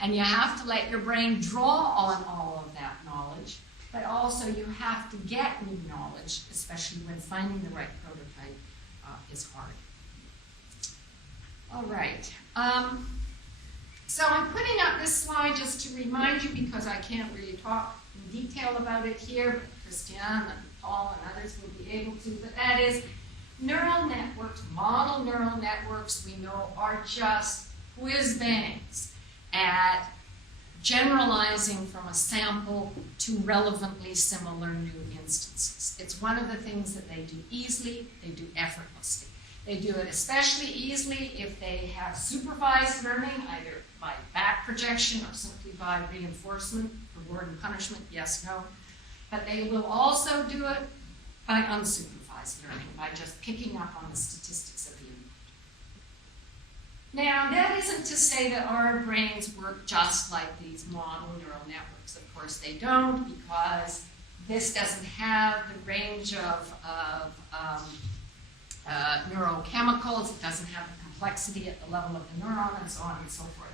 And you have to let your brain draw on all of that knowledge, but also you have to get new knowledge, especially when finding the right prototype is hard. All right. So I'm putting up this slide just to remind you, because I can't really talk in detail about it here, but Christian and Paul and others will be able to, but that is neural networks, model neural networks, we know are just whiz-bangs at generalizing from a sample to relevantly similar new instances. It's one of the things that they do easily, they do effortlessly. They do it especially easily if they have supervised learning, either by back projection or simply by reinforcement, reward and punishment, yes, no. But they will also do it by unsupervised supervised learning by just picking up on the statistics of the input. Now, that isn't to say that our brains work just like these model neural networks. Of course they don't, because this doesn't have the range of neurochemicals. It doesn't have the complexity at the level of the neuron, and so on and so forth.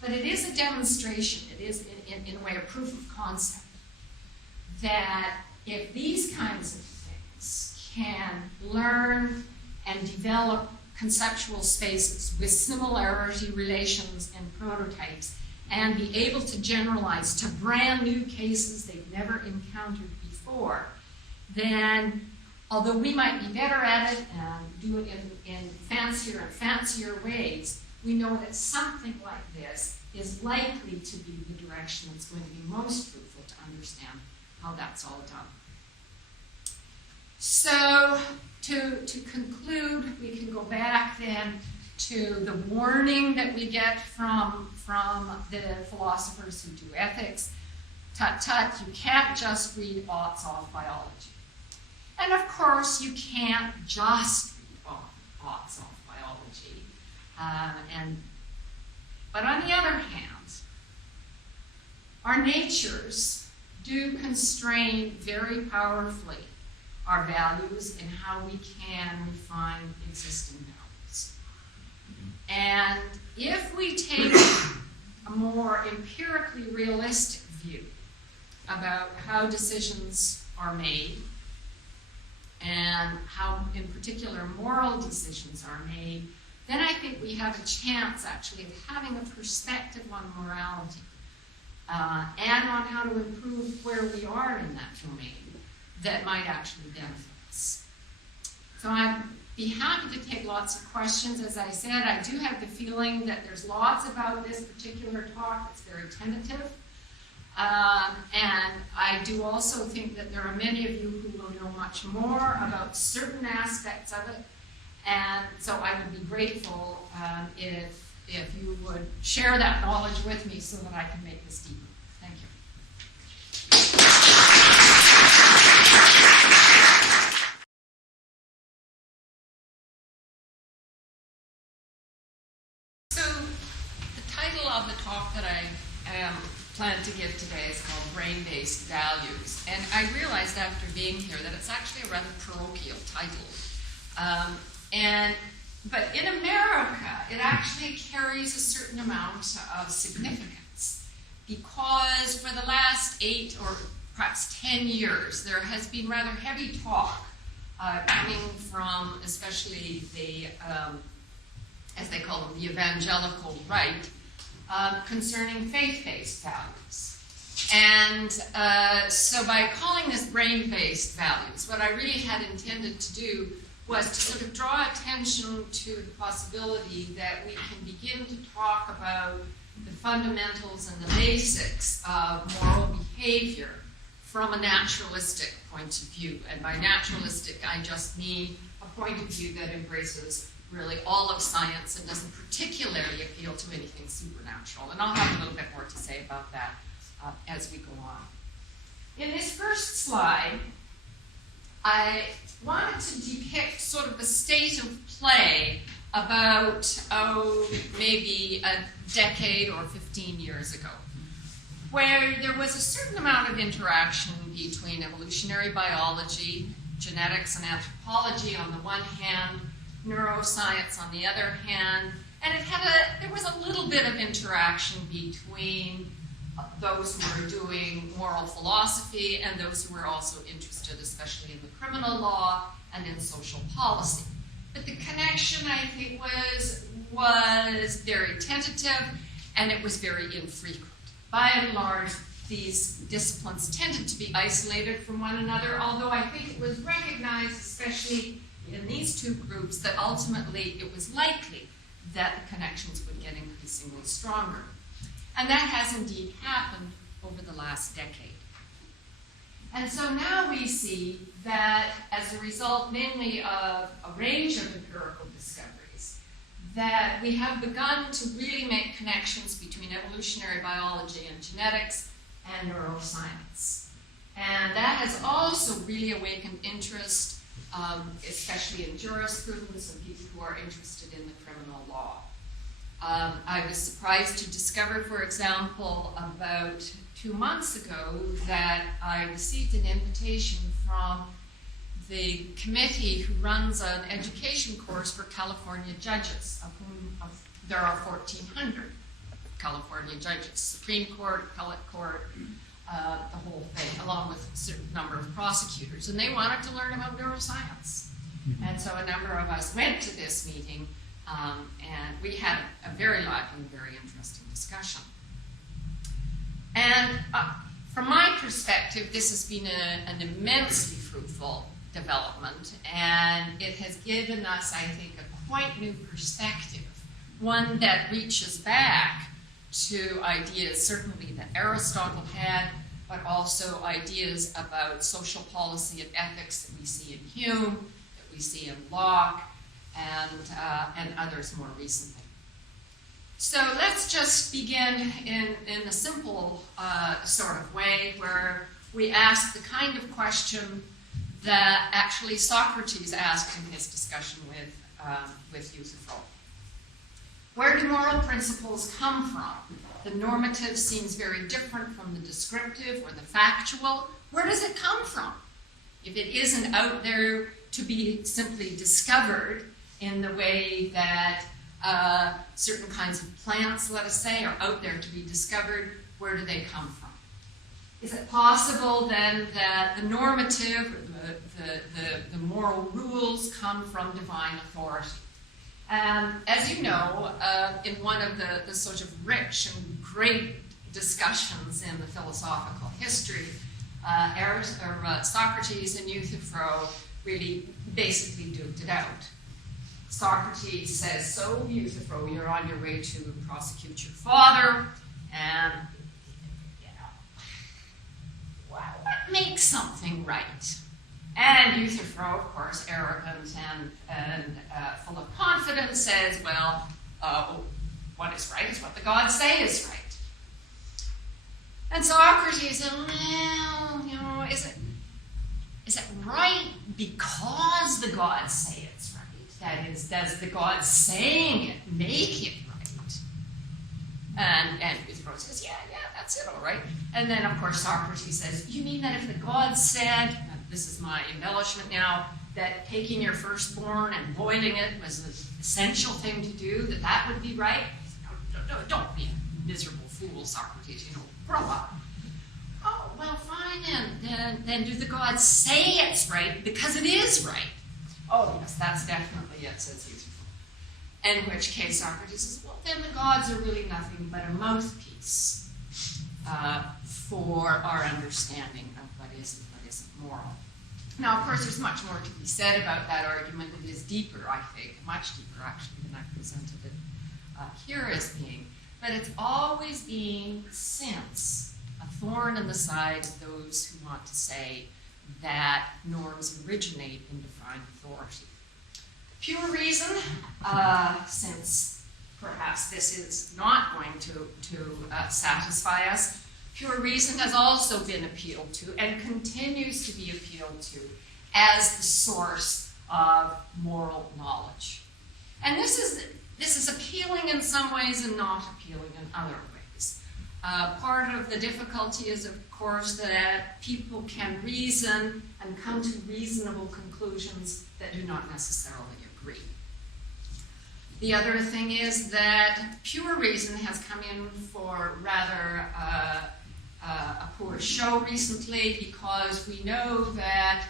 But it is a demonstration. It is, in a way, a proof of concept that if these kinds of things can learn and develop conceptual spaces with similarity relations and prototypes and be able to generalize to brand new cases they've never encountered before, then although we might be better at it and do it in fancier and fancier ways, we know that something like this is likely to be the direction that's going to be most fruitful to understand how that's all done. So, to conclude, we can go back then to the warning that we get from the philosophers who do ethics. Tut tut, you can't just read oughts off biology. And of course, you can't just read oughts off biology. But on the other hand, our natures do constrain very powerfully our values and how we can refine existing values. And if we take a more empirically realistic view about how decisions are made and how, in particular, moral decisions are made, then I think we have a chance, actually, of having a perspective on morality and on how to improve where we are in that domain that might actually benefit us. So I'd be happy to take lots of questions. As I said, I do have the feeling that there's lots about this particular talk that's very tentative. And I do also think that there are many of you who will know much more about certain aspects of it. And so I would be grateful if you would share that knowledge with me so that I can make this deeper. Thank you. So the title of the talk that I plan to give today is called Brain-Based Values. And I realized after being here that it's actually a rather parochial title. But in America, it actually carries a certain amount of significance because for the last 8 or perhaps 10 years, there has been rather heavy talk coming from especially the, as they call them, the evangelical right, concerning faith-based values. And so by calling this brain-based values, what I really had intended to do was to sort of draw attention to the possibility that we can begin to talk about the fundamentals and the basics of moral behavior from a naturalistic point of view. And by naturalistic, I just mean a point of view that embraces really all of science and doesn't particularly appeal to anything supernatural. And I'll have a little bit more to say about that as we go on. In this first slide, I wanted to depict sort of the state of play about, maybe a decade or 15 years ago, where there was a certain amount of interaction between evolutionary biology, genetics and anthropology on the one hand, neuroscience on the other hand, and there was a little bit of interaction between those who were doing moral philosophy and those who were also interested, especially in the criminal law and in social policy. But the connection, I think, was very tentative and it was very infrequent. By and large, these disciplines tended to be isolated from one another, although I think it was recognized, especially in these two groups, that ultimately it was likely that the connections would get increasingly stronger. And that has indeed happened over the last decade. And so now we see that as a result mainly of a range of empirical discoveries, that we have begun to really make connections between evolutionary biology and genetics and neuroscience. And that has also really awakened interest especially in jurisprudence and people who are interested in the criminal law. I was surprised to discover, for example, about 2 months ago that I received an invitation from the committee who runs an education course for California judges, of whom there are 1,400 California judges, Supreme Court, Appellate Court, the whole thing, along with a certain number of prosecutors. And they wanted to learn about neuroscience. And so a number of us went to this meeting, and we had a very lively and very interesting discussion. And from my perspective, this has been an immensely fruitful development, and it has given us, I think, a quite new perspective, one that reaches back to ideas certainly that Aristotle had, but also ideas about social policy and ethics that we see in Hume, that we see in Locke, and others more recently. So let's just begin in a simple sort of way where we ask the kind of question that actually Socrates asked in his discussion with Euthyphro. Where do moral principles come from? The normative seems very different from the descriptive or the factual. Where does it come from? If it isn't out there to be simply discovered in the way that certain kinds of plants, let us say, are out there to be discovered, where do they come from? Is it possible then that the normative or the moral rules come from divine authority? And as you know, in one of the sort of rich and great discussions in the philosophical history, Socrates and Euthyphro really basically duked it out. Socrates says, so Euthyphro, you're on your way to prosecute your father, and what makes something right? And Euthyphro, of course, arrogant and full of confidence, says, well, what is right is what the gods say is right. And Socrates says, well, is it right because the gods say it's right? That is, does the gods saying it make it right? And Euthyphro says, yeah, that's it, all right. And then, of course, Socrates says, you mean that if the gods said, this is my embellishment now, that taking your firstborn and boiling it was an essential thing to do, that would be right? No, don't be a miserable fool, Socrates, grow up. Oh, well, fine, then do the gods say it's right because it is right? Oh, yes, that's definitely it, says Euthyphro. In which case Socrates says, well, then the gods are really nothing but a mouthpiece for our understanding of what is and what isn't moral. Now, of course, there's much more to be said about that argument. It is deeper, I think, much deeper, actually, than I presented it here as being. But it's always been, since, a thorn in the side of those who want to say that norms originate in divine authority. Pure reason, since perhaps this is not going to satisfy us, pure reason has also been appealed to and continues to be appealed to as the source of moral knowledge. And this is appealing in some ways and not appealing in other ways. Part of the difficulty is, of course, that people can reason and come to reasonable conclusions that do not necessarily agree. The other thing is that pure reason has come in for rather a poor show recently, because we know that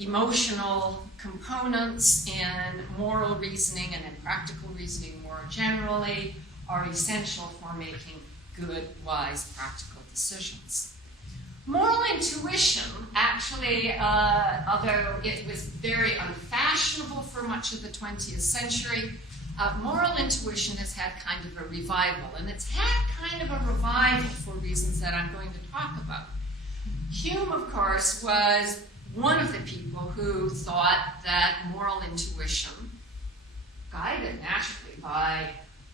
emotional components in moral reasoning and in practical reasoning more generally are essential for making good, wise, practical decisions. Moral intuition, actually, although it was very unfashionable for much of the 20th century, moral intuition has had kind of a revival, and it's had kind of a revival for reasons that I'm going to talk about. Hume, of course, was one of the people who thought that moral intuition, guided naturally by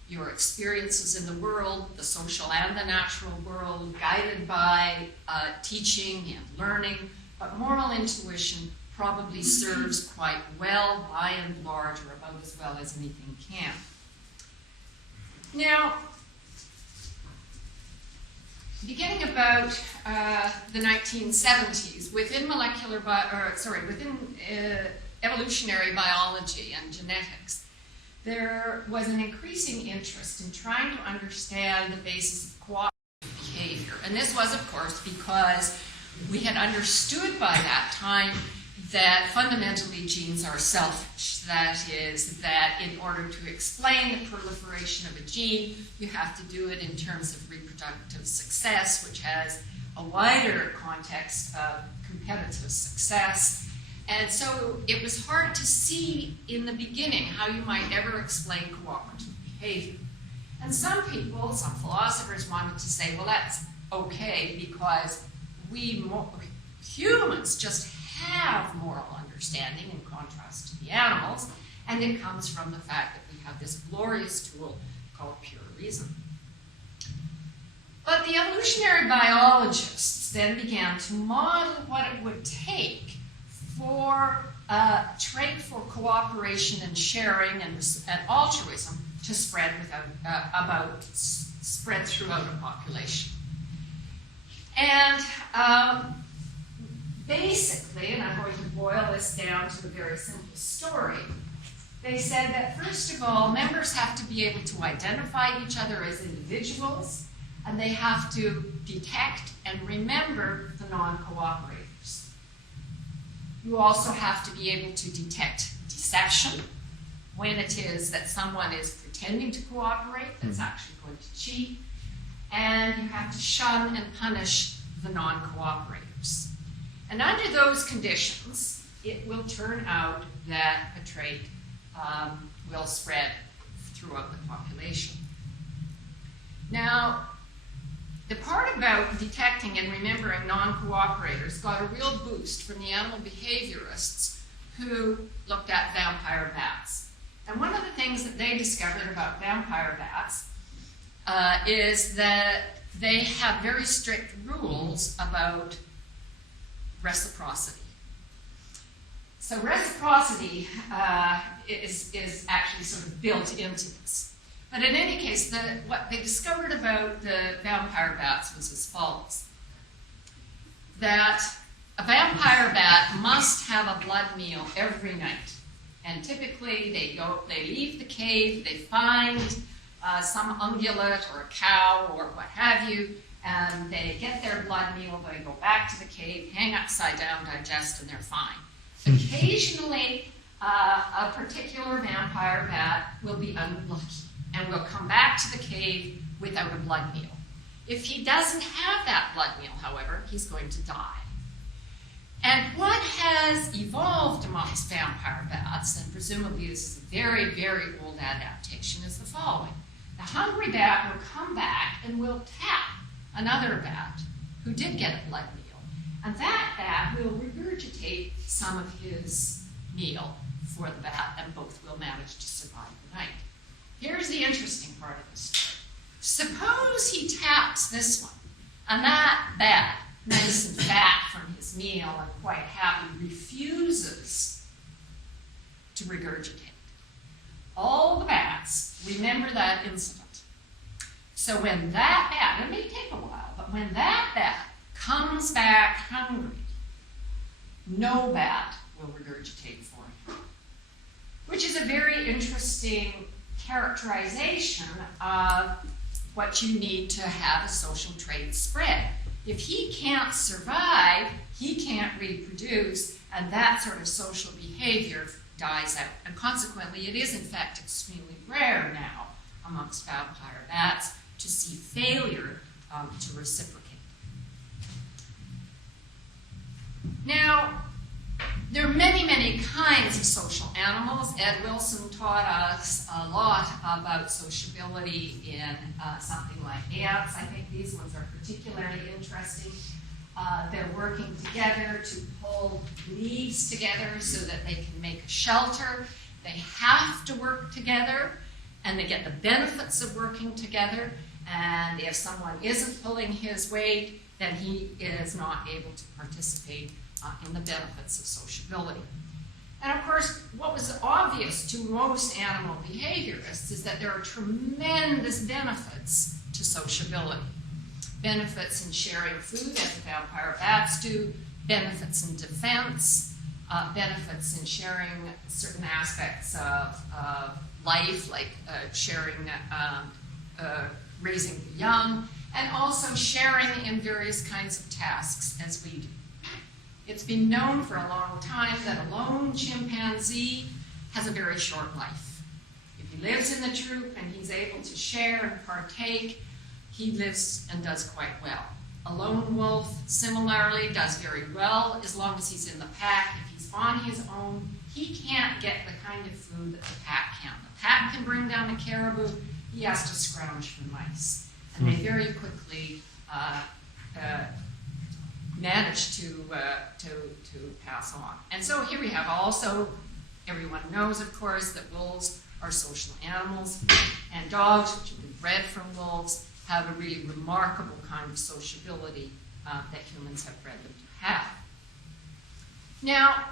your experiences in the world, the social and the natural world, guided by teaching and learning, but moral intuition probably serves quite well, by and large, or about as well as anything can. Now, beginning about the 1970s, within evolutionary biology and genetics, there was an increasing interest in trying to understand the basis of cooperative behavior. And this was, of course, because we had understood by that time that fundamentally genes are selfish. That is, that in order to explain the proliferation of a gene, you have to do it in terms of reproductive success, which has a wider context of competitive success. And so it was hard to see in the beginning how you might ever explain cooperative behavior. And some people, some philosophers, wanted to say, well, that's okay because we humans just have moral understanding in contrast to the animals, and it comes from the fact that we have this glorious tool called pure reason. But the evolutionary biologists then began to model what it would take for a trait for cooperation and sharing and altruism to spread spread throughout a population. And basically, and I'm going to boil this down to a very simple story, they said that first of all, members have to be able to identify each other as individuals, and they have to detect and remember the non-cooperators. You also have to be able to detect deception, when it is that someone is pretending to cooperate, that's actually going to cheat, and you have to shun and punish the non-cooperators. And under those conditions, it will turn out that a trait will spread throughout the population. Now, the part about detecting and remembering non-cooperators got a real boost from the animal behaviorists who looked at vampire bats. And one of the things that they discovered about vampire bats is that they have very strict rules about reciprocity. So reciprocity is actually sort of built into this. But in any case, what they discovered about the vampire bats was as follows. That a vampire bat must have a blood meal every night. And typically they leave the cave, they find some ungulate or a cow or what have you, and they get their blood meal, they go back to the cave, hang upside down, digest, and they're fine. Occasionally, a particular vampire bat will be unlucky and will come back to the cave without a blood meal. If he doesn't have that blood meal, however, he's going to die. And what has evolved amongst vampire bats, and presumably this is a very, very old adaptation, is the following. The hungry bat will come back and will tap another bat who did get a blood meal. And that bat will regurgitate some of his meal for the bat, and both will manage to survive the night. Here's the interesting part of the story. Suppose he taps this one, and that bat, nice and fat from his meal and quite happy, refuses to regurgitate. All the bats remember that incident. So when that bat, it may take a while, but when that bat comes back hungry, no bat will regurgitate for him. Which is a very interesting characterization of what you need to have a social trait spread. If he can't survive, he can't reproduce, and that sort of social behavior dies out. And consequently, it is in fact extremely rare now amongst vampire bats to see failure to reciprocate. Now, there are many, many kinds of social animals. Ed Wilson taught us a lot about sociability in something like ants. I think these ones are particularly interesting. They're working together to pull leaves together so that they can make a shelter. They have to work together, and they get the benefits of working together. And if someone isn't pulling his weight, then he is not able to participate in the benefits of sociability. And of course, what was obvious to most animal behaviorists is that there are tremendous benefits to sociability. Benefits in sharing food, as the vampire bats do, benefits in defense, benefits in sharing certain aspects of life, like sharing, raising the young, and also sharing in various kinds of tasks, as we do. It's been known for a long time that a lone chimpanzee has a very short life. If he lives in the troop and he's able to share and partake, he lives and does quite well. A lone wolf, similarly, does very well as long as he's in the pack. If he's on his own, he can't get the kind of food that the pack can. The pack can bring down a caribou, he has to scrounge for mice. And they very quickly manage to pass on. And so here we have also, everyone knows, of course, that wolves are social animals, and dogs, which have been bred from wolves, have a really remarkable kind of sociability that humans have bred them to have. Now,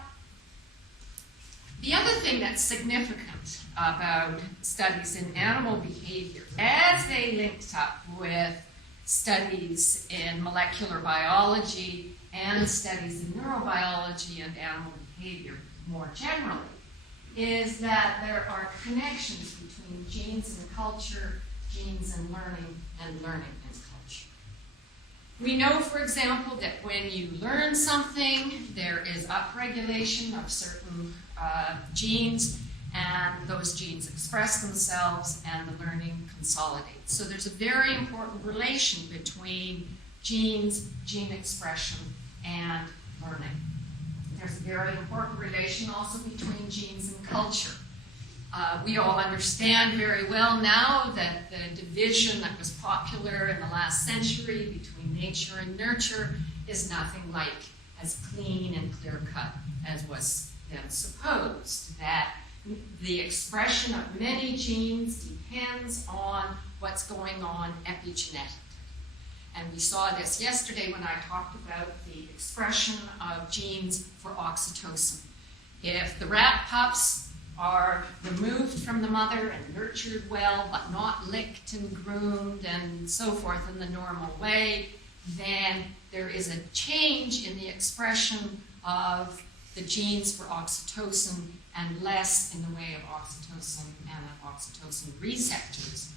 the other thing that's significant about studies in animal behavior, as they linked up with studies in molecular biology and studies in neurobiology and animal behavior more generally, is that there are connections between genes and culture, genes and learning and culture. We know, for example, that when you learn something, there is upregulation of certain genes, and those genes express themselves and the learning consolidates. So there's a very important relation between genes, gene expression, and learning. There's a very important relation also between genes and culture. We all understand very well now that the division that was popular in the last century between nature and nurture is nothing like as clean and clear-cut as was then supposed. That the expression of many genes depends on what's going on epigenetically. And we saw this yesterday when I talked about the expression of genes for oxytocin. If the rat pups are removed from the mother and nurtured well, but not licked and groomed and so forth in the normal way, then there is a change in the expression of the genes for oxytocin and less in the way of oxytocin and oxytocin receptors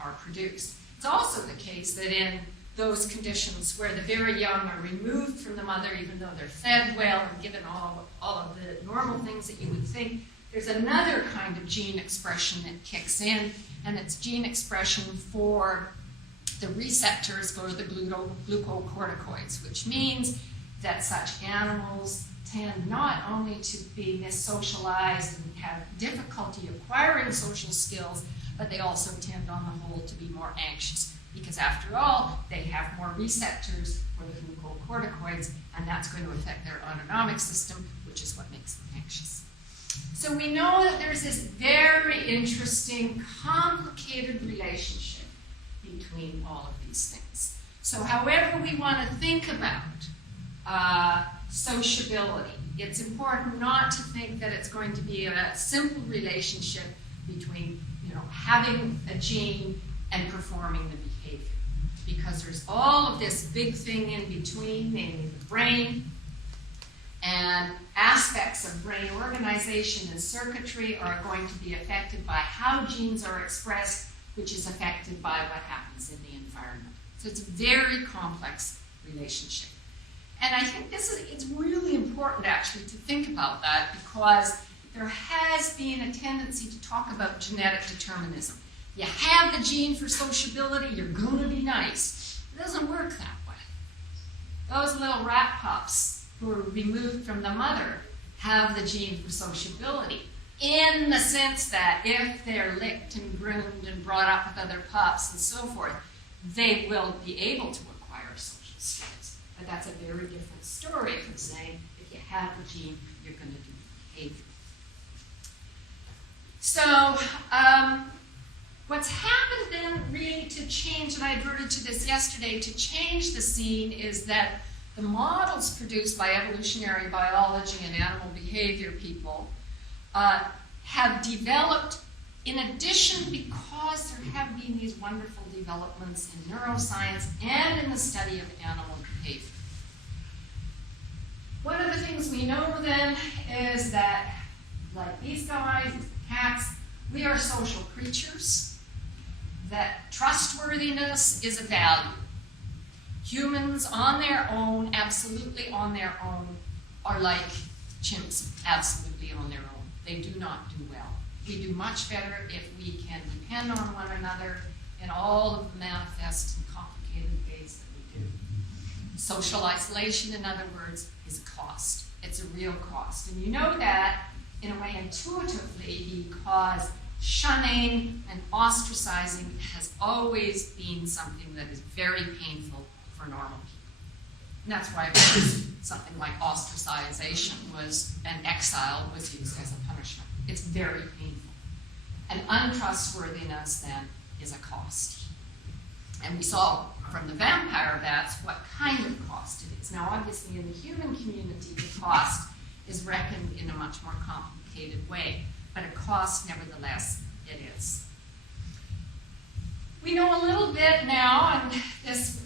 are produced. It's also the case that in those conditions where the very young are removed from the mother, even though they're fed well and given all of the normal things that you would think, there's another kind of gene expression that kicks in, and it's gene expression for the receptors for the glucocorticoids, which means that such animals tend not only to be missocialized and have difficulty acquiring social skills, but they also tend on the whole to be more anxious, because after all, they have more receptors for the glucocorticoids, and that's going to affect their autonomic system, which is what makes them anxious. So we know that there's this very interesting, complicated relationship between all of these things. So however we want to think about sociability, it's important not to think that it's going to be a simple relationship between, having a gene and performing the behavior. Because there's all of this big thing in between, namely the brain, and aspects of brain organization and circuitry are going to be affected by how genes are expressed, which is affected by what happens in the environment. So it's a very complex relationship. And I think it's really important actually to think about that, because there has been a tendency to talk about genetic determinism. You have the gene for sociability, you're going to be nice. It doesn't work that way. Those little rat pups who are removed from the mother have the gene for sociability, in the sense that if they're licked and groomed and brought up with other pups and so forth, they will be able to acquire social skills. But that's a very different story from saying if you have the gene, you're going to do behavior. So what's happened then really to change, and I adverted to this yesterday, to change the scene is that the models produced by evolutionary biology and animal behavior people have developed in addition because there have been these wonderful developments in neuroscience and in the study of animal behavior. One of the things we know then is that, like these guys, cats, we are social creatures, that trustworthiness is a value. Humans on their own, absolutely on their own, are like chimps, absolutely on their own. They do not do well. We do much better if we can depend on one another in all of the manifest and complicated ways that we do. Social isolation, in other words, is a cost. It's a real cost. And you know that, in a way, intuitively, because shunning and ostracizing has always been something that is very painful for normal people. And that's why something like ostracization and exile was used as a punishment. It's very painful. And untrustworthiness, then, is a cost. And we saw from the vampire bats what kind of cost it is. Now, obviously, in the human community, the cost is reckoned in a much more complicated way. But a cost, nevertheless, it is. We know a little bit now, and this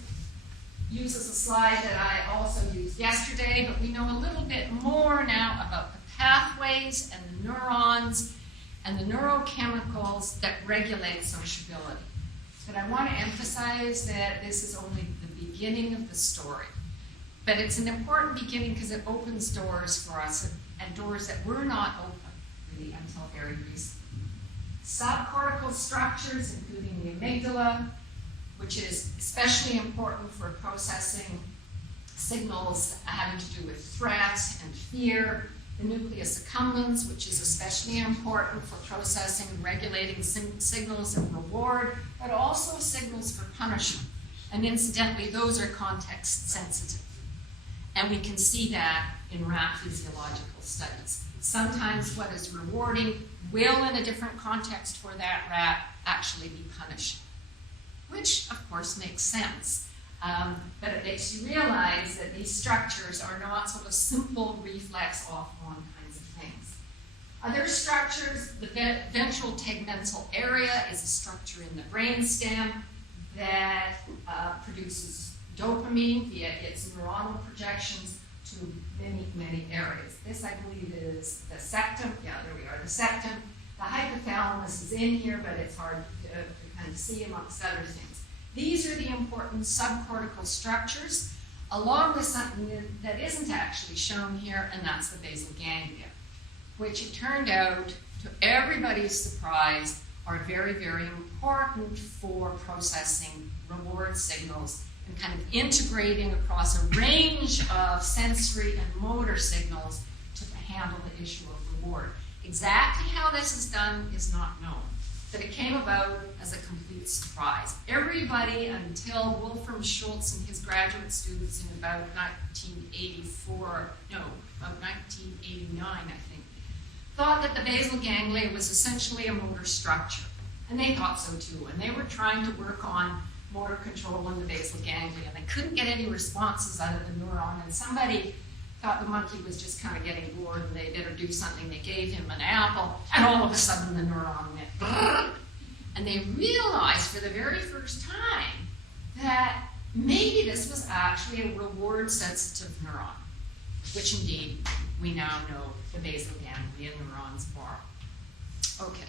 uses a slide that I also used yesterday, but we know a little bit more now about the pathways and the neurons and the neurochemicals that regulate sociability. But I want to emphasize that this is only the beginning of the story. But it's an important beginning because it opens doors for us, and doors that were not open really until very recently. Subcortical structures, including the amygdala, which is especially important for processing signals having to do with threat and fear. The nucleus accumbens, which is especially important for processing and regulating signals of reward, but also signals for punishment. And incidentally, those are context sensitive. And we can see that in rat physiological studies. Sometimes what is rewarding will, in a different context for that rat, actually be punishing, which of course makes sense. But it makes you realize that these structures are not sort of simple reflex off-on kinds of things. Other structures, the ventral tegmental area is a structure in the brainstem that produces dopamine via its neuronal projections to many, many areas. This, I believe, is the septum. Yeah, there we are, the septum. The hypothalamus is in here, but it's hard to kind of see amongst other things. These are the important subcortical structures, along with something that isn't actually shown here, and that's the basal ganglia, which it turned out, to everybody's surprise, are very, very important for processing reward signals and kind of integrating across a range of sensory and motor signals to handle the issue of reward. Exactly how this is done is not known, but it came about as a complete surprise. Everybody until Wolfram Schultz and his graduate students in about 1989, I think, thought that the basal ganglia was essentially a motor structure. And they thought so too. And they were trying to work on motor control in the basal ganglia. They couldn't get any responses out of the neuron. And somebody thought the monkey was just kind of getting bored and they better do something. They gave him an apple, and all of a sudden the neuron went brrr. And they realized for the very first time that maybe this was actually a reward-sensitive neuron, which indeed we now know the basal ganglia neurons are. Okay,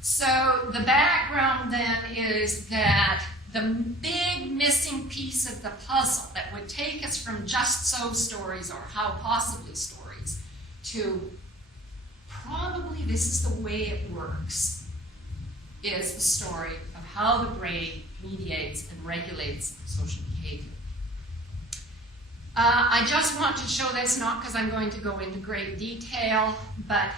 so the background then is that the big missing piece of the puzzle that would take us from just so stories or how possibly stories to probably this is the way it works is the story of how the brain mediates and regulates social behavior. I just want to show this, not because I'm going to go into great detail, but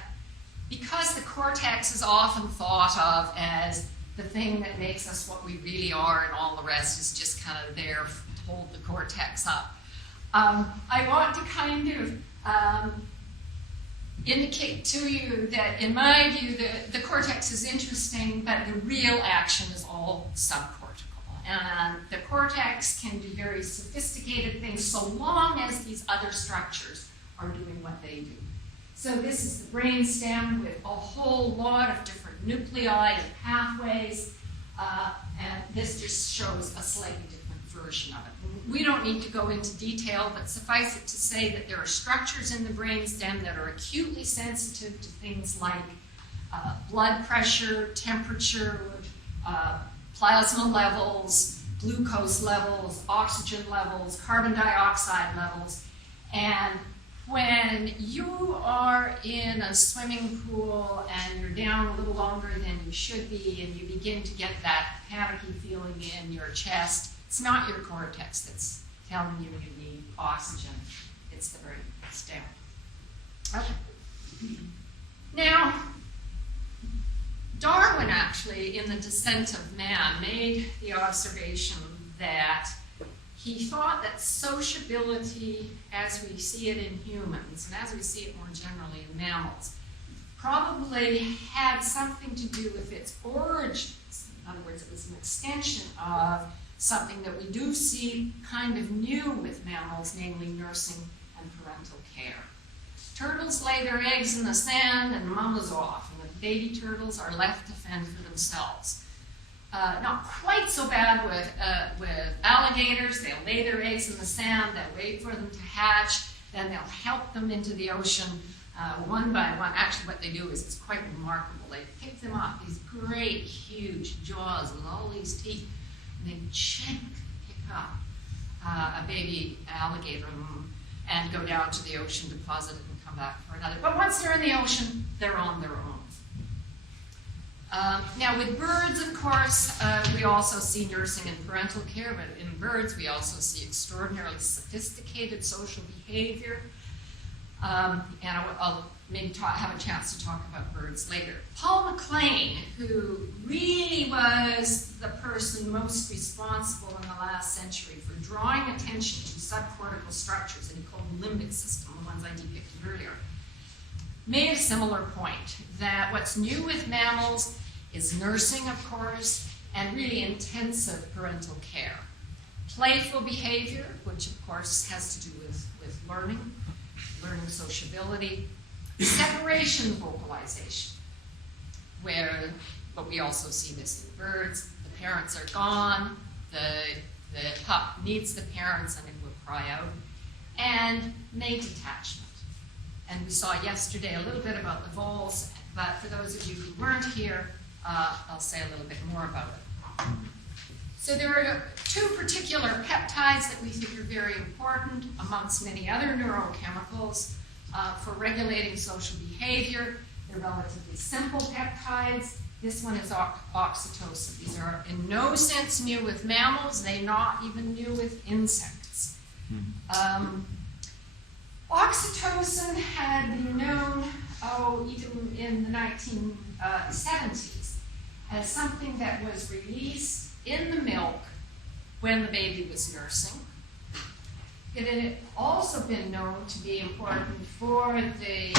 because the cortex is often thought of as the thing that makes us what we really are and all the rest is just kind of there to hold the cortex up. I want to kind of indicate to you that, in my view, the cortex is interesting, but the real action is all subcortical. And the cortex can do very sophisticated things so long as these other structures are doing what they do. So this is the brain stem with a whole lot of different nuclei and pathways, and this just shows a slightly different version of it. We don't need to go into detail, but suffice it to say that there are structures in the brain stem that are acutely sensitive to things like blood pressure, temperature, plasma levels, glucose levels, oxygen levels, carbon dioxide levels. And when you are in a swimming pool and you're down a little longer than you should be and you begin to get that panicky feeling in your chest, it's not your cortex that's telling you you need oxygen. It's the brain stem. Okay. Now, Darwin actually, in The Descent of Man, made the observation that he thought that sociability, as we see it in humans, and as we see it more generally in mammals, probably had something to do with its origins. In other words, it was an extension of something that we do see kind of new with mammals, namely nursing and parental care. Turtles lay their eggs in the sand and mama's off, and the baby turtles are left to fend for themselves. Not quite so bad with alligators. They'll lay their eggs in the sand, they'll wait for them to hatch, then they'll help them into the ocean one by one. Actually, what they do is it's quite remarkable. They pick them up, these great, huge jaws with all these teeth, and they gently pick up a baby alligator and go down to the ocean, deposit it, and come back for another. But once they're in the ocean, they're on their own. Now with birds, of course, we also see nursing and parental care, but in birds we also see extraordinarily sophisticated social behavior. And I'll maybe have a chance to talk about birds later. Paul MacLean, who really was the person most responsible in the last century for drawing attention to subcortical structures that he called the limbic system, the ones I depicted earlier, made a similar point that what's new with mammals is nursing, of course, and really intensive parental care. Playful behavior, which of course has to do with learning sociability. Separation vocalization, but we also see this in birds. The parents are gone, the pup needs the parents and it will cry out. And mate attachment. And we saw yesterday a little bit about the voles, but for those of you who weren't here, I'll say a little bit more about it. So there are two particular peptides that we think are very important amongst many other neurochemicals for regulating social behavior. They're relatively simple peptides. This one is oxytocin. These are in no sense new with mammals. They're not even new with insects. Oxytocin had been known, even in the 1970s, as something that was released in the milk when the baby was nursing. It had also been known to be important for the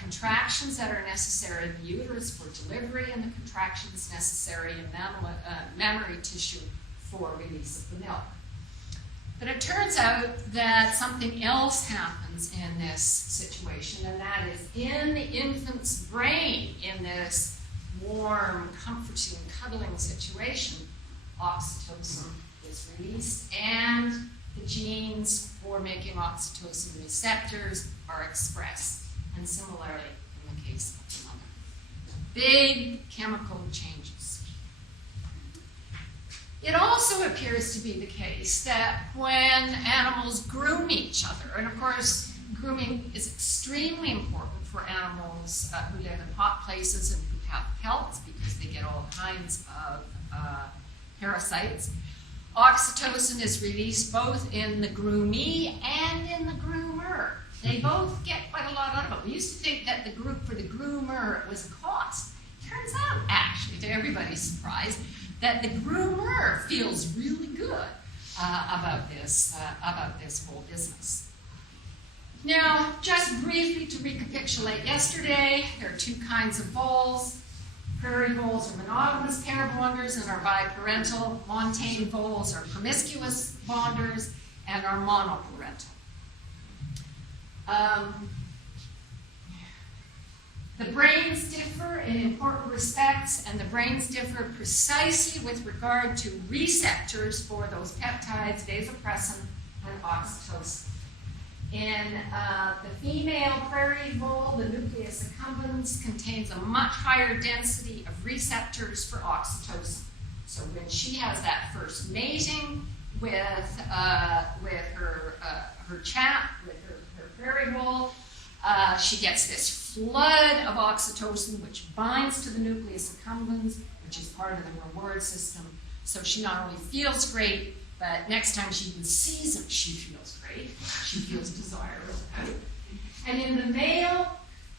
contractions that are necessary in the uterus for delivery and the contractions necessary in mammary tissue for release of the milk. But it turns out that something else happens in this situation, and that is in the infant's brain, in this warm, comforting, cuddling situation, oxytocin is released, and the genes for making oxytocin receptors are expressed, and similarly in the case of the mother. Big chemical changes. It also appears to be the case that when animals groom each other, and of course grooming is extremely important for animals who live in hot places and who have pelts because they get all kinds of parasites. Oxytocin is released both in the groomee and in the groomer. They both get quite a lot out of it. We used to think that for the groomer was a cost. Turns out, actually, to everybody's surprise, that the groomer feels really good about this whole business. Now, just briefly to recapitulate yesterday, there are two kinds of voles. Prairie voles are monogamous pair bonders and are biparental. Montane voles are promiscuous bonders and are monoparental. The brains differ in important respects, and the brains differ precisely with regard to receptors for those peptides, vasopressin and oxytocin. In the female prairie vole, the nucleus accumbens contains a much higher density of receptors for oxytocin. So when she has that first mating with her chap, with her prairie vole, she gets this flood of oxytocin which binds to the nucleus accumbens, which is part of the reward system. So she not only feels great, but next time she even sees him, she feels great. She feels desirous. And in the male,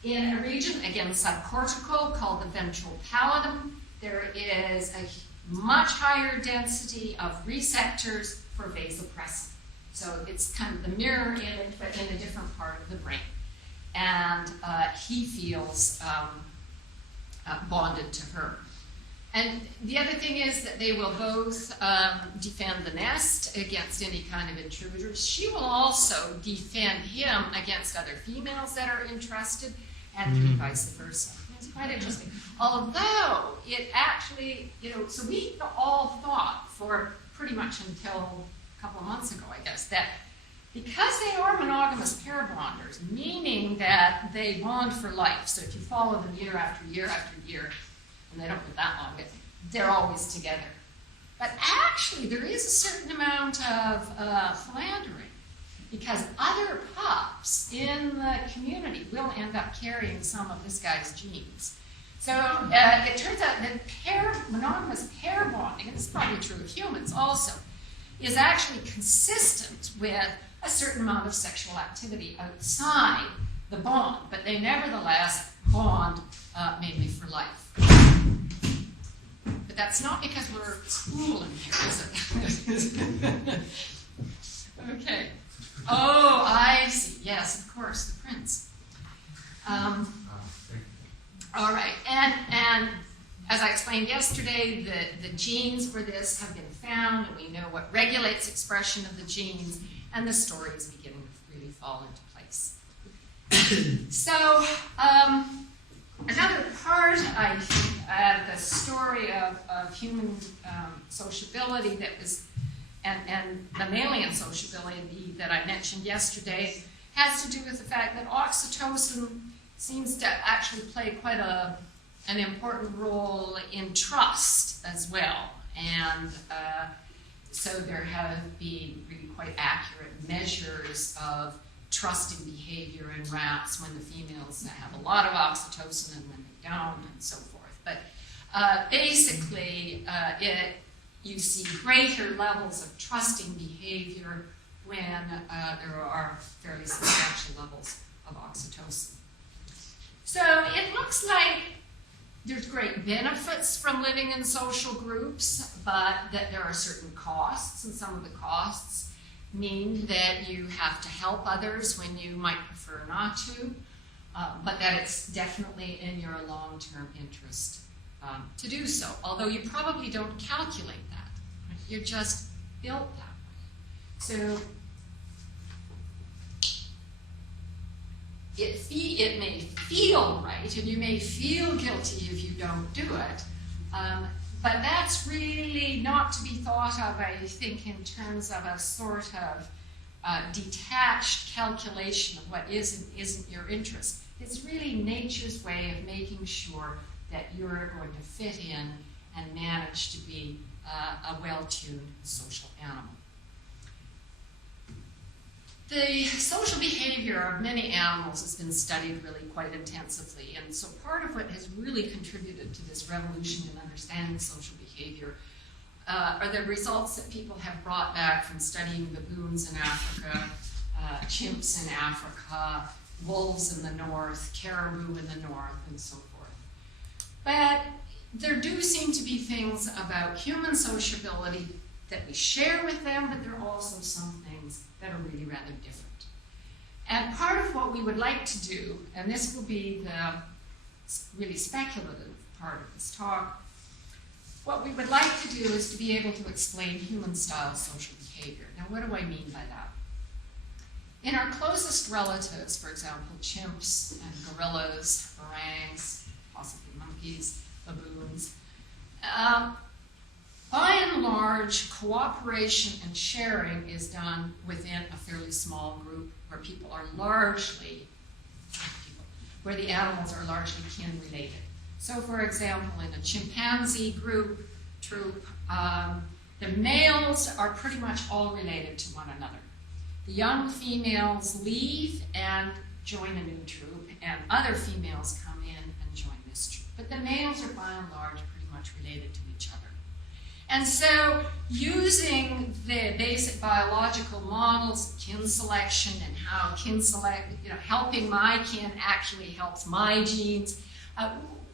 in a region, again subcortical, called the ventral pallidum, there is a much higher density of receptors for vasopressin. So it's kind of the mirror image, but in a different part of the brain. And he feels bonded to her. And the other thing is that they will both defend the nest against any kind of intruders. She will also defend him against other females that are interested, and vice versa. It's quite interesting. Although it actually, so we all thought for pretty much until a couple of months ago, I guess, that because they are monogamous pair bonders, meaning that they bond for life, so if you follow them year after year after year, and they don't live that long, but they're always together. But actually, there is a certain amount of philandering, because other pups in the community will end up carrying some of this guy's genes. So it turns out that monogamous pair bonding, and this is probably true of humans also, is actually consistent with a certain amount of sexual activity outside the bond, but they nevertheless bond mainly for life. But that's not because we're cool in here, is it? Okay. Oh, I see. Yes, of course, the prince. All right, and as I explained yesterday, the genes for this have been found, and we know what regulates expression of the genes, and the story is beginning to really fall into place. So, another part, I think, of the story of human sociability that was, and mammalian sociability that I mentioned yesterday, has to do with the fact that oxytocin seems to actually play quite an important role in trust as well. And so there have been really quite accurate measures of trusting behavior in rats when the females have a lot of oxytocin and when they don't, and so forth. But basically, you see greater levels of trusting behavior when there are fairly substantial levels of oxytocin. So it looks like there's great benefits from living in social groups, but that there are certain costs, and some of the costs mean that you have to help others when you might prefer not to, but that it's definitely in your long-term interest to do so, although you probably don't calculate that. Right? You're just built that way. So it may feel right, and you may feel guilty if you don't do it, but that's really not to be thought of, I think, in terms of a sort of detached calculation of what is and isn't your interest. It's really nature's way of making sure that you're going to fit in and manage to be a well-tuned social animal. The social behavior of many animals has been studied really quite intensively, and so part of what has really contributed to this revolution in understanding social behavior are the results that people have brought back from studying baboons in Africa, chimps in Africa, wolves in the north, caribou in the north, and so forth. But there do seem to be things about human sociability that we share with them, but there are also some things that are really rather different. And part of what we would like to do, and this will be the really speculative part of this talk. What we would like to do is to be able to explain human-style social behavior. Now, what do I mean by that? In our closest relatives, for example, chimps and gorillas, orangs, possibly monkeys, baboons, by and large, cooperation and sharing is done within a fairly small group where people are largely, where the animals are largely kin related. So, for example, in a chimpanzee troop, the males are pretty much all related to one another. The young females leave and join a new troop, and other females come in and join this troop. But the males are by and large pretty much related to each other. And so, using the basic biological models, kin selection, and how kin select, helping my kin actually helps my genes,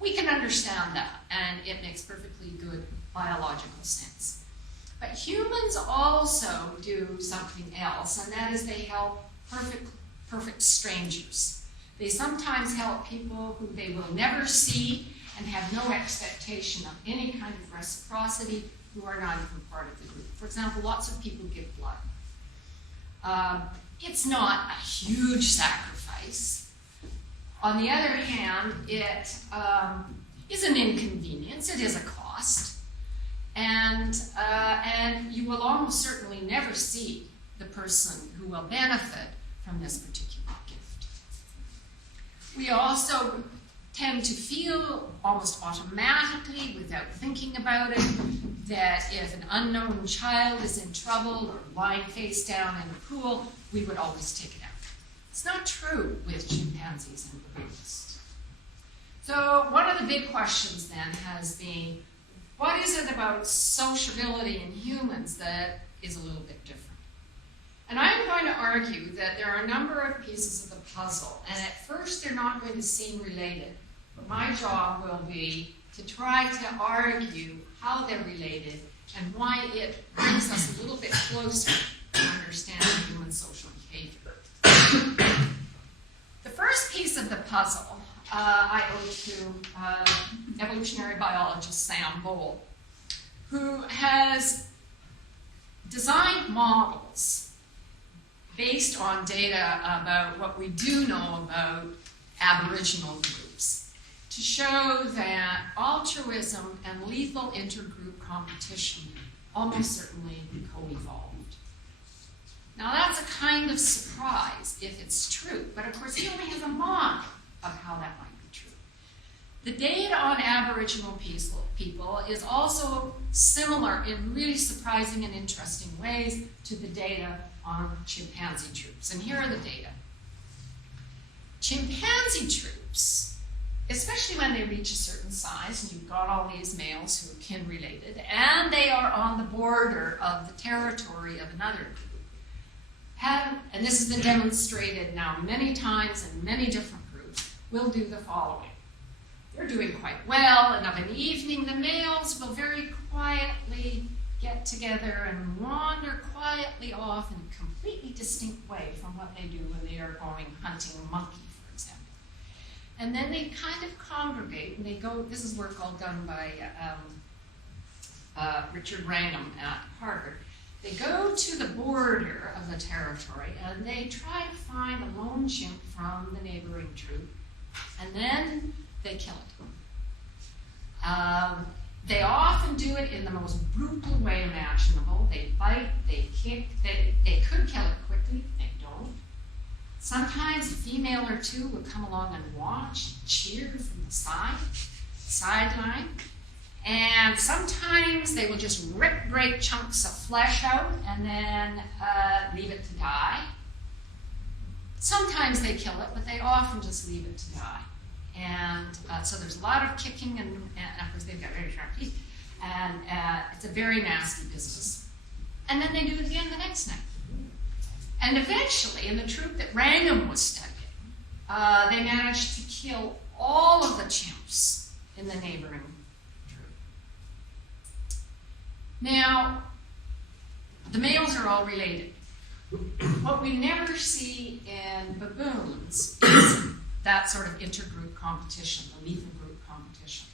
we can understand that, and it makes perfectly good biological sense. But humans also do something else, and that is they help perfect strangers. They sometimes help people who they will never see and have no expectation of any kind of reciprocity, who are not even part of the group. For example, lots of people give blood. It's not a huge sacrifice. On the other hand, it is an inconvenience. It is a cost. And you will almost certainly never see the person who will benefit from this particular gift. We also tend to feel almost automatically, without thinking about it, that if an unknown child is in trouble or lying face down in a pool, we would always take it out. It's not true with chimpanzees and baboons. So one of the big questions then has been, what is it about sociability in humans that is a little bit different? And I'm going to argue that there are a number of pieces of the puzzle, and at first they're not going to seem related. But my job will be to try to argue how they're related and why it brings us a little bit closer to understanding human social behavior. The first piece of the puzzle I owe to evolutionary biologist Sam Bowl, who has designed models based on data about what we do know about Aboriginal groups, to show that altruism and lethal intergroup competition almost certainly co-evolved. Now that's a kind of surprise if it's true, but of course he only has a model of how that might be true. The data on Aboriginal people is also similar in really surprising and interesting ways to the data on chimpanzee troops. And here are the data. Chimpanzee troops, especially when they reach a certain size, and you've got all these males who are kin related, and they are on the border of the territory of another group, and this has been demonstrated now many times in many different groups, will do the following. They're doing quite well, and of an evening the males will very quietly get together and wander quietly off in a completely distinct way from what they do when they are going hunting a monkey, for example. And then they kind of congregate, and they go, this is work all done by Richard Wrangham at Harvard. They go to the border of the territory, and they try to find a lone chimp from the neighboring troop, and then they kill it. They often do it in the most brutal way imaginable. They bite, they kick, they could kill it quickly, they don't. Sometimes a female or two will come along and watch, cheer from the sideline. And sometimes they will just rip great chunks of flesh out and then leave it to die. Sometimes they kill it, but they often just leave it to die. And so there's a lot of kicking, and of course they've got very sharp teeth, and it's a very nasty business. And then they do it again the next night. And eventually, in the troop that Wrangham was studying, they managed to kill all of the chimps in the neighboring troop. Now, the males are all related. What we never see in baboons is that sort of intergroup competition, the lethal group competition.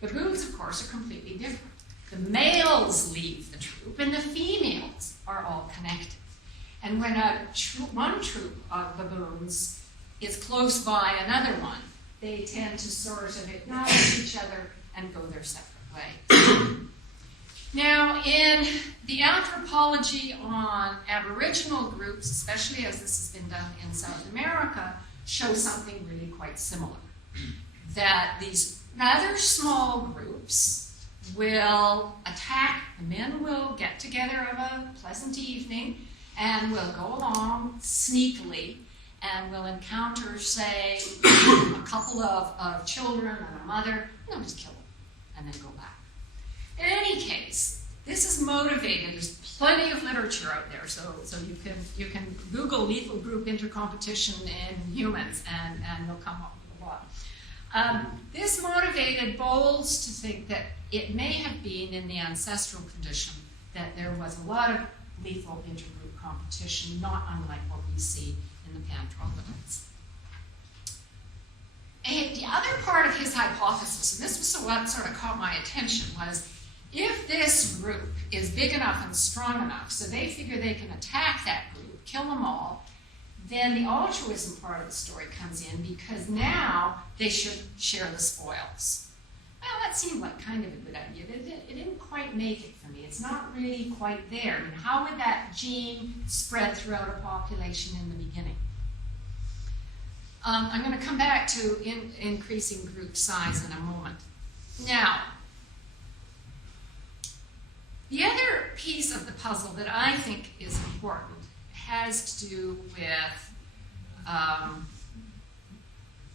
Baboons, of course, are completely different. The males leave the troop, and the females are all connected. And when one troop of baboons is close by another one, they tend to sort of acknowledge each other and go their separate ways. Now, in the anthropology on Aboriginal groups, especially as this has been done in South America, shows something really quite similar. That these rather small groups will attack, the men will get together of a pleasant evening and will go along sneakily and will encounter, say, a couple of children and a mother, and they'll just kill them and then go back. In any case, this is motivated. There's plenty of literature out there, so you can Google lethal group intercompetition in humans, and you'll come up with a lot. This motivated Bowles to think that it may have been in the ancestral tradition that there was a lot of lethal intergroup competition, not unlike what we see in the Pan-troglodytes. And the other part of his hypothesis, and this was what sort of caught my attention, was if this group is big enough and strong enough so they figure they can attack that group, kill them all, then the altruism part of the story comes in because now they should share the spoils. Well, that seemed like kind of a good idea, but it didn't quite make it for me. It's not really quite there. I mean, how would that gene spread throughout a population in the beginning? I'm going to come back to increasing group size in a moment. Now, the other piece of the puzzle that I think is important has to do with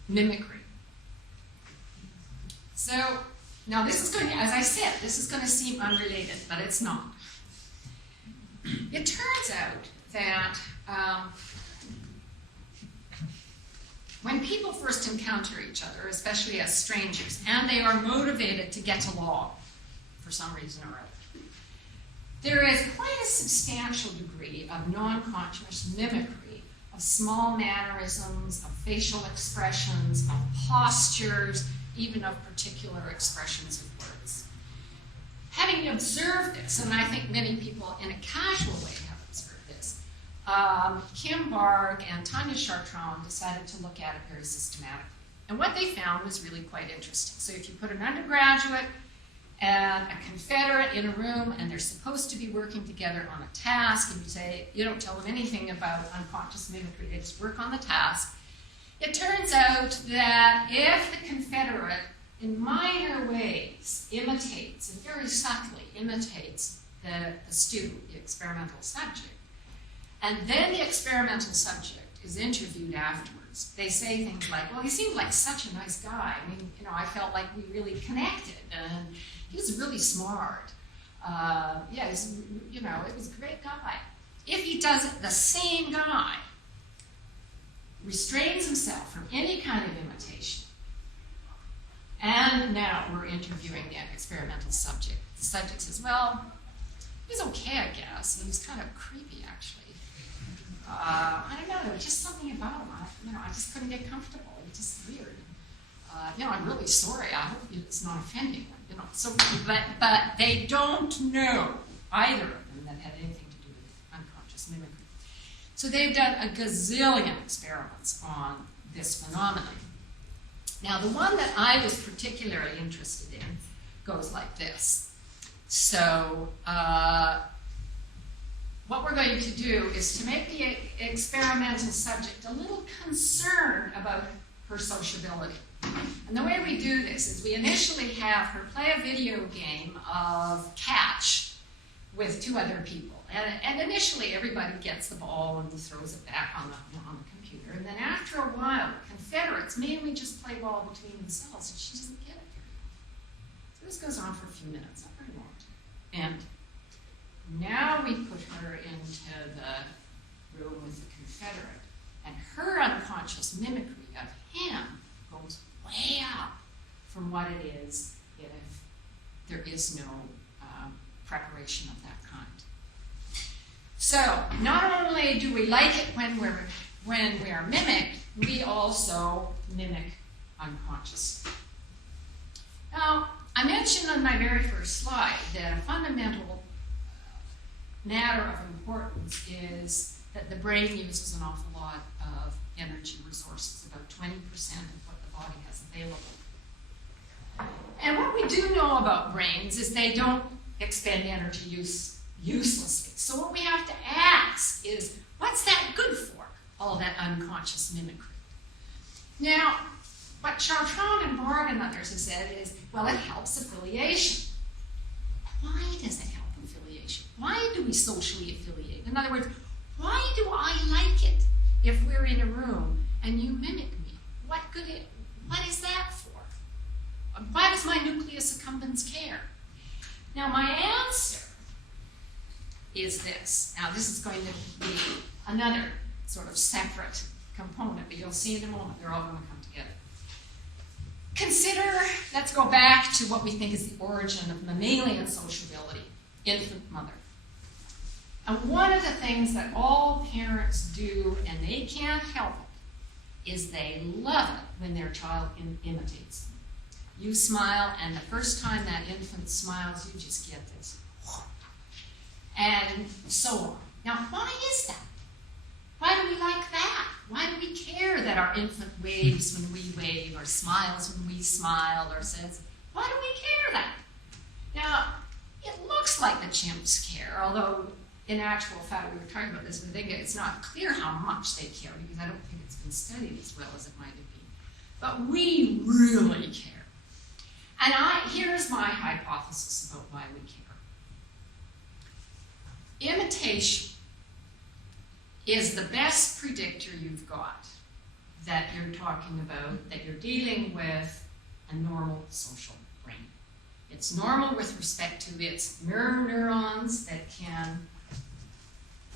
mimicry. So, now this is going to, as I said, this is going to seem unrelated, but it's not. It turns out that when people first encounter each other, especially as strangers, and they are motivated to get along for some reason or other, there is quite a substantial degree of non-conscious mimicry of small mannerisms, of facial expressions, of postures, even of particular expressions of words. Having observed this, and I think many people in a casual way have observed this, Kim Barg and Tanya Chartrand decided to look at it very systematically. And what they found was really quite interesting. So if you put an undergraduate and a Confederate in a room, and they're supposed to be working together on a task, and you say, you don't tell them anything about unconscious mimicry, they just work on the task. It turns out that if the Confederate, in minor ways, imitates, and very subtly imitates the student, the experimental subject, and then the experimental subject is interviewed afterwards, they say things like, well, he seemed like such a nice guy. I mean, I felt like we really connected, and he was really smart. It was a great guy. If he does it, the same guy restrains himself from any kind of imitation, and now we're interviewing the experimental subject. The subject says, well, he was okay, I guess. He was kind of creepy, actually. I don't know, there was just something about him. I just couldn't get comfortable. It was just weird. I'm really sorry. I hope it's not offending them. But they don't know, either of them, that had anything to do with unconscious mimicry. So they've done a gazillion experiments on this phenomenon. Now, the one that I was particularly interested in goes like this. So, what we're going to do is to make the experimental subject a little concerned about her sociability. And the way we do this is we initially have her play a video game of catch with two other people. And initially everybody gets the ball and throws it back on the computer. And then after a while, the Confederates mainly just play ball between themselves, and she doesn't get it very well. So this goes on for a few minutes, not very long. And now we put her into the room with the Confederate, and her unconscious mimicry of him goes way up from what it is if there is no preparation of that kind. So, not only do we like it when we are mimicked, we also mimic unconsciously. Now, I mentioned on my very first slide that a fundamental matter of importance is that the brain uses an awful lot of energy resources, about 20% of what the body has available. And what we do know about brains is they don't expend energy uselessly. So what we have to ask is, what's that good for, all that unconscious mimicry? Now, what Churchland and Borg and others have said is, well, it helps affiliation. Why does it help affiliation? Why do we socially affiliate? In other words, why do I like it if we're in a room and you mimic me? What is that for? Why does my nucleus accumbens care? Now, my answer is this. Now, this is going to be another sort of separate component, but you'll see in a moment, they're all going to come together. Consider, let's go back to what we think is the origin of mammalian sociability, infant mother. And one of the things that all parents do, and they can't help it, is they love it when their child imitates them. You smile, and the first time that infant smiles, you just get this. And so on. Now, why is that? Why do we like that? Why do we care that our infant waves when we wave, or smiles when we smile, or says, why do we care that? Now, it looks like the chimps care, although in actual fact, we were talking about this, but it's not clear how much they care, because I don't think it's been studied as well as it might have been. But we really care. And here's my hypothesis about why we care. Imitation is the best predictor you've got that you're talking about, that you're dealing with a normal social brain. It's normal with respect to its mirror neurons that can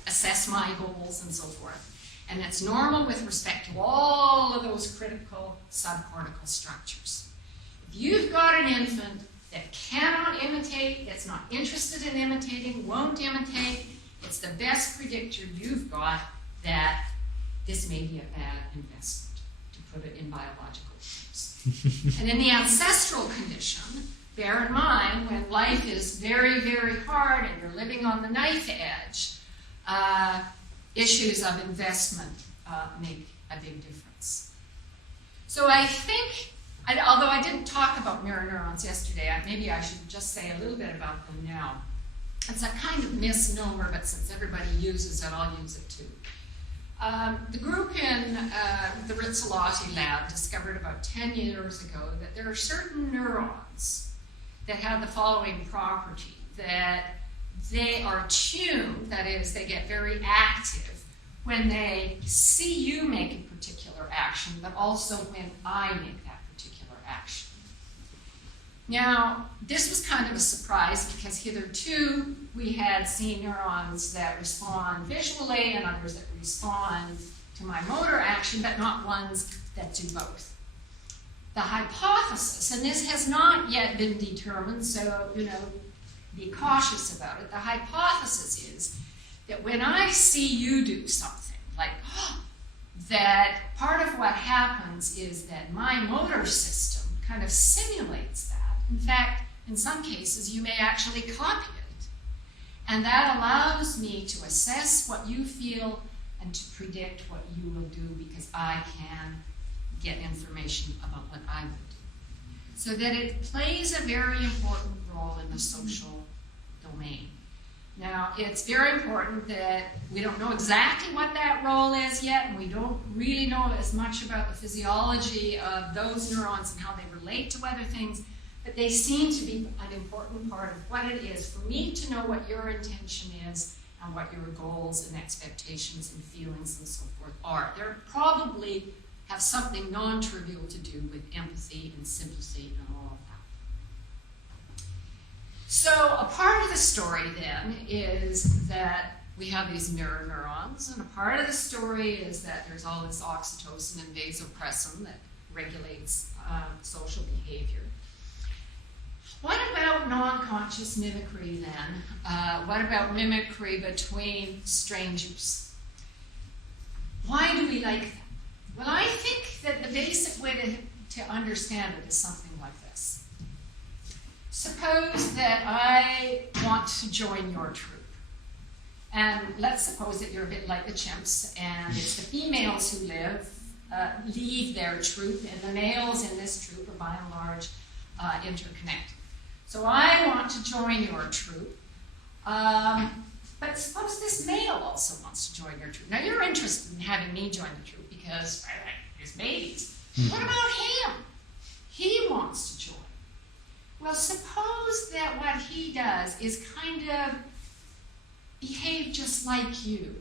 assess my goals and so forth. And it's normal with respect to all of those critical subcortical structures. If you've got an infant that cannot imitate, that's not interested in imitating, won't imitate, it's the best predictor you've got that this may be a bad investment, to put it in biological terms. And in the ancestral condition, bear in mind, when life is very, very hard and you're living on the knife edge, issues of investment make a big difference. So I think, although I didn't talk about mirror neurons yesterday, maybe I should just say a little bit about them now. It's a kind of misnomer, but since everybody uses it, I'll use it too. The group in the Rizzolotti lab discovered about 10 years ago that there are certain neurons that have the following property, that they are tuned, that is, they get very active when they see you make a particular action, but also when I make that particular action. Now, this was kind of a surprise because hitherto we had seen neurons that respond visually and others that respond to my motor action, but not ones that do both. The hypothesis, and this has not yet been determined, so, be cautious about it. The hypothesis is that when I see you do something, like, that part of what happens is that my motor system kind of simulates that. In fact, in some cases, you may actually copy it. And that allows me to assess what you feel and to predict what you will do, because I can get information about what I will do. So that it plays a very important role in the social domain. Now, it's very important that we don't know exactly what that role is yet, and we don't really know as much about the physiology of those neurons and how they relate to other things, but they seem to be an important part of what it is for me to know what your intention is and what your goals and expectations and feelings and so forth are. They probably have something non-trivial to do with empathy and sympathy and all of that. So a part of the story then is that we have these mirror neurons, and a part of the story is that there's all this oxytocin and vasopressin that regulates social behavior. What about non-conscious mimicry then? What about mimicry between strangers? Why do we like that? Well, I think that the basic way to understand it is something like this. suppose that I want to join your troop. And let's suppose that you're a bit like the chimps, and it's the females who leave their troop, and the males in this troop are by and large interconnected. So I want to join your troop, but suppose this male also wants to join your troop. Now you're interested in having me join the troop because there's babies. What about him? He wants to join. Well, suppose that what he does is kind of behave just like you.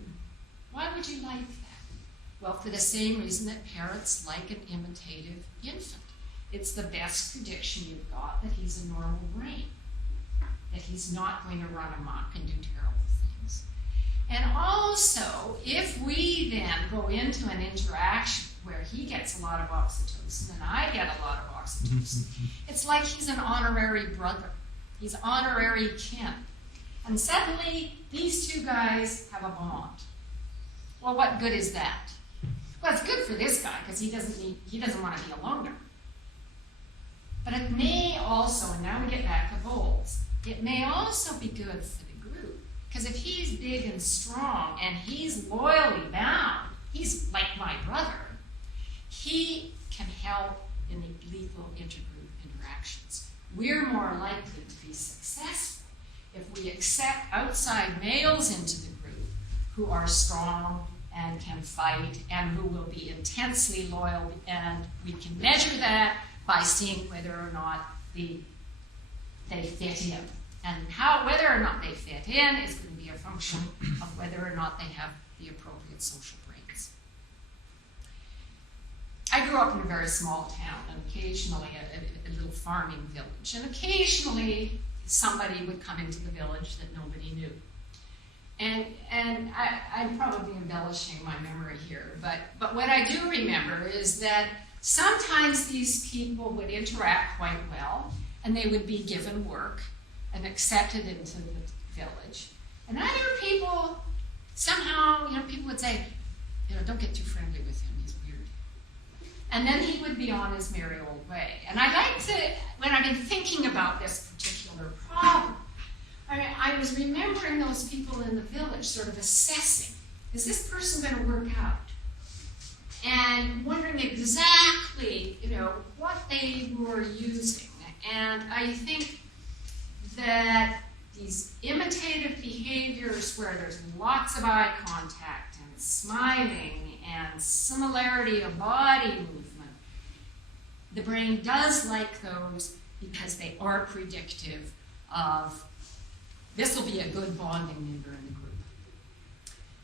Why would you like that? Well, for the same reason that parrots like an imitative infant. It's the best prediction you've got that he's a normal brain, that he's not going to run amok and do terrible things. And also, if we then go into an interaction where he gets a lot of oxytocin and I get a lot of oxytocin, it's like he's an honorary brother. He's honorary kin. And suddenly, these two guys have a bond. Well, what good is that? Well, it's good for this guy because he doesn't want to be a loner. But it may also, and now we get back to voles, it may also be good for the group. Because if he's big and strong and he's loyally bound, he's like my brother, he can help in the lethal intergroup interactions. We're more likely to be successful if we accept outside males into the group who are strong and can fight and who will be intensely loyal, and we can measure that by seeing whether or not they fit in. And whether or not they fit in is going to be a function of whether or not they have the appropriate social brains. I grew up in a very small town, and occasionally a little farming village, and occasionally somebody would come into the village that nobody knew. And I'm probably embellishing my memory here, but what I do remember is that sometimes these people would interact quite well, and they would be given work and accepted into the village. And other people, somehow, people would say, don't get too friendly with him, he's weird. And then he would be on his merry old way. And I like to, when I've been thinking about this particular problem, I was remembering those people in the village sort of assessing, is this person going to work out? And wondering exactly, what they were using. And I think that these imitative behaviors where there's lots of eye contact and smiling and similarity of body movement, the brain does like those because they are predictive of this will be a good bonding member in the group.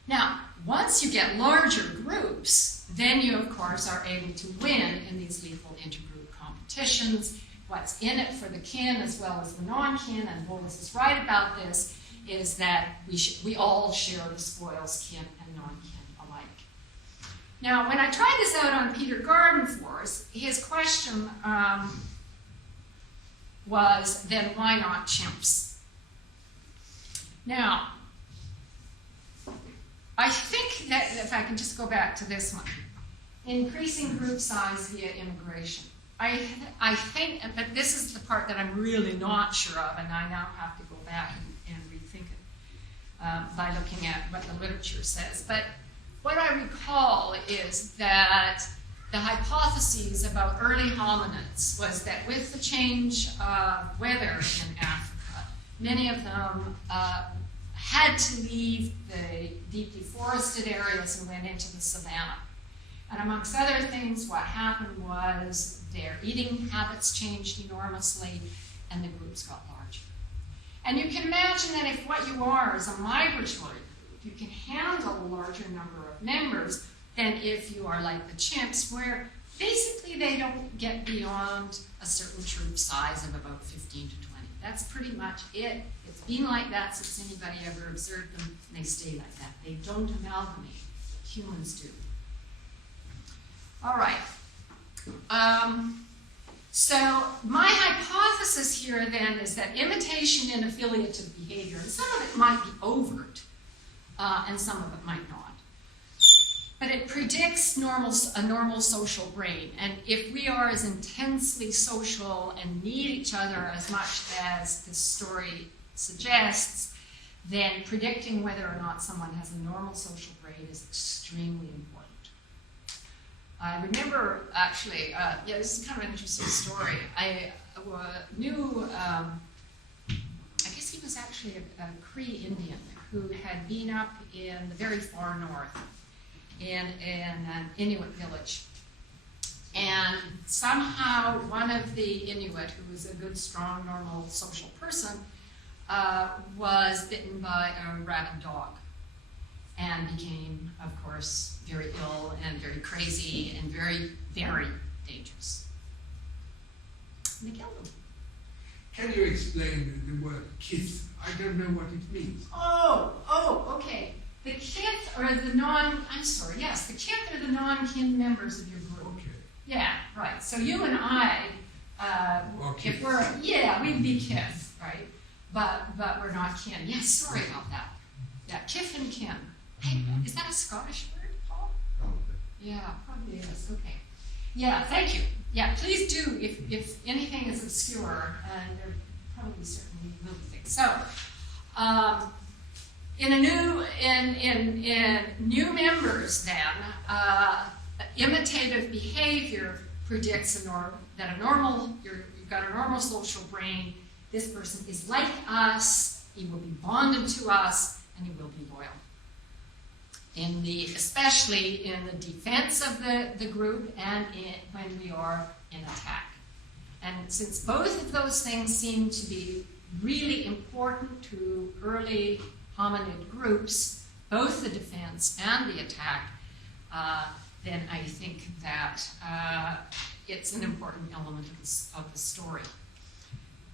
Now, once you get larger groups, then you, of course, are able to win in these lethal intergroup competitions. What's in it for the kin as well as the non-kin, and Wallace is right about this, is that we all share the spoils, kin and non-kin alike. Now, when I tried this out on Peter Gardenforth, his question was, then why not chimps? Now, I think that, if I can just go back to this one, increasing group size via immigration. I think, but this is the part that I'm really not sure of, and I now have to go back and rethink it by looking at what the literature says. But what I recall is that the hypotheses about early hominids was that with the change of weather in Africa, many of them had to leave the deeply forested areas and went into the savanna. And amongst other things, what happened was their eating habits changed enormously and the groups got larger. And you can imagine that if what you are is a migratory group, you can handle a larger number of members than if you are like the chimps, where basically they don't get beyond a certain troop size of about 15 to 20. That's pretty much it. It's been like that since anybody ever observed them, and they stay like that. They don't amalgamate. Humans do. All right. So my hypothesis here then is that imitation in affiliative behavior, and some of it might be overt, and some of it might not. but it predicts a normal social brain. And if we are as intensely social and need each other as much as this story suggests, then predicting whether or not someone has a normal social brain is extremely important. I remember, actually, this is kind of an interesting story. I knew, I guess he was actually a Cree Indian who had been up in the very far north in an Inuit village. And somehow one of the Inuit, who was a good, strong, normal, social person, was bitten by a rabid dog and became, of course, very ill and very crazy and very, very dangerous. And they killed him. Can you explain the word kith? I don't know what it means. Okay. The kith are the the kith are the non-kin members of your group. Okay. Yeah, right. So you and I, if we're, we'd be kith, right? But we're not kin. Yes, sorry about that. Yeah, kith and kin. Hey, is that a Scottish word, Paul? Yeah, probably is. Okay. Yeah, thank you. Yeah, please do if anything is obscure, and there probably certainly will be things. So, in new members, then, imitative behavior predicts you've got a normal social brain. This person is like us. He will be bonded to us, and he will be loyal. Especially in the defense of the group and when we are in attack. And since both of those things seem to be really important to early hominid groups, both the defense and the attack, then I think that it's an important element of the story.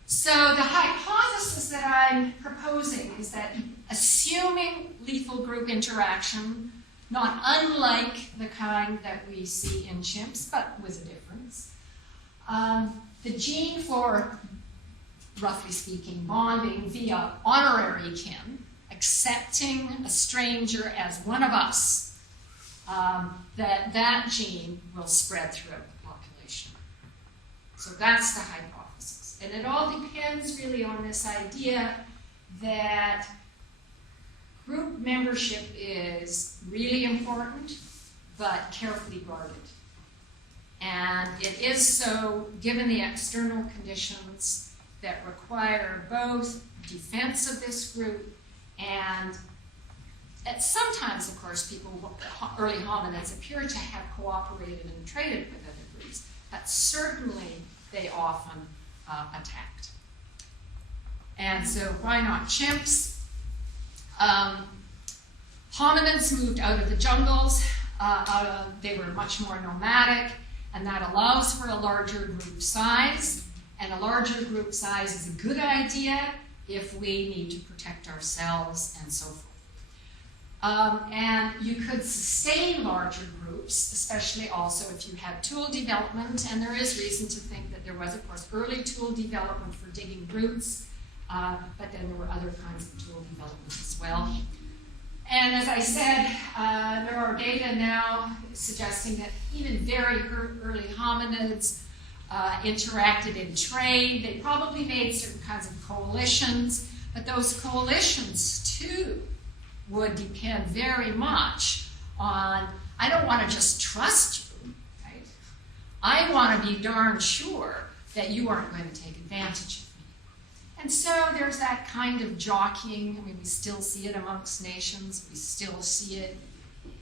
So the hypothesis that I'm proposing is that assuming lethal group interaction, not unlike the kind that we see in chimps, but with a difference, the gene for, roughly speaking, bonding via honorary kin, accepting a stranger as one of us, that gene will spread throughout the population. So that's the hypothesis. And it all depends really on this idea that group membership is really important, but carefully guarded. And it is so given the external conditions that require both defense of this group and sometimes, of course, early hominids appear to have cooperated and traded with other groups, but certainly they often attacked. And so why not chimps? Hominids moved out of the jungles. They were much more nomadic, and that allows for a larger group size. And a larger group size is a good idea if we need to protect ourselves and so forth. And you could sustain larger groups, especially also if you had tool development, and there is reason to think that there was, of course, early tool development for digging roots, but then there were other kinds of tool development as well. And as I said, there are data now suggesting that even very early hominids interacted in trade. They probably made certain kinds of coalitions, but those coalitions, too, would depend very much on, I don't want to just trust you, right? I want to be darn sure that you aren't going to take advantage of me. And so there's that kind of jockeying. I mean, we still see it amongst nations. We still see it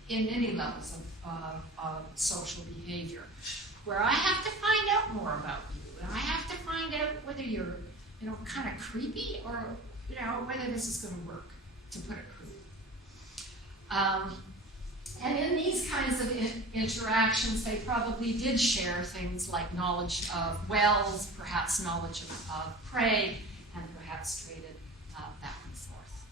in many levels of social behavior, where I have to find out more about you, and I have to find out whether you're, kind of creepy, or, whether this is going to work, to put it crudely. And in these kinds of interactions, they probably did share things like knowledge of wells, perhaps knowledge of prey, and perhaps traded back and forth.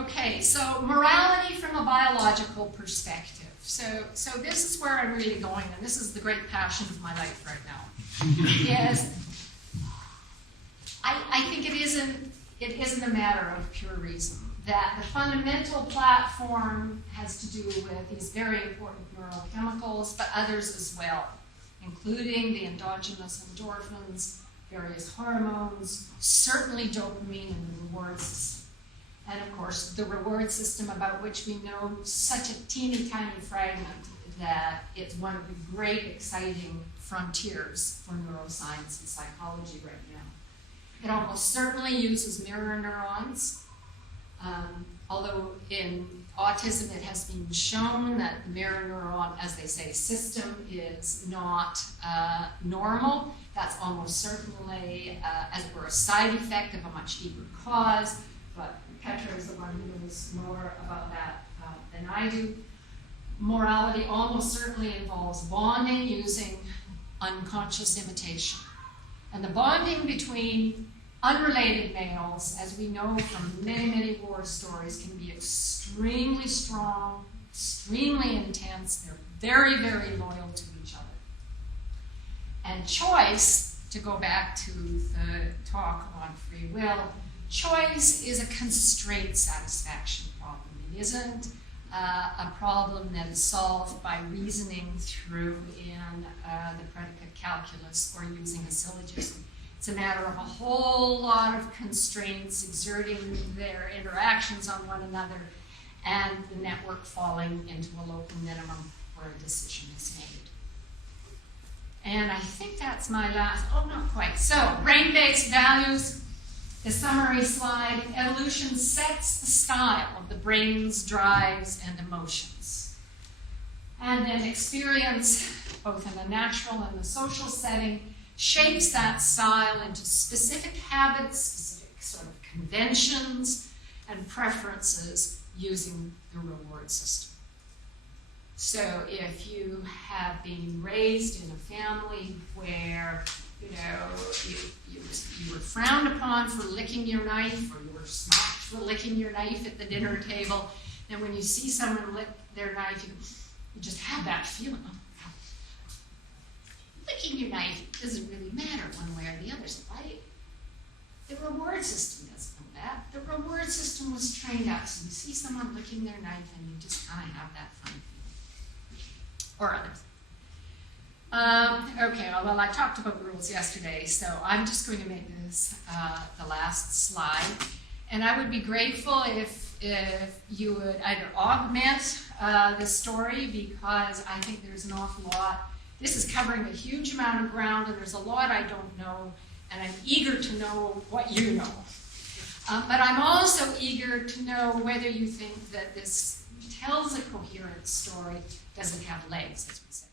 Okay, so morality from a biological perspective. So this is where I'm really going, and this is the great passion of my life right now. Is I think it isn't a matter of pure reason. that the fundamental platform has to do with these very important neurochemicals, but others as well, including the endogenous endorphins, various hormones, certainly dopamine and the reward system. And of course, the reward system, about which we know such a teeny tiny fragment that it's one of the great exciting frontiers for neuroscience and psychology right now. It almost certainly uses mirror neurons, although in autism it has been shown that the mirror neuron, as they say, system is not normal. That's almost certainly, as it were, a side effect of a much deeper cause, but Petra is the one who knows more about that than I do. Morality almost certainly involves bonding using unconscious imitation. And the bonding between unrelated males, as we know from many, many war stories, can be extremely strong, extremely intense. They're very, very loyal to each other. And choice, to go back to the talk on free will, choice is a constraint satisfaction problem. It isn't a problem that is solved by reasoning through in the predicate calculus or using a syllogism. It's a matter of a whole lot of constraints exerting their interactions on one another and the network falling into a local minimum where a decision is made. And I think that's my last, oh, not quite. So, brain-based values, the summary slide. Evolution sets the style of the brain's drives and emotions. And then experience, both in the natural and the social setting, shapes that style into specific habits, specific sort of conventions, and preferences using the reward system. So if you have been raised in a family where, you were frowned upon for licking your knife, or you were smacked for licking your knife at the dinner table, and when you see someone lick their knife, you just have that feeling, oh, licking your knife doesn't really matter one way or the other, right? The reward system doesn't know that. The reward system was trained up, so you see someone licking their knife and you just kind of have that fun feeling. Or others. Okay, well, I talked about rules yesterday, so I'm just going to make this the last slide. And I would be grateful if you would either augment the story, because I think there's an awful lot. This is covering a huge amount of ground, and there's a lot I don't know, and I'm eager to know what you know. But I'm also eager to know whether you think that this tells a coherent story. Does it have legs, as we say?